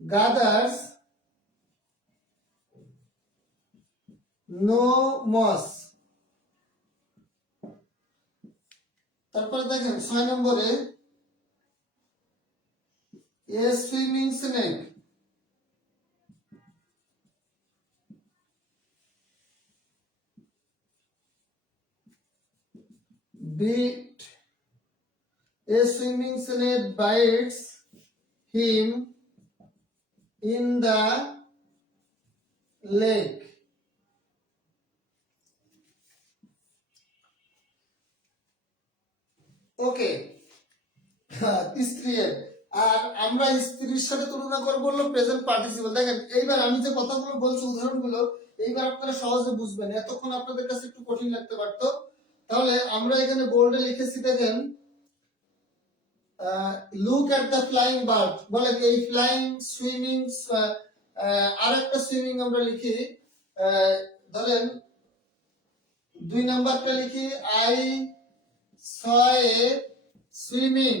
gathers no moss. তারপরে দেখেন 6 নম্বরে a swimming snake bit a swimming snake bites him in the leg. ওকে, স্ত্রী। আর আমরা স্ত্রীর সাথে তুলনা করবো হলো প্রেজেন্ট পার্টিসিপল। দেখেন এইবার আমি যে কথাগুলো বলছি উদাহরণগুলো, এইবার আপনারা সহজে বুঝবেন, এতক্ষণ আপনাদের কাছে একটু কঠিন লাগতে পারতো। তাহলে আমরা এখানে বোর্ডে লিখেছি, দেখেন look at the flying bird. বলে এই ফ্লাইং সুইমিং, আর একটা সুইমিং আমরা লিখি, ধরেন 2 নাম্বারটা লিখি I saw a swimming.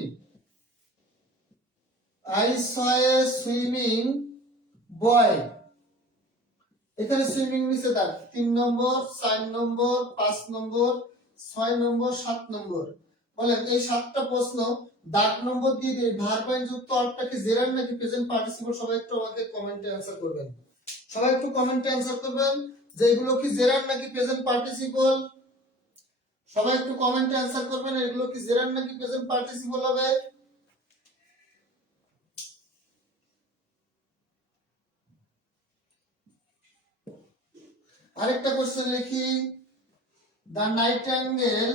I saw a swimming boy. এখানে সুইমিং নিচে দাগ। 3 নম্বর, 4 নম্বর, 5 নম্বর, 6 নম্বর, 7 নম্বর। বলেন এই 7টা প্রশ্ন দাগ নম্বর দিয়ে দিয়ে ভার্ব যুক্ত অর্থটা কি জেরান্ড নাকি প্রেজেন্ট পার্টিসিপল? সবাই একটু আমাকে কমেন্টে অ্যানসার করবেন। সবাই একটু কমেন্টে অ্যানসার করবেন যে এগুলো কি জেরান্ড নাকি প্রেজেন্ট পার্টিসিপল। সবাই একটু কমেন্টে অ্যানসার করবেন এগুলো কি জেরান্ড নাকি প্রেজেন্ট পার্টিসিপল হবে। আরেকটা কোশ্চেন লিখি, the nightingale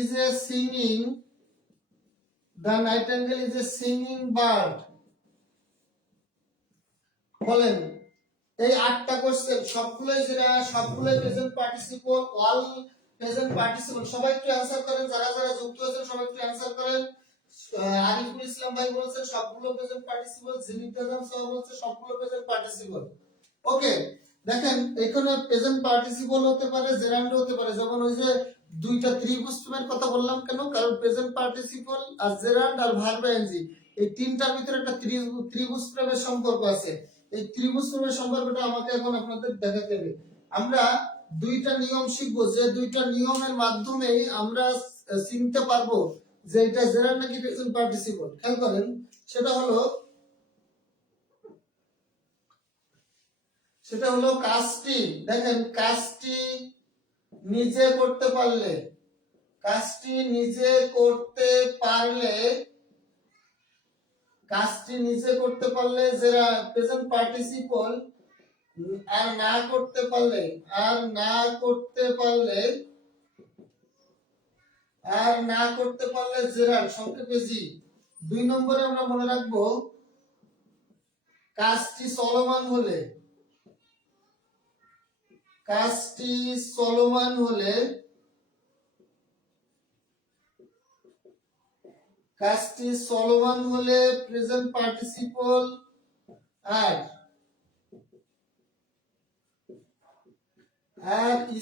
is a singing, the nightingale is a singing bird. বলেন এই 8টা কোশ্চেন সবগুলোই present participle, all present participle. সবাই একটু অ্যানসার করেন, যারা যারা যুক্ত হয়েছেন সবাই একটু অ্যানসার করেন। আরিফুল ইসলাম ভাই বলেছেন সবগুলো প্রেজেন্ট পার্টিসিপল, জিনিত আজম সাহেব বলছে সবগুলো প্রেজেন্ট পার্টিসিপল। ওকে, দেখেন এখানে প্রেজেন্ট পার্টিসিপল হতে পারে, জেরান্ড হতে পারে। যেমন ওই যে দুইটা ত্রিভুজ প্রেমের কথা বললাম কেন, কারণ প্রেজেন্ট পার্টিসিপল আর জেরান্ড আর ভার্ব আইএনজি এই তিনটার ভিতরে একটা ত্রিভুজ প্রেমের সম্পর্ক আছে। এই ত্রিভুজ প্রেমের সম্পর্কটা আমাকে এখন আপনাদের দেখাতে হবে। আমরা দুইটা নিয়ম শিখবো, যে দুইটা নিয়মের মাধ্যমেই আমরা চিনতে পারবো যে এটা জেরান্ড নাকি প্রেজেন্ট পার্টিসিপল। খেয়াল করেন, সেটা হলো কাজটি। দেখেন কাজটি নিজে করতে পারলে কাজটি নিজে করতে পারলে, কাজটি নিজে করতে পারলে যেটা প্রেজেন্ট পার্টিসিপল, আর না করতে পারলে, আর না করতে পারলে, আর না করতে পারলে জেরার, সংক্ষেপে জি। 2 নম্বরে আমরা মনে রাখবো কাজটি চলমান হলে, কাজটি চলমান হলে, কাজটি চলমান হলে প্রেজেন্ট পার্টিসিপল আর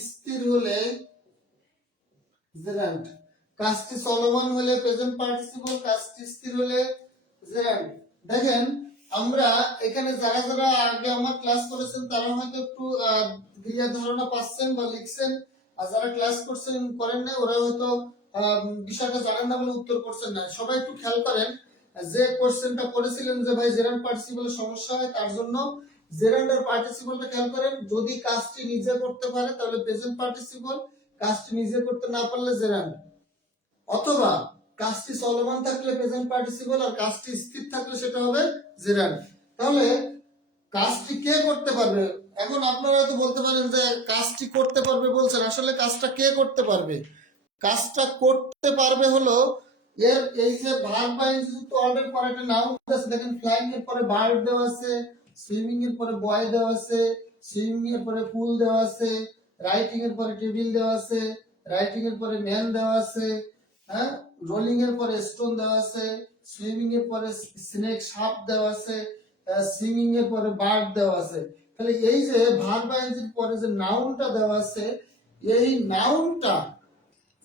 স্থির হলে জেরান্ড। কাজটি চলমান হলে প্রেজেন্ট পার্টিসিপল, কাজটি স্থির হলে জেরান্ড। দেখেন আমরা এখানে যারা যারা আগে আমার ক্লাস করেছেন তারা হয়তো একটু ক্লিয়ার ধারণা পাচ্ছেন বা লিখছেন, আর যারা ক্লাস করছেন করেন না ওরা হয়তো বিষয়টা জানেন না বলে উত্তর করছেন না। সবাই একটু খেয়াল করেন, যে কোশ্চেনটা করেছিলেন যে ভাই জেরান্ড পার্টিসিপলের সমস্যা হয়, তার জন্য জেরান্ড আর পার্টিসিপলটা খেয়াল করেন। যদি কাজটি নিজে করতে পারে তাহলে প্রেজেন্ট পার্টিসিপল, কাজটি নিজে করতে না পারলে জেরান্ড। অথবা কাজটি চলমান থাকলে প্রেজেন্ট পার্টিসিপল, আর কাজটি স্থির থাকলে সেটা হবে জেরান্ড। তাহলে কাজটি কে করতে পারবে? এখন আপনারা হয়তো বলতে পারেন যে কাজটি করতে পারবে বলছেন, আসলে কাজটা কে করতে পারবে? কাজটা করতে পারবে হলো এর এই যে ভার্ব বা যুক্ত অর্ডার পরে একটা নাউন আছে, দেখেন ফ্লাইং এর পরে বার্ড দেওয়া আছে, সুইমিং এর পরে বয় দেওয়া আছে, সুইমিং এর পরে পুল দেওয়া আছে, রাইটিং এর পরে টেবিল দেওয়া আছে, রাইটিং এর পরে ম্যান দেওয়া আছে, হ্যাঁ, রোলিং এর পরে স্টোন দেওয়া আছে, সুইমিং এর পরে স্নেক সাপ দেওয়া আছে, সিঙ্গিং এর পরে বার্ড দেওয়া আছে। তাহলে এই যে ভার্ব বা এর পরে যে নাউনটা দেওয়া আছে, এই নাউনটা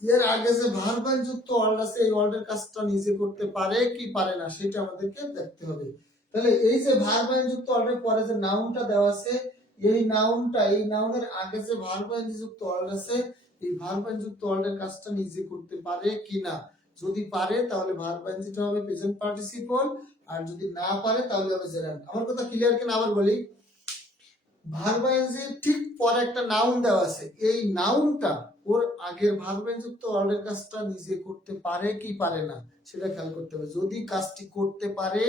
এর আগে যে ভার্ব যুক্ত ওয়ার্ড আছে, এই ওয়ার্ডের কাজটা নিজে করতে পারে কি পারে না সেটা আমাদেরকে দেখতে হবে। তাহলে এই যে ভার্ব যুক্ত ওয়ার্ডের পরে যে নাউনটা দেওয়া আছে, এই নাউনটা, এই নাউনের আগে যে ভার্ব যুক্ত ওয়ার্ড আছে, এই ভার্ব যুক্ত ওয়ার্ডের কাজটা নিজে করতে পারে কি না। যদি পারে তাহলে ভার্ব যেটা হবে প্রেজেন্ট পার্টিসিপল, আর যদি না পারে তাহলে হবে জেরান্ড। আমার কথা ক্লিয়ার কিনা আবার বলি, ভার্ব ঠিক পরে একটা নাউন দেওয়া আছে, এই নাউনটা ওর আগের ভার্ব যুক্ত ওয়ার্ডের কাজটা নিজে করতে পারে কি পারে না সেটা খেয়াল করতে হবে। যদি কাজটি করতে পারে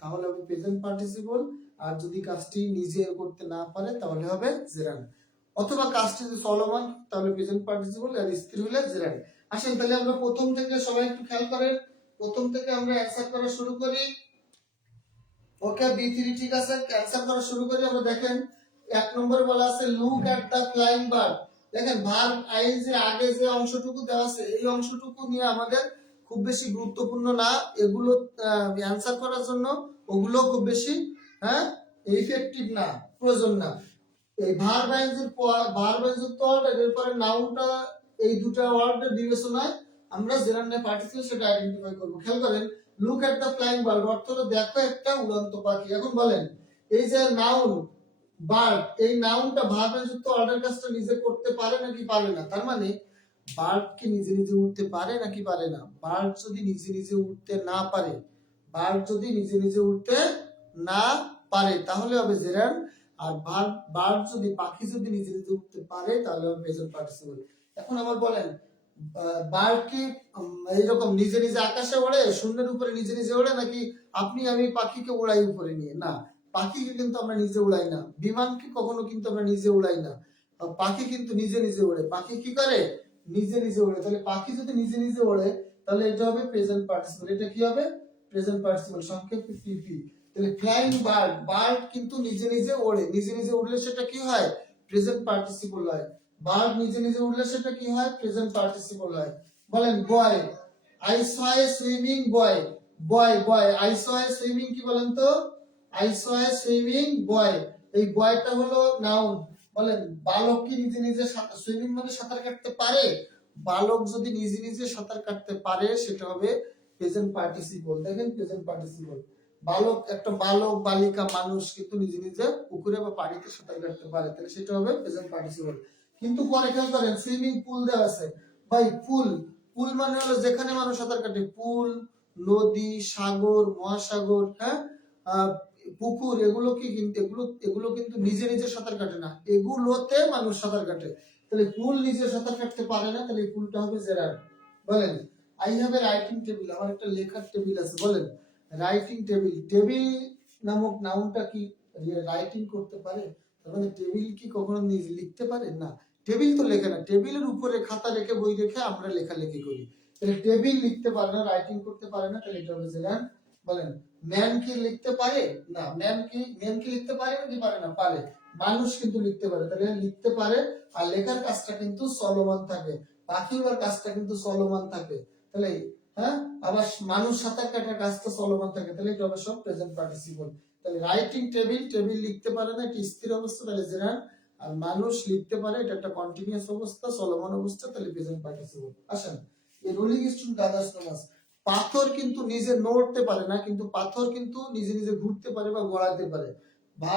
তাহলে হবে প্রেজেন্ট পার্টিসিপল, আর যদি কাজটি নিজে করতে না পারে তাহলে হবে জেরান্ড। অথবা কাজটি যদি চলমান তাহলে প্রেজেন্ট পার্টিসিপল, আর স্থির হলে জেরান্ড। আসেন তাহলে আমরা প্রথম থেকে সবাই একটু খেয়াল করেন, প্রথম থেকে আমরা অ্যানসার করা শুরু করি। ওকে B3 ঠিক আছে, অ্যানসার করা শুরু করি। আমরা দেখেন 1 নম্বরে বলা আছে look at the flying bird. দেখেন ভার্ব আইএনজি আগে যে অংশটুকু দেওয়া আছে, এই অংশটুকু নিয়ে আমাদের খুব বেশি গুরুত্বপূর্ণ না, এগুলো অ্যানসার করার জন্য ওগুলো খুব বেশি ইফেক্টিভ না, প্রয়োজন না। এই ভার্ব আইএনজির ভার্ব যুক্ত ওয়ার্ড এর পরে নাউনটা, এই দুটো ওয়ার্ডের বিবেচনায় আমরা জেরান্ড পার্টিসিপল সেটা আইডেন্টিফাই করব। খেয়াল করেন look at the flying bird অর্থ হলো দেখো একটা উড়ন্ত পাখি। এখন বলেন এই যে নাউন বার্ড, এই নাউনটা ভার্ব যুক্ত অর্ডার কাজটা নিজে করতে পারে নাকি পারে না? তার মানে বার্ড কি নিজে নিজে উঠতে পারে নাকি পারে না? বার্ড যদি নিজে নিজে উঠতে না পারে, বার্ড যদি নিজে নিজে উঠতে না পারে তাহলে হবে জেরান্ড। আর বার্ড যদি, পাখি যদি নিজে নিজে উঠতে পারে তাহলে হবে প্রেজেন্ট পার্টিসিপল। এখন আবার বলেন বার্ড কি এইরকম নিজে নিজে আকাশে ওড়ে, শূন্যের উপরে নিজে নিজে ওড়ে, নাকি আপনি আমি পাখিকে উড়াই উপরে নিয়ে? না, পাখিকে কিন্তু আমরা নিজে উড়াই না, বিমানকে কখনো কিন্তু আমরা নিজে উড়াই না, পাখি কিন্তু নিজে নিজে ওড়ে। পাখি কি করে? নিজে নিজে ওড়ে। তাহলে পাখি যদি নিজে নিজে ওড়ে তাহলে এটা হবে প্রেজেন্ট পার্টিসিপল। এটা কি হবে? প্রেজেন্ট পার্টিসিপল, সংক্ষেপে পিপি। তাহলে ফ্লাইং বার্ড, বার্ড কিন্তু নিজে নিজে ওড়ে, নিজে নিজে উড়লে সেটা কি হয়? প্রেজেন্ট পার্টিসিপল হয়। বার্ড নিজে নিজে উড়লে সেটা কি হয়? প্রেজেন্ট পার্টিসিপল হয়। বলেন boy, I saw a swimming boy, boy boy, I saw a swimming কি বলেন তো? আই স এ সুইমিং বয়, এই বয়টা হলো নাউন। বলেন বালক কি নিজে নিজে সুইমিং মানে সাঁতার কাটতে পারে? বালক যদি নিজে নিজে সাঁতার কাটতে পারে সেটা হবে প্রেজেন্ট পার্টিসিপল। দেখেন প্রেজেন্ট পার্টিসিপল, বালক, একটা বালক বালিকা মানুষ কিন্তু নিজে নিজে পুকুরে বা পানিতে সাঁতার কাটতে পারে, তাহলে সেটা হবে প্রেজেন্ট পার্টিসিপল। কিন্তু পরে খেয়াল করেন সুইমিং পুল দেওয়া আছে, ভাই পুল, পুল মানে হলো যেখানে মানুষ সাঁতার কাটে, পুল, নদী, সাগর, মহাসাগর, পুকুর, এগুলো কি কিন্তু এগুলো কিন্তু নিজে নিজে সাঁতার কাটে না, এগুলোতে মানুষ সাঁতার কাটে। তাহলে পুল নিজে সাঁতার কাটতে পারে না, তাহলে এই পুলটা হবে জেরান্ড। বলেন I have a writing table, আমার একটা লেখার টেবিল আছে। বলেন রাইটিং টেবিল, টেবিল নামক নাউনটা কি রাইটিং করতে পারে? তার মানে টেবিল কি কখনো নিজে লিখতে পারে? না, টেবিল তো লেখে না। টেবিলের উপরে খাতা রেখে বই রেখে আমরা লেখালেখি করি, তাহলে টেবিল লিখতে পারে না, রাইটিং করতে পারে না, তাহলে এটা হবে জেরান। বলেন ম্যান কি লিখতে পারে? না, ম্যান কি লিখতে পারে নাকি পারে না? পারে। মানুষ কিন্তু লিখতে পারে, তাহলে লিখতে পারে আর লেখার কাজটা কিন্তু চলমান থাকে। পাখি উড়ার কাজটা কিন্তু চলমান থাকে, তাহলে হ্যাঁ, আবার মানুষ সাঁতার কাটার কাজটা চলমান থাকে, তাহলে এটা হবে সব প্রেজেন্ট পার্টিসিপল। তাহলে রাইটিং টেবিল, টেবিল লিখতে পারে না, এটা স্থির অবস্থা, তাহলে জেরান। আর মানুষ লিখতে পারে, এটা একটা কন্টিনিউয়াস অবস্থা, চলমান অবস্থা, তাহলে প্রেজেন্ট পার্টিসিপল। আসেন, এই রোলিং স্টোন গাদার্স নোমাস, পাথর কিন্তু নিজে নড়তে পারে না, কিন্তু পাথর কিন্তু নিজে নিজে ঘুরতে পারে বা গড়াতে পারে বা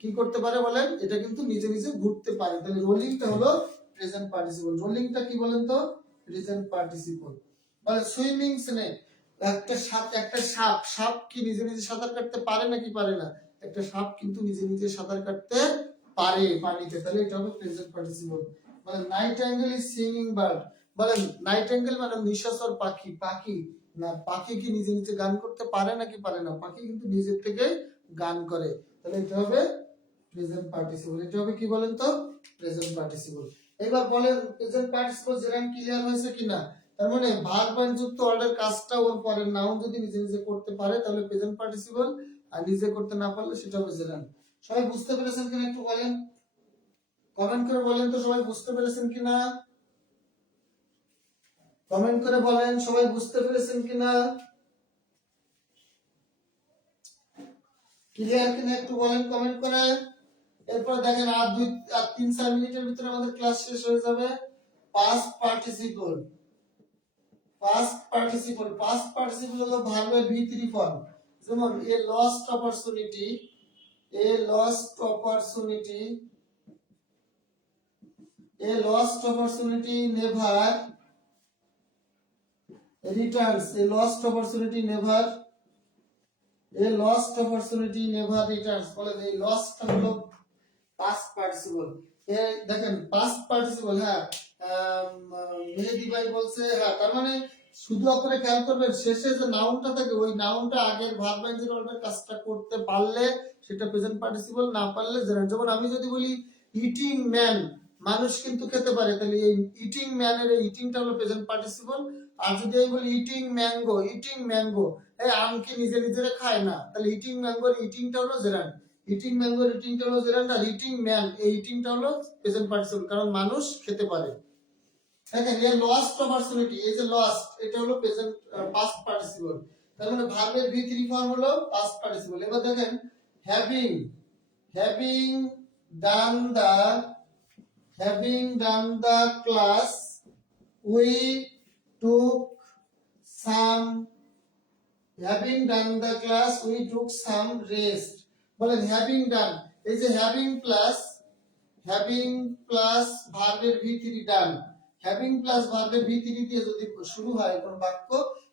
কি করতে পারে বলেন, এটা কিন্তু নিজে নিজে ঘুরতে পারে, তাহলে রোলিংটা হলো প্রেজেন্ট পার্টিসিপল। রোলিংটা কি বলেন তো? Present participle. মানে সুইমিং স্নেক, একটা সাপ, সাপ কি নিজে নিজে সাঁতার কাটতে পারে নাকি পারে না? একটা সাপ কিন্তু নিজে নিজে সাঁতার কাটতে পারে পানিতে, তাহলে এটা হবে প্রেজেন্ট পার্টিসিপল। মানে night angle is singing bird, বলেন নাইট অ্যাঙ্গেল মানে নিশাচর পাখি, পাখি না, পাখি কি নিজে নিজে গান করতে পারে নাকি পারে না? পাখি কিন্তু নিজের থেকে গান করে, তাহলে এটা হবে প্রেজেন্ট পার্টিসিপল। এটা হবে কি বলেন তো? Present participle. এবার বলেন প্রেজেন্ট পার্টিসিপল জেরান ক্লিয়ার হয়েছে কিনা? তার মানে ভার্ব যুক্ত অর্ডার কাজটা ওর পরে নাউন যদি নিজে নিজে করতে পারে তাহলে প্রেজেন্ট পার্টিসিপল, আর নিজে করতে না পারলে সেটা হবে জেরান। সবাই বুঝতে পেরেছেন কিনা একটু বলেন, কমেন্ট করে বলেন তো সবাই বুঝতে পেরেছেন কিনা, কমেন্ট করে বলেন সবাই বুঝতে পেরেছেন কিনা, ক্লিয়ার কিনা একটু বলেন কমেন্ট করে। এরপর দেখেন আর 3-4 মিনিটের ভিতরে আমাদের ক্লাস শেষ হয়ে যাবে। পাস্ট পার্টিসিপল, পাস্ট পার্টিসিপল হলো ভার্বের V3 ফর্ম। যেমন a lost opportunity, a lost opportunity, a lost opportunity never Returns, a lost opportunity never, a lost opportunity never Returns. বলেন এই লস্টটা হলো পাস্ট পার্টিসিপল। এ দেখেন পাস্ট পার্টিসিপল, হ্যাঁ মেহেদি ভাই বলছে, হ্যাঁ তার মানে শুধু আপনারা খেয়াল করবেন শেষে যে নাউনটা থাকে ওই নাউনটা আগের ভার্ব এর অর্ডার কাজটা করতে পারলে সেটা প্রেজেন্ট পার্টিসিপল, না পারলে জেনারেল। যেমন আমি যদি বলি ইটিং ম্যান, মানুষ কিন্তু খেতে পারে, তাহলে এই ইটিং ম্যান এর ইটিংটা হলো প্রেজেন্ট পার্টিসিপল। আর যদি আমি বলি ইটিং ম্যাঙ্গো, ইটিং ম্যাঙ্গো, এই আম কি নিজে নিজে খায় না, তাহলে ইটিং ম্যাঙ্গোর ইটিংটা হলো জেরান্ড। ইটিং ম্যাঙ্গোর ইটিংটা হলো জেরান্ড, আর ইটিং ম্যান এই ইটিংটা হলো প্রেজেন্ট পার্টিসিপল, কারণ মানুষ খেতে পারে। দেখেন এই লস্ট অপরচুনিটি, এই যে লস্ট এটা হলো প্রেজেন্ট পাস্ট পার্টিসিপল, তার মানে ভার্বের V3 ফর্ম হলো পাস্ট পার্টিসিপল। এবার দেখেন having, having done the, having done the class we took some, having done the class we took some rest. বলেন হ্যাভিং ডান, এই যে হ্যাভিং প্লাস ভার্বের V3 ডান, হ্যাভিং প্লাস ভার্বের V3 দিয়ে যদি শুরু হয় কোন বাক্য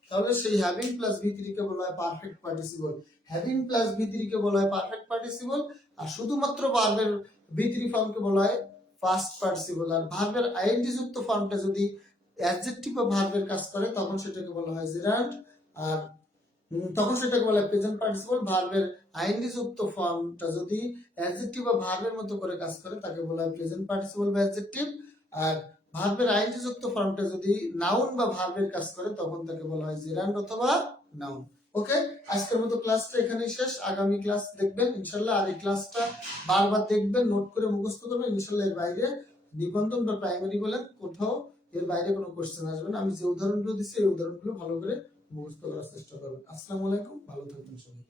তাহলে সেই হ্যাভিং প্লাস V3 কে বলা হয় perfect participle. Having plus V3 কে বলা হয় পারফেক্ট পার্টিসিপল, আর শুধুমাত্র ভার্বের V3 ফর্মকে বলা হয় পাস্ট পার্টিসিপল। আর ভার্বের আইএনজি যুক্ত ফর্মটা যদি অ্যাডজেক্টিভ বা ভার্বের কাজ করে তখন সেটাকে বলা হয় জেরান্ড, আর তখন সেটাকে বলা হয় প্রেজেন্ট পার্টিসিপল। ভার্বের আইএনজি যুক্ত ফর্মটা যদি অ্যাডজেক্টিভ বা ভার্বের মতো করে কাজ করে তাকে বলা হয় প্রেজেন্ট পার্টিসিপল বা অ্যাডজেক্টিভ, আর ভার্বের আইএনজি যুক্ত ফর্মটা যদি নাউন বা ভার্বের কাজ করে তখন তাকে বলা হয় জেরান্ড অথবা নাউন। ওকে, আজকের মতো ক্লাসটা এখানেই শেষ। আগামী ক্লাস দেখবেন ইনশাআল্লাহ, আর এই ক্লাসটা বারবার দেখবেন, নোট করে মুখস্থ করবেন ইনশাআল্লাহ। এর বাইরে নিবন্ধন বা প্রাইমারি বলেন কোথাও এর বাইরে কোনো কোশ্চেন আসবে না। আমি যে উদাহরণগুলো দিচ্ছি এই উদাহরণগুলো ভালো করে মুখস্থ করার চেষ্টা করবেন। আসসালামু আলাইকুম, ভালো থাকবেন সবাই।